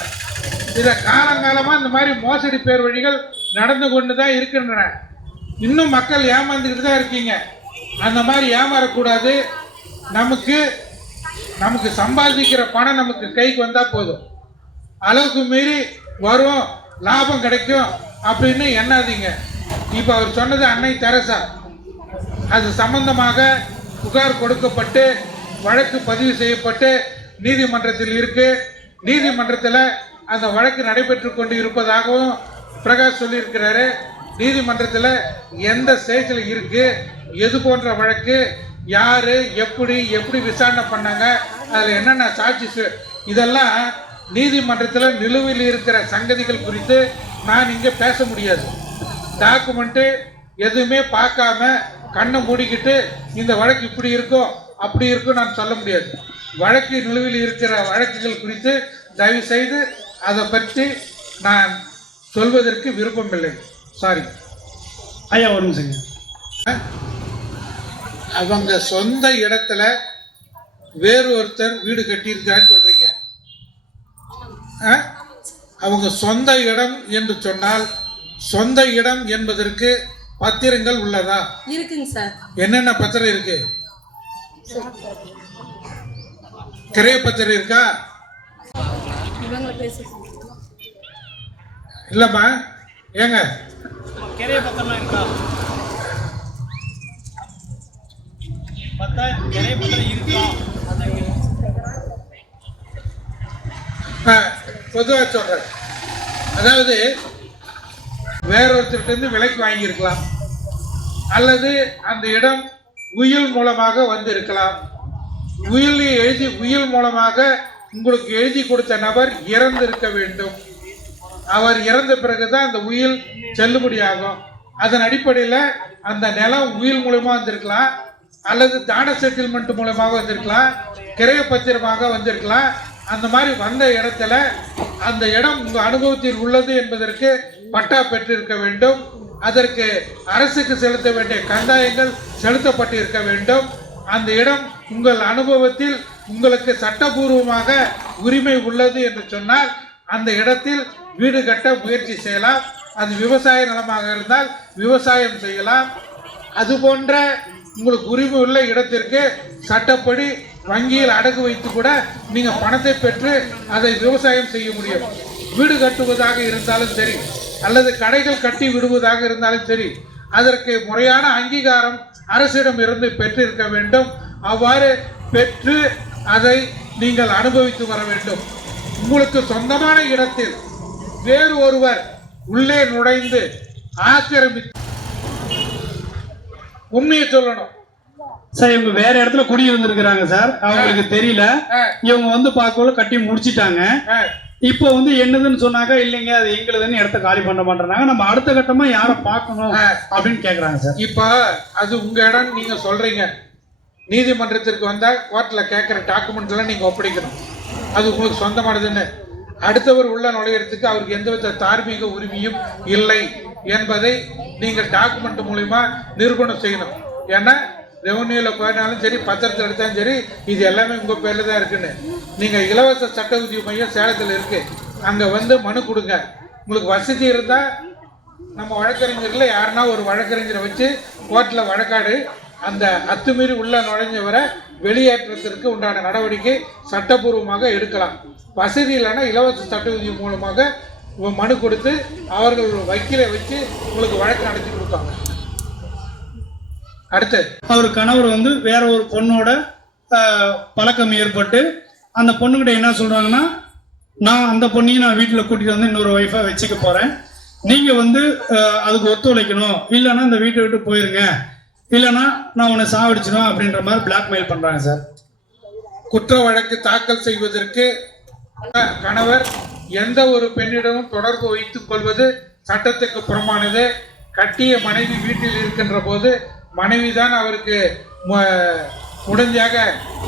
இதை காலங்காலமா இந்த மாதிரி மோசடி பேர் வழிகள் நடந்து கொண்டு தான் இருக்கின்றன. இன்னும் மக்கள் ஏமாந்துக்கிட்டு தான் இருக்கீங்க. அந்த மாதிரி ஏமாறக்கூடாது. நமக்கு சம்பாதிக்கிற பணம் நமக்கு கைக்கு வந்தா போதும். அளவுக்கு மீறி வரும் லாபம் கிடைக்கும் அப்படின்னு எண்ணாதீங்க. இப்ப அவர் சொன்னது அன்னை தெரசா, அது சம்பந்தமாக புகார் கொடுக்கப்பட்டு வழக்கு பதிவு செய்யப்பட்டு நீதிமன்றத்தில் இருக்கு. நீதிமன்றத்தில் அந்த வழக்கு நடைபெற்று கொண்டு இருப்பதாகவும் பிரகாஷ் சொல்லியிருக்கிறாரு. நீதிமன்றத்தில் எந்த ஸ்டேஜில் இருக்கு, எது போன்ற வழக்கு, யாரு எப்படி விசாரணை பண்ணாங்க, அதில் என்னென்ன சாட்சி, இதெல்லாம் நீதிமன்றத்தில் நிலுவையில் இருக்கிற சங்கதிகள் குறித்து நான் இங்கே பேச முடியாது. டாக்குமெண்ட்டு எதுவுமே பார்க்காம கண்ணை மூடிக்கிட்டு இந்த வழக்கு இப்படி இருக்கும் அப்படி இருக்கும் நான் சொல்ல முடியாது. வழக்கு நிலுவையில் இருக்கிற வழக்குகள் குறித்து தயவு செய்து அதை பற்றி நான் சொல்வதற்கு விருப்பமில்லை. சாரி ஐயா, ஒரு நிமிஷங்க. அவங்க சொந்த இடத்துல வேறு ஒருத்தர் வீடு கட்டியிருக்கான்னு சொல்றீங்க. அவங்க சொந்த இடம் என்று சொன்னால் சொந்த இடம் என்பதற்கு பத்திரங்கள் உள்ளதா? இருக்குங்க சார். என்னென்ன பத்திரம் இருக்கு? கிரைய பத்திரம் இருக்கா? இல்லம்மா, ஏங்க கிரைய பத்திரம் இருக்கா? கிரைய பத்திரம் இருக்கா? பொதுவாக சொல்றேன். அதாவது வேறொருத்தர்கிட்ட விலைக்கு வாங்கியிருக்கலாம், அல்லது அந்த இடம் உயில் மூலமாக வந்து இருக்கலாம். உயில் மூலமாக உங்களுக்கு எழுதி கொடுத்த நபர் இறந்திருக்க வேண்டும். அவர் இறந்த பிறகுதான் அந்த உயில் செல்லுபடியாகும். அதன் அடிப்படையில் அந்த நிலம் உயில் மூலமா வந்திருக்கலாம், அல்லது தான செட்டில்மெண்ட் மூலமாக வந்திருக்கலாம், கிரைய பத்திரமாக வந்திருக்கலாம். அந்த மாதிரி வந்த இடத்துல அந்த இடம் உங்க அனுபவத்தில் உள்ளது என்பதற்கு பட்டா பெற்றிருக்க வேண்டும். அதற்கு அரசுக்கு செலுத்த வேண்டிய கந்தாயங்கள் செலுத்தப்பட்டு இருக்க வேண்டும். அந்த இடம் உங்கள் அனுபவத்தில் உங்களுக்கு சட்டபூர்வமாக உரிமை உள்ளது என்று சொன்னால் அந்த இடத்தில் வீடு கட்ட முயற்சி செய்யலாம். அது விவசாய நிலமாக இருந்தால் விவசாயம் செய்யலாம். அது போன்ற உங்களுக்கு உரிமை உள்ள இடத்திற்கு சட்டப்படி வங்கியில் அடகு வைத்து கூட நீங்க பணத்தை பெற்று அதை விவசாயம் செய்ய முடியும். வீடு கட்டுவதாக இருந்தாலும் சரி, அல்லது கடைகள் கட்டி விடுவதாக இருந்தாலும் சரி, அதற்கு முறையான அங்கீகாரம் அரசிடம் இருந்து பெற்றிருக்க வேண்டும். அவ்வாறு பெற்று அதை நீங்கள் அனுபவித்து வர வேண்டும். உங்களுக்கு சொந்தமான இடத்தில் வேறு ஒருவர் உள்ளே நுழைந்து ஆக்கிரமித்து, உண்மையை சொல்லணும் சார், இவங்க வேற இடத்துல குடியிருந்திருக்கிறாங்க சார். அவங்களுக்கு தெரியல. இவங்க வந்து பார்க்கல கட்டி முடிச்சிட்டாங்க. இப்போ வந்து என்னதுன்னு சொன்னாங்க, இல்லைங்க அது எங்களுதுன்னு இடத்த காலி பண்ண மாட்டேறாங்க. நம்ம அடுத்த கட்டமா யாரை பார்க்கணும் அப்படின்னு கேட்கறாங்க சார். இப்போ அது உங்க இடம் நீங்க சொல்றீங்க. நீதிமன்றத்திற்கு வந்தா கோர்ட்ல கேட்கிற டாக்குமெண்ட் எல்லாம் நீங்க ஒப்படைக்கணும். அது உங்களுக்கு சொந்தமானதுன்னு. அடுத்தவர் உள்ள நுழையிறதுக்கு அவருக்கு எந்தவித தார்மீக உரிமையும் இல்லை என்பதை நீங்கள் டாக்குமெண்ட் மூலமா நிரூபணம் செய்யணும். ஏன்னா ரெவன்யூவில் போயினாலும் சரி, பத்திரத்தை எடுத்தாலும் சரி, இது எல்லாமே உங்கள் பேரில் தான் இருக்குன்னு. நீங்கள் இலவச சட்ட உதவி மையம் சேலத்தில் இருக்குது, அங்கே வந்து மனு கொடுங்க. உங்களுக்கு வசதி இருந்தால் நம்ம வழக்கறிஞரில் யாருன்னா ஒரு வழக்கறிஞரை வச்சு கோர்ட்டில் வழக்காடு, அந்த அத்துமீறி உள்ள நுழைஞ்சவரை வெளியேற்றத்திற்கு உண்டான நடவடிக்கை சட்டப்பூர்வமாக எடுக்கலாம். வசதி இல்லைன்னா இலவச சட்ட உதவி மூலமாக மனு கொடுத்து அவர்கள் ஒரு வக்கீலை வச்சு உங்களுக்கு வழக்கு நடத்தி கொடுப்பாங்க. அடுத்து அவர் கணவர் வந்து வேற ஒரு பொண்ணோட பழக்கம் ஏற்பட்டு அந்த பொண்ணுகிட்ட என்ன சொல்றாங்கன்னா, நான் அந்த பொண்ணையும் நான் வீட்டில் கூட்டிட்டு வந்து இன்னொரு ஒய்ஃபை வச்சுக்க போறேன், நீங்க வந்து அதுக்கு ஒத்துழைக்கணும், இல்லைன்னா இந்த வீட்டை விட்டு போயிருங்க, இல்லைன்னா நான் உன்னை சாவடிச்சிடும் அப்படின்ற மாதிரி பிளாக்மெயில் பண்றாங்க சார். குற்ற வழக்கு தாக்கல் செய்வதற்கு கணவர் எந்த ஒரு பெண்ணிடமும் தொடர்பு வைத்துக் கொள்வது சட்டத்துக்கு புறமானது. கட்டிய மனைவி வீட்டில் இருக்கின்ற போது மனைவி தான் அவருக்கு உடந்தையாக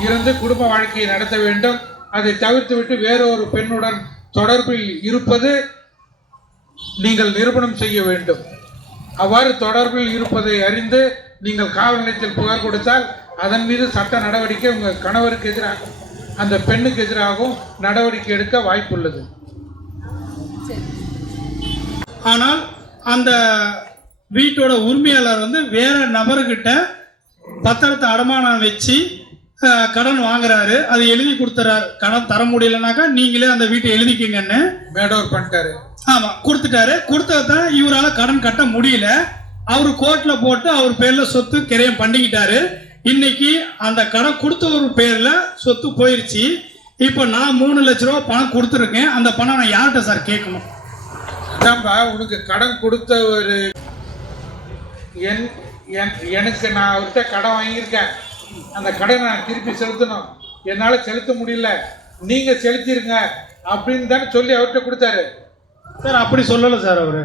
இருந்து குடும்ப வாழ்க்கையை நடத்த வேண்டும். அதை தவிர்த்துவிட்டு வேறொரு பெண்ணுடன் தொடர்பில் இருப்பது நீங்கள் நிரூபணம் செய்ய வேண்டும். அவ்வாறு தொடர்பில் இருப்பதை அறிந்து நீங்கள் காவல் நிலையத்தில் புகார் கொடுத்தால் அதன் மீது சட்ட நடவடிக்கை உங்கள் கணவருக்கு எதிராகவும் அந்த பெண்ணுக்கு எதிராகவும் நடவடிக்கை எடுக்க வாய்ப்புள்ளது. ஆனால் அந்த வீட்டோட உரிமையாளர் வந்து வேற நபர்கிட்ட பத்திரத்தை அடமானம் வச்சு கடன் வாங்குறாரு, அது எழுதி கொடுத்துறாரு. கடன் தர முடியலனாக்கா நீங்களே அந்த வீட்டை எழுதிக்கிங்கன்னு மேட் ஓவர் பண்ணிட்டாரு. ஆமா, கொடுத்துட்டாரு. கொடுத்ததான் இவரால் கடன் கட்ட முடியல. அவரு கோர்ட்ல போட்டு அவர் பேர்ல சொத்து கிரயம் பண்ணிக்கிட்டாரு. இன்னைக்கு அந்த கடன் கொடுத்தவர் பேர்ல சொத்து போயிருச்சு. இப்போ நான் 3 லட்ச ரூபா பணம் கொடுத்துருக்கேன். அந்த பணம் நான் யார்கிட்ட சார் கேட்கணும்? அதான்பா, உனக்கு கடன் கொடுத்த ஒரு எனக்கு நான் அவர்கிட்ட கடன் வாங்கியிருக்கேன், அந்த கடனை நான் திருப்பி செலுத்தணும், என்னால் செலுத்த முடியல, நீங்க செலுத்திருங்க அப்படின்னு தானே சொல்லி அவர்கிட்ட கொடுத்தாரு சார். அப்படி சொல்லல சார் அவரு.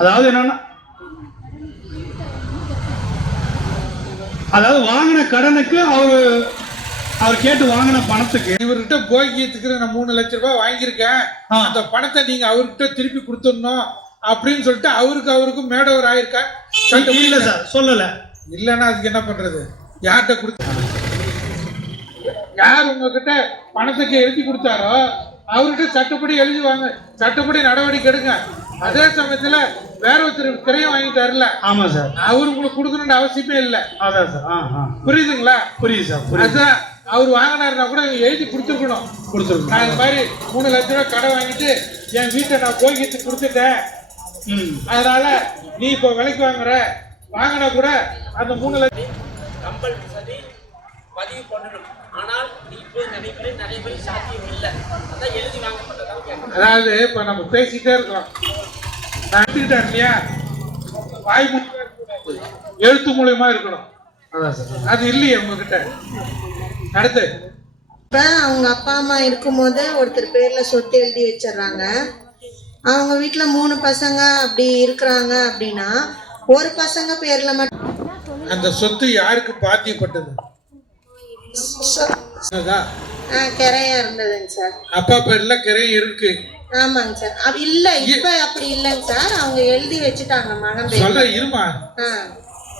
அதாவது என்னன்னா, அதாவது வாங்கின கடனுக்கு அவர் கேட்டு வாங்கின பணத்துக்கு இவர்கிட்ட போகியத்துக்கு நான் 3 லட்ச ரூபாய் வாங்கியிருக்கேன், அந்த பணத்தை நீங்க அவர்கிட்ட திருப்பி கொடுத்துடணும் அப்படின்னு சொல்லிட்டு அவருக்கும் மேடவர் ஆயிருக்கா? இல்ல சார், சொல்லல. இல்லைன்னா அதுக்கு என்ன பண்றது? யார்கிட்ட கொடுத்த யார் உங்ககிட்ட பணத்துக்கு எழுதி கொடுத்தாரோ அவர்கிட்ட சட்டப்படி எழுதி வாங்க, சட்டப்படி நடவடிக்கை எடுங்க. அதே சமயத்துல வேற ஒருத்தர் கிரையம் வாங்கி தரல. ஆமா சார், அவரு உங்களுக்கு கொடுக்கணும்னு அவசியமே இல்லை. அதான் சார். புரியுதுங்களா? புரியுது சார். அதான் அவர் வாங்கினாருன்னா கூட எழுதி கொடுத்துருக்கணும். நான் இந்த மாதிரி 3 லட்ச ரூபாய் கடை வாங்கிட்டு என் வீட்டை நான் போகியத்துக்கு கொடுத்துட்டேன், அதனால நீ இப்போ விலைக்கு வாங்கினா கூட அந்த 3 லட்சம் கம்பல்சரி பதிவு பண்ணணும். ஆனால் இப்போ நினைக்கிறேன் நடைமுறை சாத்தியம் இல்லை. அதான் எழுதி வாங்கப்பட்டதாக கேட்கணும். அதாவது இப்போ நம்ம பேசிட்டே இருக்கிறோம், நான் எடுத்துக்கிட்டேன் இல்லையா, வாய் எழுத்து மூலியமா இருக்கணும். அது இல்லையே உங்ககிட்ட. அடுத்து இப்போ அவங்க அப்பா அம்மா இருக்கும்போது ஒருத்தர் பேர்ல சொத்து எழுதி வச்சிடுறாங்க. அவங்க வீட்டில் 3 பசங்க அப்படி இருக்கிறாங்க அப்படின்னா ஒரு பசங்க பேர்ல மட்டும் அந்த சொத்து யாருக்கு பாத்தியப்பட்டது? கிரையா இருந்ததுங்க சார். அப்பா பேர்ல கிரையம் இருக்கு. ஆமாங்க சார். அப்படி இல்ல, இப்ப அப்படி இல்லைங்க சார், அவங்க எழுதி வச்சுட்டாங்க மகன் பேர். சொல்ல இருமா,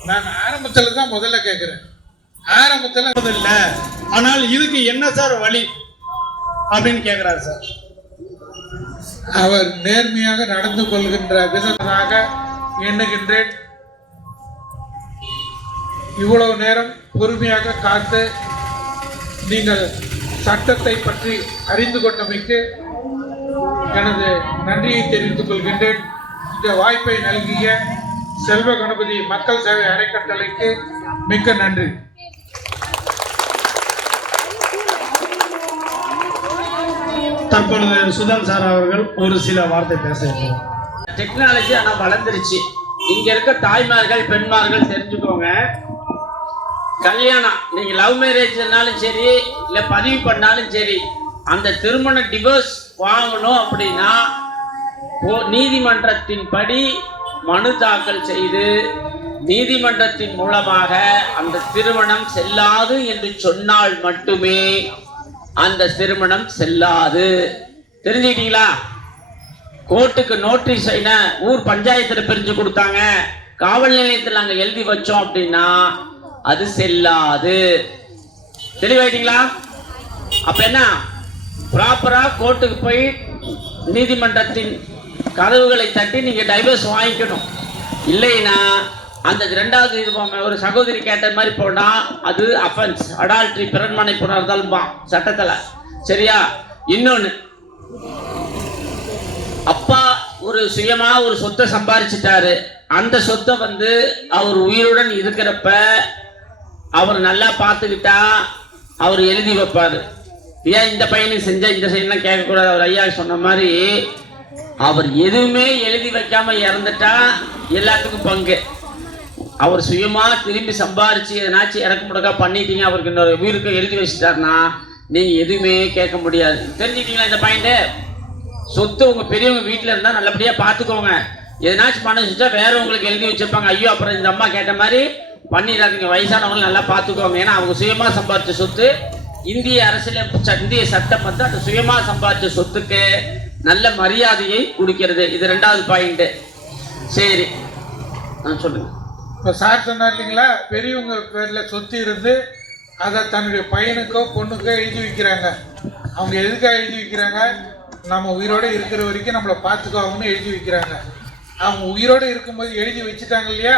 நான் ஆரம்பத்துல தான் முதல்ல கேட்கிறேன். ஆரம்பத்துல இல்ல, ஆனால் இதுக்கு என்ன சார் வழி அப்படின்னு கேக்குறாரு சார். அவர் நேர்மையாக நடந்து கொள்கின்ற விதமாக எண்ணுகின்றேன். இவ்வளவு நேரம் பொறுமையாக காத்து நீங்கள் சட்டத்தை பற்றி அறிந்து கொண்டமைக்கு எனது நன்றியை தெரிவித்துக் கொள்கின்றேன். இந்த வாய்ப்பை நல்கிய செல்வ கணபதி மக்கள் சேவை அறக்கட்டளைக்கு மிக்க நன்றி. தற்பொழுது சுதன் சார் அவர்கள் ஒரு சில வார்த்தை பேசுகிறார். டெக்னாலஜி ஆனா வளர்ந்துருச்சு. இங்க இருக்க தாய்மார்கள் பெண்மார்கள் தெரிஞ்சுக்கோங்க, கல்யாணம் நீங்க லவ் மேரேஜ்னாலும் சரி இல்ல பதிவு பண்ணாலும் சரி, அந்த திருமண டிவோர்ஸ் வாங்கணும் அப்படின்னா நீதிமன்றத்தின் படி மனு தாக்கல் செய்து நீதிமன்றத்தின் மூலமாக அந்த திருமணம் செல்லாது என்று சொன்னால் மட்டுமே அந்த திருமணம் செல்லாது. தெரிஞ்சுக்கிட்டீங்களா? கோர்ட்டுக்கு நோட்டீஸ் ஊர் பஞ்சாயத்துல பிரிஞ்சு கொடுத்தாங்க, காவல் நிலையத்தில் நாங்கள் எழுதி வச்சோம் அப்படின்னா அது செல்லாது. தெளிவாயிட்டீங்களா? அப்ப என்ன, ப்ராப்பரா கோர்ட்டுக்கு போய் நீதிமன்றத்தின் கதவுகளை தட்டி நீங்க டைவர்ஸ் வாங்கிக்கணும். இல்லைன்னா அந்த ரெண்டாவது இது ஒரு சகோதரி கேட்ட மாதிரி போனா அது அஃபென்ஸ், அடால்ட்ரி, பிறன்மனை புணர்தல் சட்டத்துல. சரியா? இன்னொன்னு, அப்பா ஒரு சுயமா ஒரு சொத்தை சம்பாரிச்சிட்டாரு. அந்த சொத்தை வந்து அவர் உயிருடன் இருக்கிறப்ப அவர் நல்லா பார்த்துக்கிட்டா அவர் எழுதி வைப்பாரு. ஏன் இந்த பையனுக்கு செஞ்ச இந்த சைட்லாம் கேட்கக்கூடாது. அவர் ஐயா சொன்ன மாதிரி அவர் எதுவுமே எழுதி வைக்காம இறந்துட்டா எல்லாத்துக்கும் பங்கு. அவர் சுயமா திரும்பி சம்பாரிச்சு எதனாச்சும் இறக்க முடக்கா பண்ணிட்டீங்க, அவருக்கு இன்னொரு உயிருக்கு எழுதி வச்சுட்டாருன்னா நீங்க எதுவுமே கேட்க முடியாது. தெரிஞ்சுக்கிட்டீங்களா இந்த பாயிண்ட்? சொத்து உங்க பெரியவங்க வீட்டுல இருந்தா நல்லபடியா பாத்துக்கோங்க. எதனாச்சும் பண்ண வச்சுட்டா வேற உங்களுக்கு எழுதி வச்சிருப்பாங்க. ஐயோ அப்புறம் இந்த அம்மா கேட்ட மாதிரி பண்ணிடாதீங்க. வயசானவங்க நல்லா பாத்துக்கோங்க. ஏன்னா அவங்க சுயமா சம்பாதிச்ச சொத்து இந்திய அரசியல் இந்திய சட்டம் வந்து அந்த சுயமா சம்பாதிச்ச சொத்துக்கு நல்ல மரியாதையை கொடுக்கிறது. இது ரெண்டாவது பாயிண்ட். சரி, சொல்லுங்க. இப்போ சார் சொன்னார் இல்லைங்களா, பெரியவங்க பேரில் சொத்து இருந்து அதை தன்னுடைய பையனுக்கோ பொண்ணுக்கோ எழுதி வைக்கிறாங்க. அவங்க எதுக்காக எழுதி வைக்கிறாங்க? நம்ம உயிரோடு இருக்கிற வரைக்கும் நம்மளை பார்த்துக்குவாங்கன்னு எழுதி வைக்கிறாங்க. அவங்க உயிரோடு இருக்கும்போது எழுதி வச்சுட்டாங்க இல்லையா,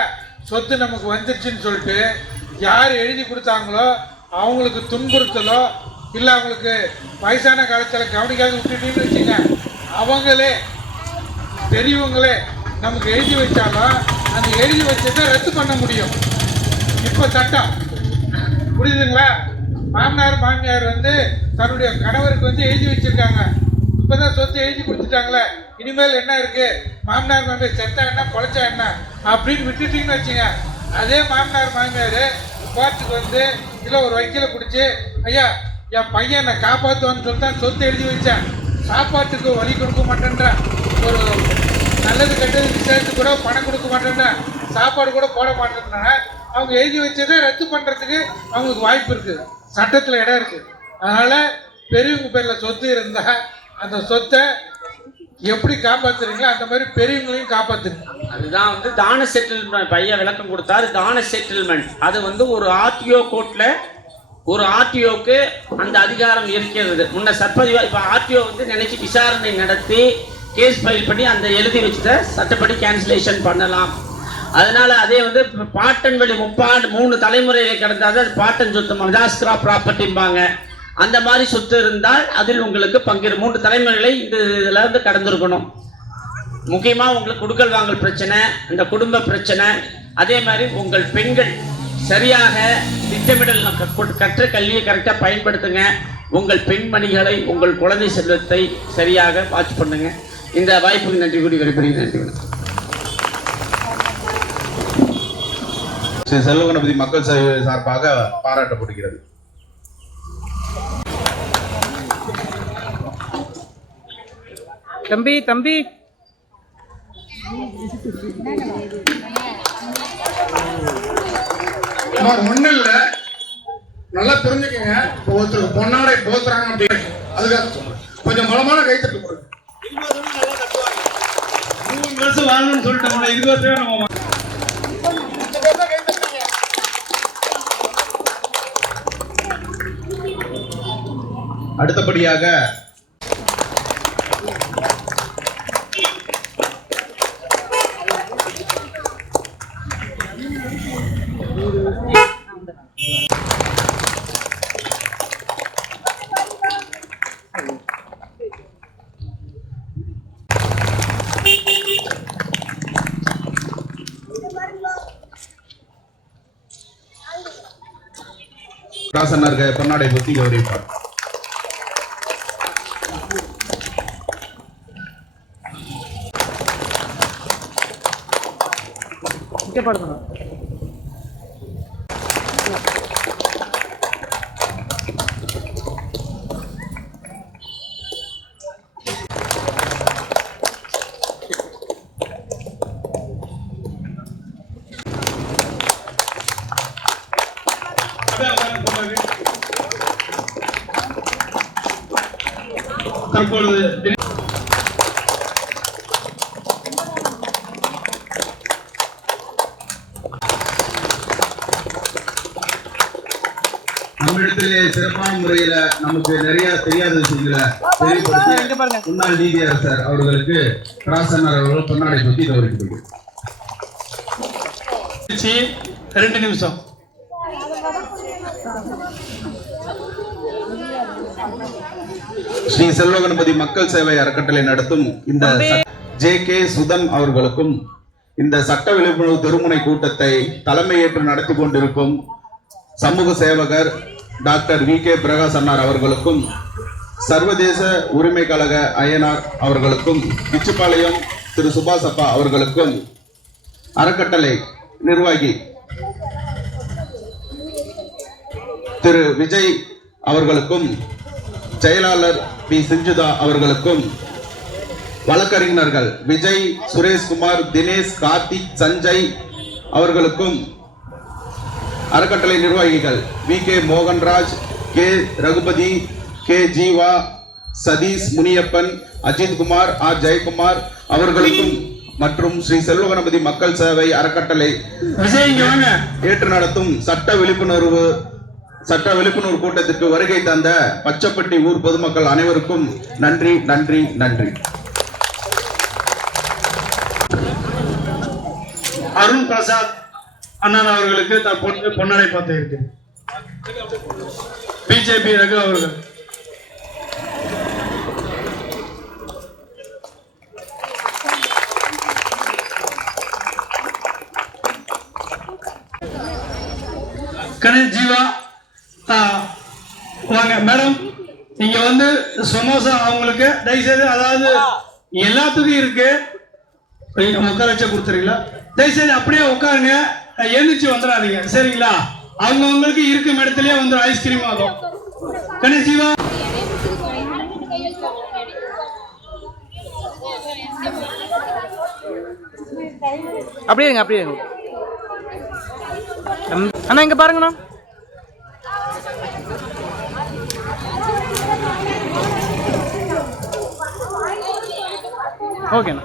சொத்து நமக்கு வந்துருச்சுன்னு சொல்லிட்டு யார் எழுதி கொடுத்தாங்களோ அவங்களுக்கு துன்புறுத்தலோ இல்லை அவங்களுக்கு வயசான காலத்தில் கவனிக்காத விட்டுட்டீங்கன்னு வச்சுங்க, அவங்களே பெரியவங்களே நமக்கு எழுதி வச்சாலும் அந்த எழுதி வச்சதை ரத்து பண்ண முடியும். இப்போ சட்டம் புரியுதுங்களா? மாமனார் மாமியார் வந்து தன்னுடைய கணவருக்கு வந்து எழுதி வச்சிருக்காங்க. இப்போதான் சொத்து எழுதி கொடுத்துட்டாங்களே, இனிமேல் என்ன இருக்கு, மாமனார் மாமியார் செத்தா என்ன பொழைச்சா என்ன அப்படின்னு விட்டுட்டீங்கன்னு வச்சுங்க, அதே மாமனார் மாமியார் கோர்ட்டுக்கு வந்து இல்லை ஒரு வக்கீலை பிடிச்சி, ஐயா என் பையன் என்னை காப்பாற்றுவான்னு சொல்லிட்டு சொத்து எழுதி வச்சேன், சாப்பாட்டுக்கு வழி கொடுக்க மாட்டேன்றேன், ஒரு நல்லது கெட்டது விசாரித்து கூட பணம் கொடுக்க மாட்டேன்றேன், சாப்பாடு கூட போட மாட்டேன்றேன், அவங்க எழுதி வச்சதை ரத்து பண்ணுறதுக்கு அவங்களுக்கு வாய்ப்பு இருக்குது, சட்டத்தில் இடம் இருக்குது. அதனால் பெரியவங்க பேரில் சொத்து இருந்தால் அந்த சொத்தை எப்படி காப்பாற்றுறீங்களோ அந்த மாதிரி பெரியவங்களையும் காப்பாற்றுங்க. அதுதான் வந்து தான செட்டில்மெண்ட். பையன் விளக்கம் கொடுத்தாரு. தான செட்டில்மெண்ட் அது வந்து ஒரு ஆர்டிஓ கோர்ட்ல ஒரு ஆர்டிஓக்கு அந்த அதிகாரம் இருக்கிறது. முன்ன சற்பதிவா இப்போ ஆர்டிஓ வந்து நினைச்சு விசாரணை நடத்தி கேஸ் ஃபைல் பண்ணி அந்த எழுதி வச்சுட்ட சட்டப்படி கேன்சலேஷன் பண்ணலாம். அதனால அதே வந்து பாட்டன் வழி 3 தலைமுறையை கடந்தாத பாட்டன் சொத்து மதாஸ்திரா ப்ராப்பர்ட்டிம்பாங்க. அந்த மாதிரி சொத்து இருந்தால் அதில் உங்களுக்கு பங்கு 3 தலைமுறைகளை இந்த இதில் இருந்து கடந்திருக்கணும். முக்கியமாக உங்களுக்கு கொடுக்கல் வாங்கல் பிரச்சனை, இந்த குடும்ப பிரச்சனை, அதே மாதிரி உங்கள் பெண்கள் சரியாக திட்டமிடல் கற்ற கல்வியை கரெக்டாக பயன்படுத்துங்க. உங்கள் பெண்மணிகளை உங்கள் குழந்தை செல்வத்தை சரியாக வாட்ச் பண்ணுங்க. இந்த வாய்ப்புக்கு நன்றி கூறி விடைபெறுகிறேன். நன்றி. ஸ்ரீ செல்வ கணபதி மக்கள் சேவை சார்பாக பாராட்டப்படுகிறது. தம்பி ஒண்ணு இல்ல, நல்லா புரிஞ்சுக்கங்க. இப்போ ஒருத்தருக்கு பொன்னாடை போத்துறாங்க அப்படின்னு அதுக்காக சொல்றேன். கொஞ்சம் பலமான கைத்தட்டு போடுங்க. 20 வருஷம் வாழணும்னு சொல்லிட்டாங்க. 20 வருஷம் நம்ம அடுத்தபடியாக ராசனருக்கு பொன்னாடை பற்றி கௌரவிப்பார். தற்பொழுது இடத்திலே சிறப்பான முறையில நமக்கு நிறைய தெரியாத விஷயங்களை தெரியப்படுத்தி முன்னாள் நீதியரசர் அவர்களுக்கு ராசன் அவர்கள் பொன்னாடை பற்றி கௌரவிக்கிறார். 2 நிமிஷம். ஸ்ரீ செல்வகணபதி மக்கள் சேவை அறக்கட்டளை நடத்தும் இந்த ஜே.கே. சுதன் அவர்களுக்கும் இந்த சட்ட விழிப்புணர்வு திருமுனை கூட்டத்தை தலைமையேற்று நடத்தி கொண்டிருக்கும் சமூக சேவகர் டாக்டர் வி.கே. பிரகாஷ் அன்னார் அவர்களுக்கும் சர்வதேச உரிமை கழக அய்யனார் அவர்களுக்கும் பிச்சுப்பாளையம் திரு சுபாஷ் அப்பா அவர்களுக்கும் அறக்கட்டளை நிர்வாகி திரு விஜய் அவர்களுக்கும் செயலாளர் பி சிஞ்சுதா அவர்களுக்கும் வழக்கறிஞர்கள் விஜய், சுரேஷ்குமார், தினேஷ், கார்த்திக், சஞ்சய் அவர்களுக்கும் அறக்கட்டளை நிர்வாகிகள் V K. Mohanraj, K. Raghupathi, K. Jeeva, Sathish, Muniyappan, Ajith Kumar, R. Jayakumar அவர்களுக்கும் மற்றும் ஸ்ரீ செல்வகணபதி மக்கள் சேவை அறக்கட்டளை ஏற்று நடத்தும் சட்ட விழிப்புணர்வு கூட்டத்திற்கு வருகை தந்த பச்சப்பட்டி ஊர் பொதுமக்கள் அனைவருக்கும் நன்றி நன்றி நன்றி. அருண் பிரசாத் அண்ணன் அவர்களுக்கு தற்போது பொன்னாடை பார்த்து இருக்கு. பிஜேபி ரகு அவர்கள். கணேஷ் ஜீவா வாங்க மேடம். நீங்க வந்து சமோசா அவங்களுக்கு தயவுசெய்து, அதாவது எல்லாத்துக்கும் இருக்கு, உட்கார வச்ச கொடுத்துறீங்களா? தயவுசெய்து அப்படியே உட்காருங்க, எழுந்திரிச்சு வந்துடாதீங்க சரிங்களா? அவங்கவுங்களுக்கு இருக்கும் இடத்துலயே வந்து ஐஸ்கிரீம் ஆகும். கணேஷ் ஜீவா அப்படியே இருங்க, அப்படியே இருங்க அண்ணா. இங்க பாருங்கண்ணா. ஓகேண்ணா.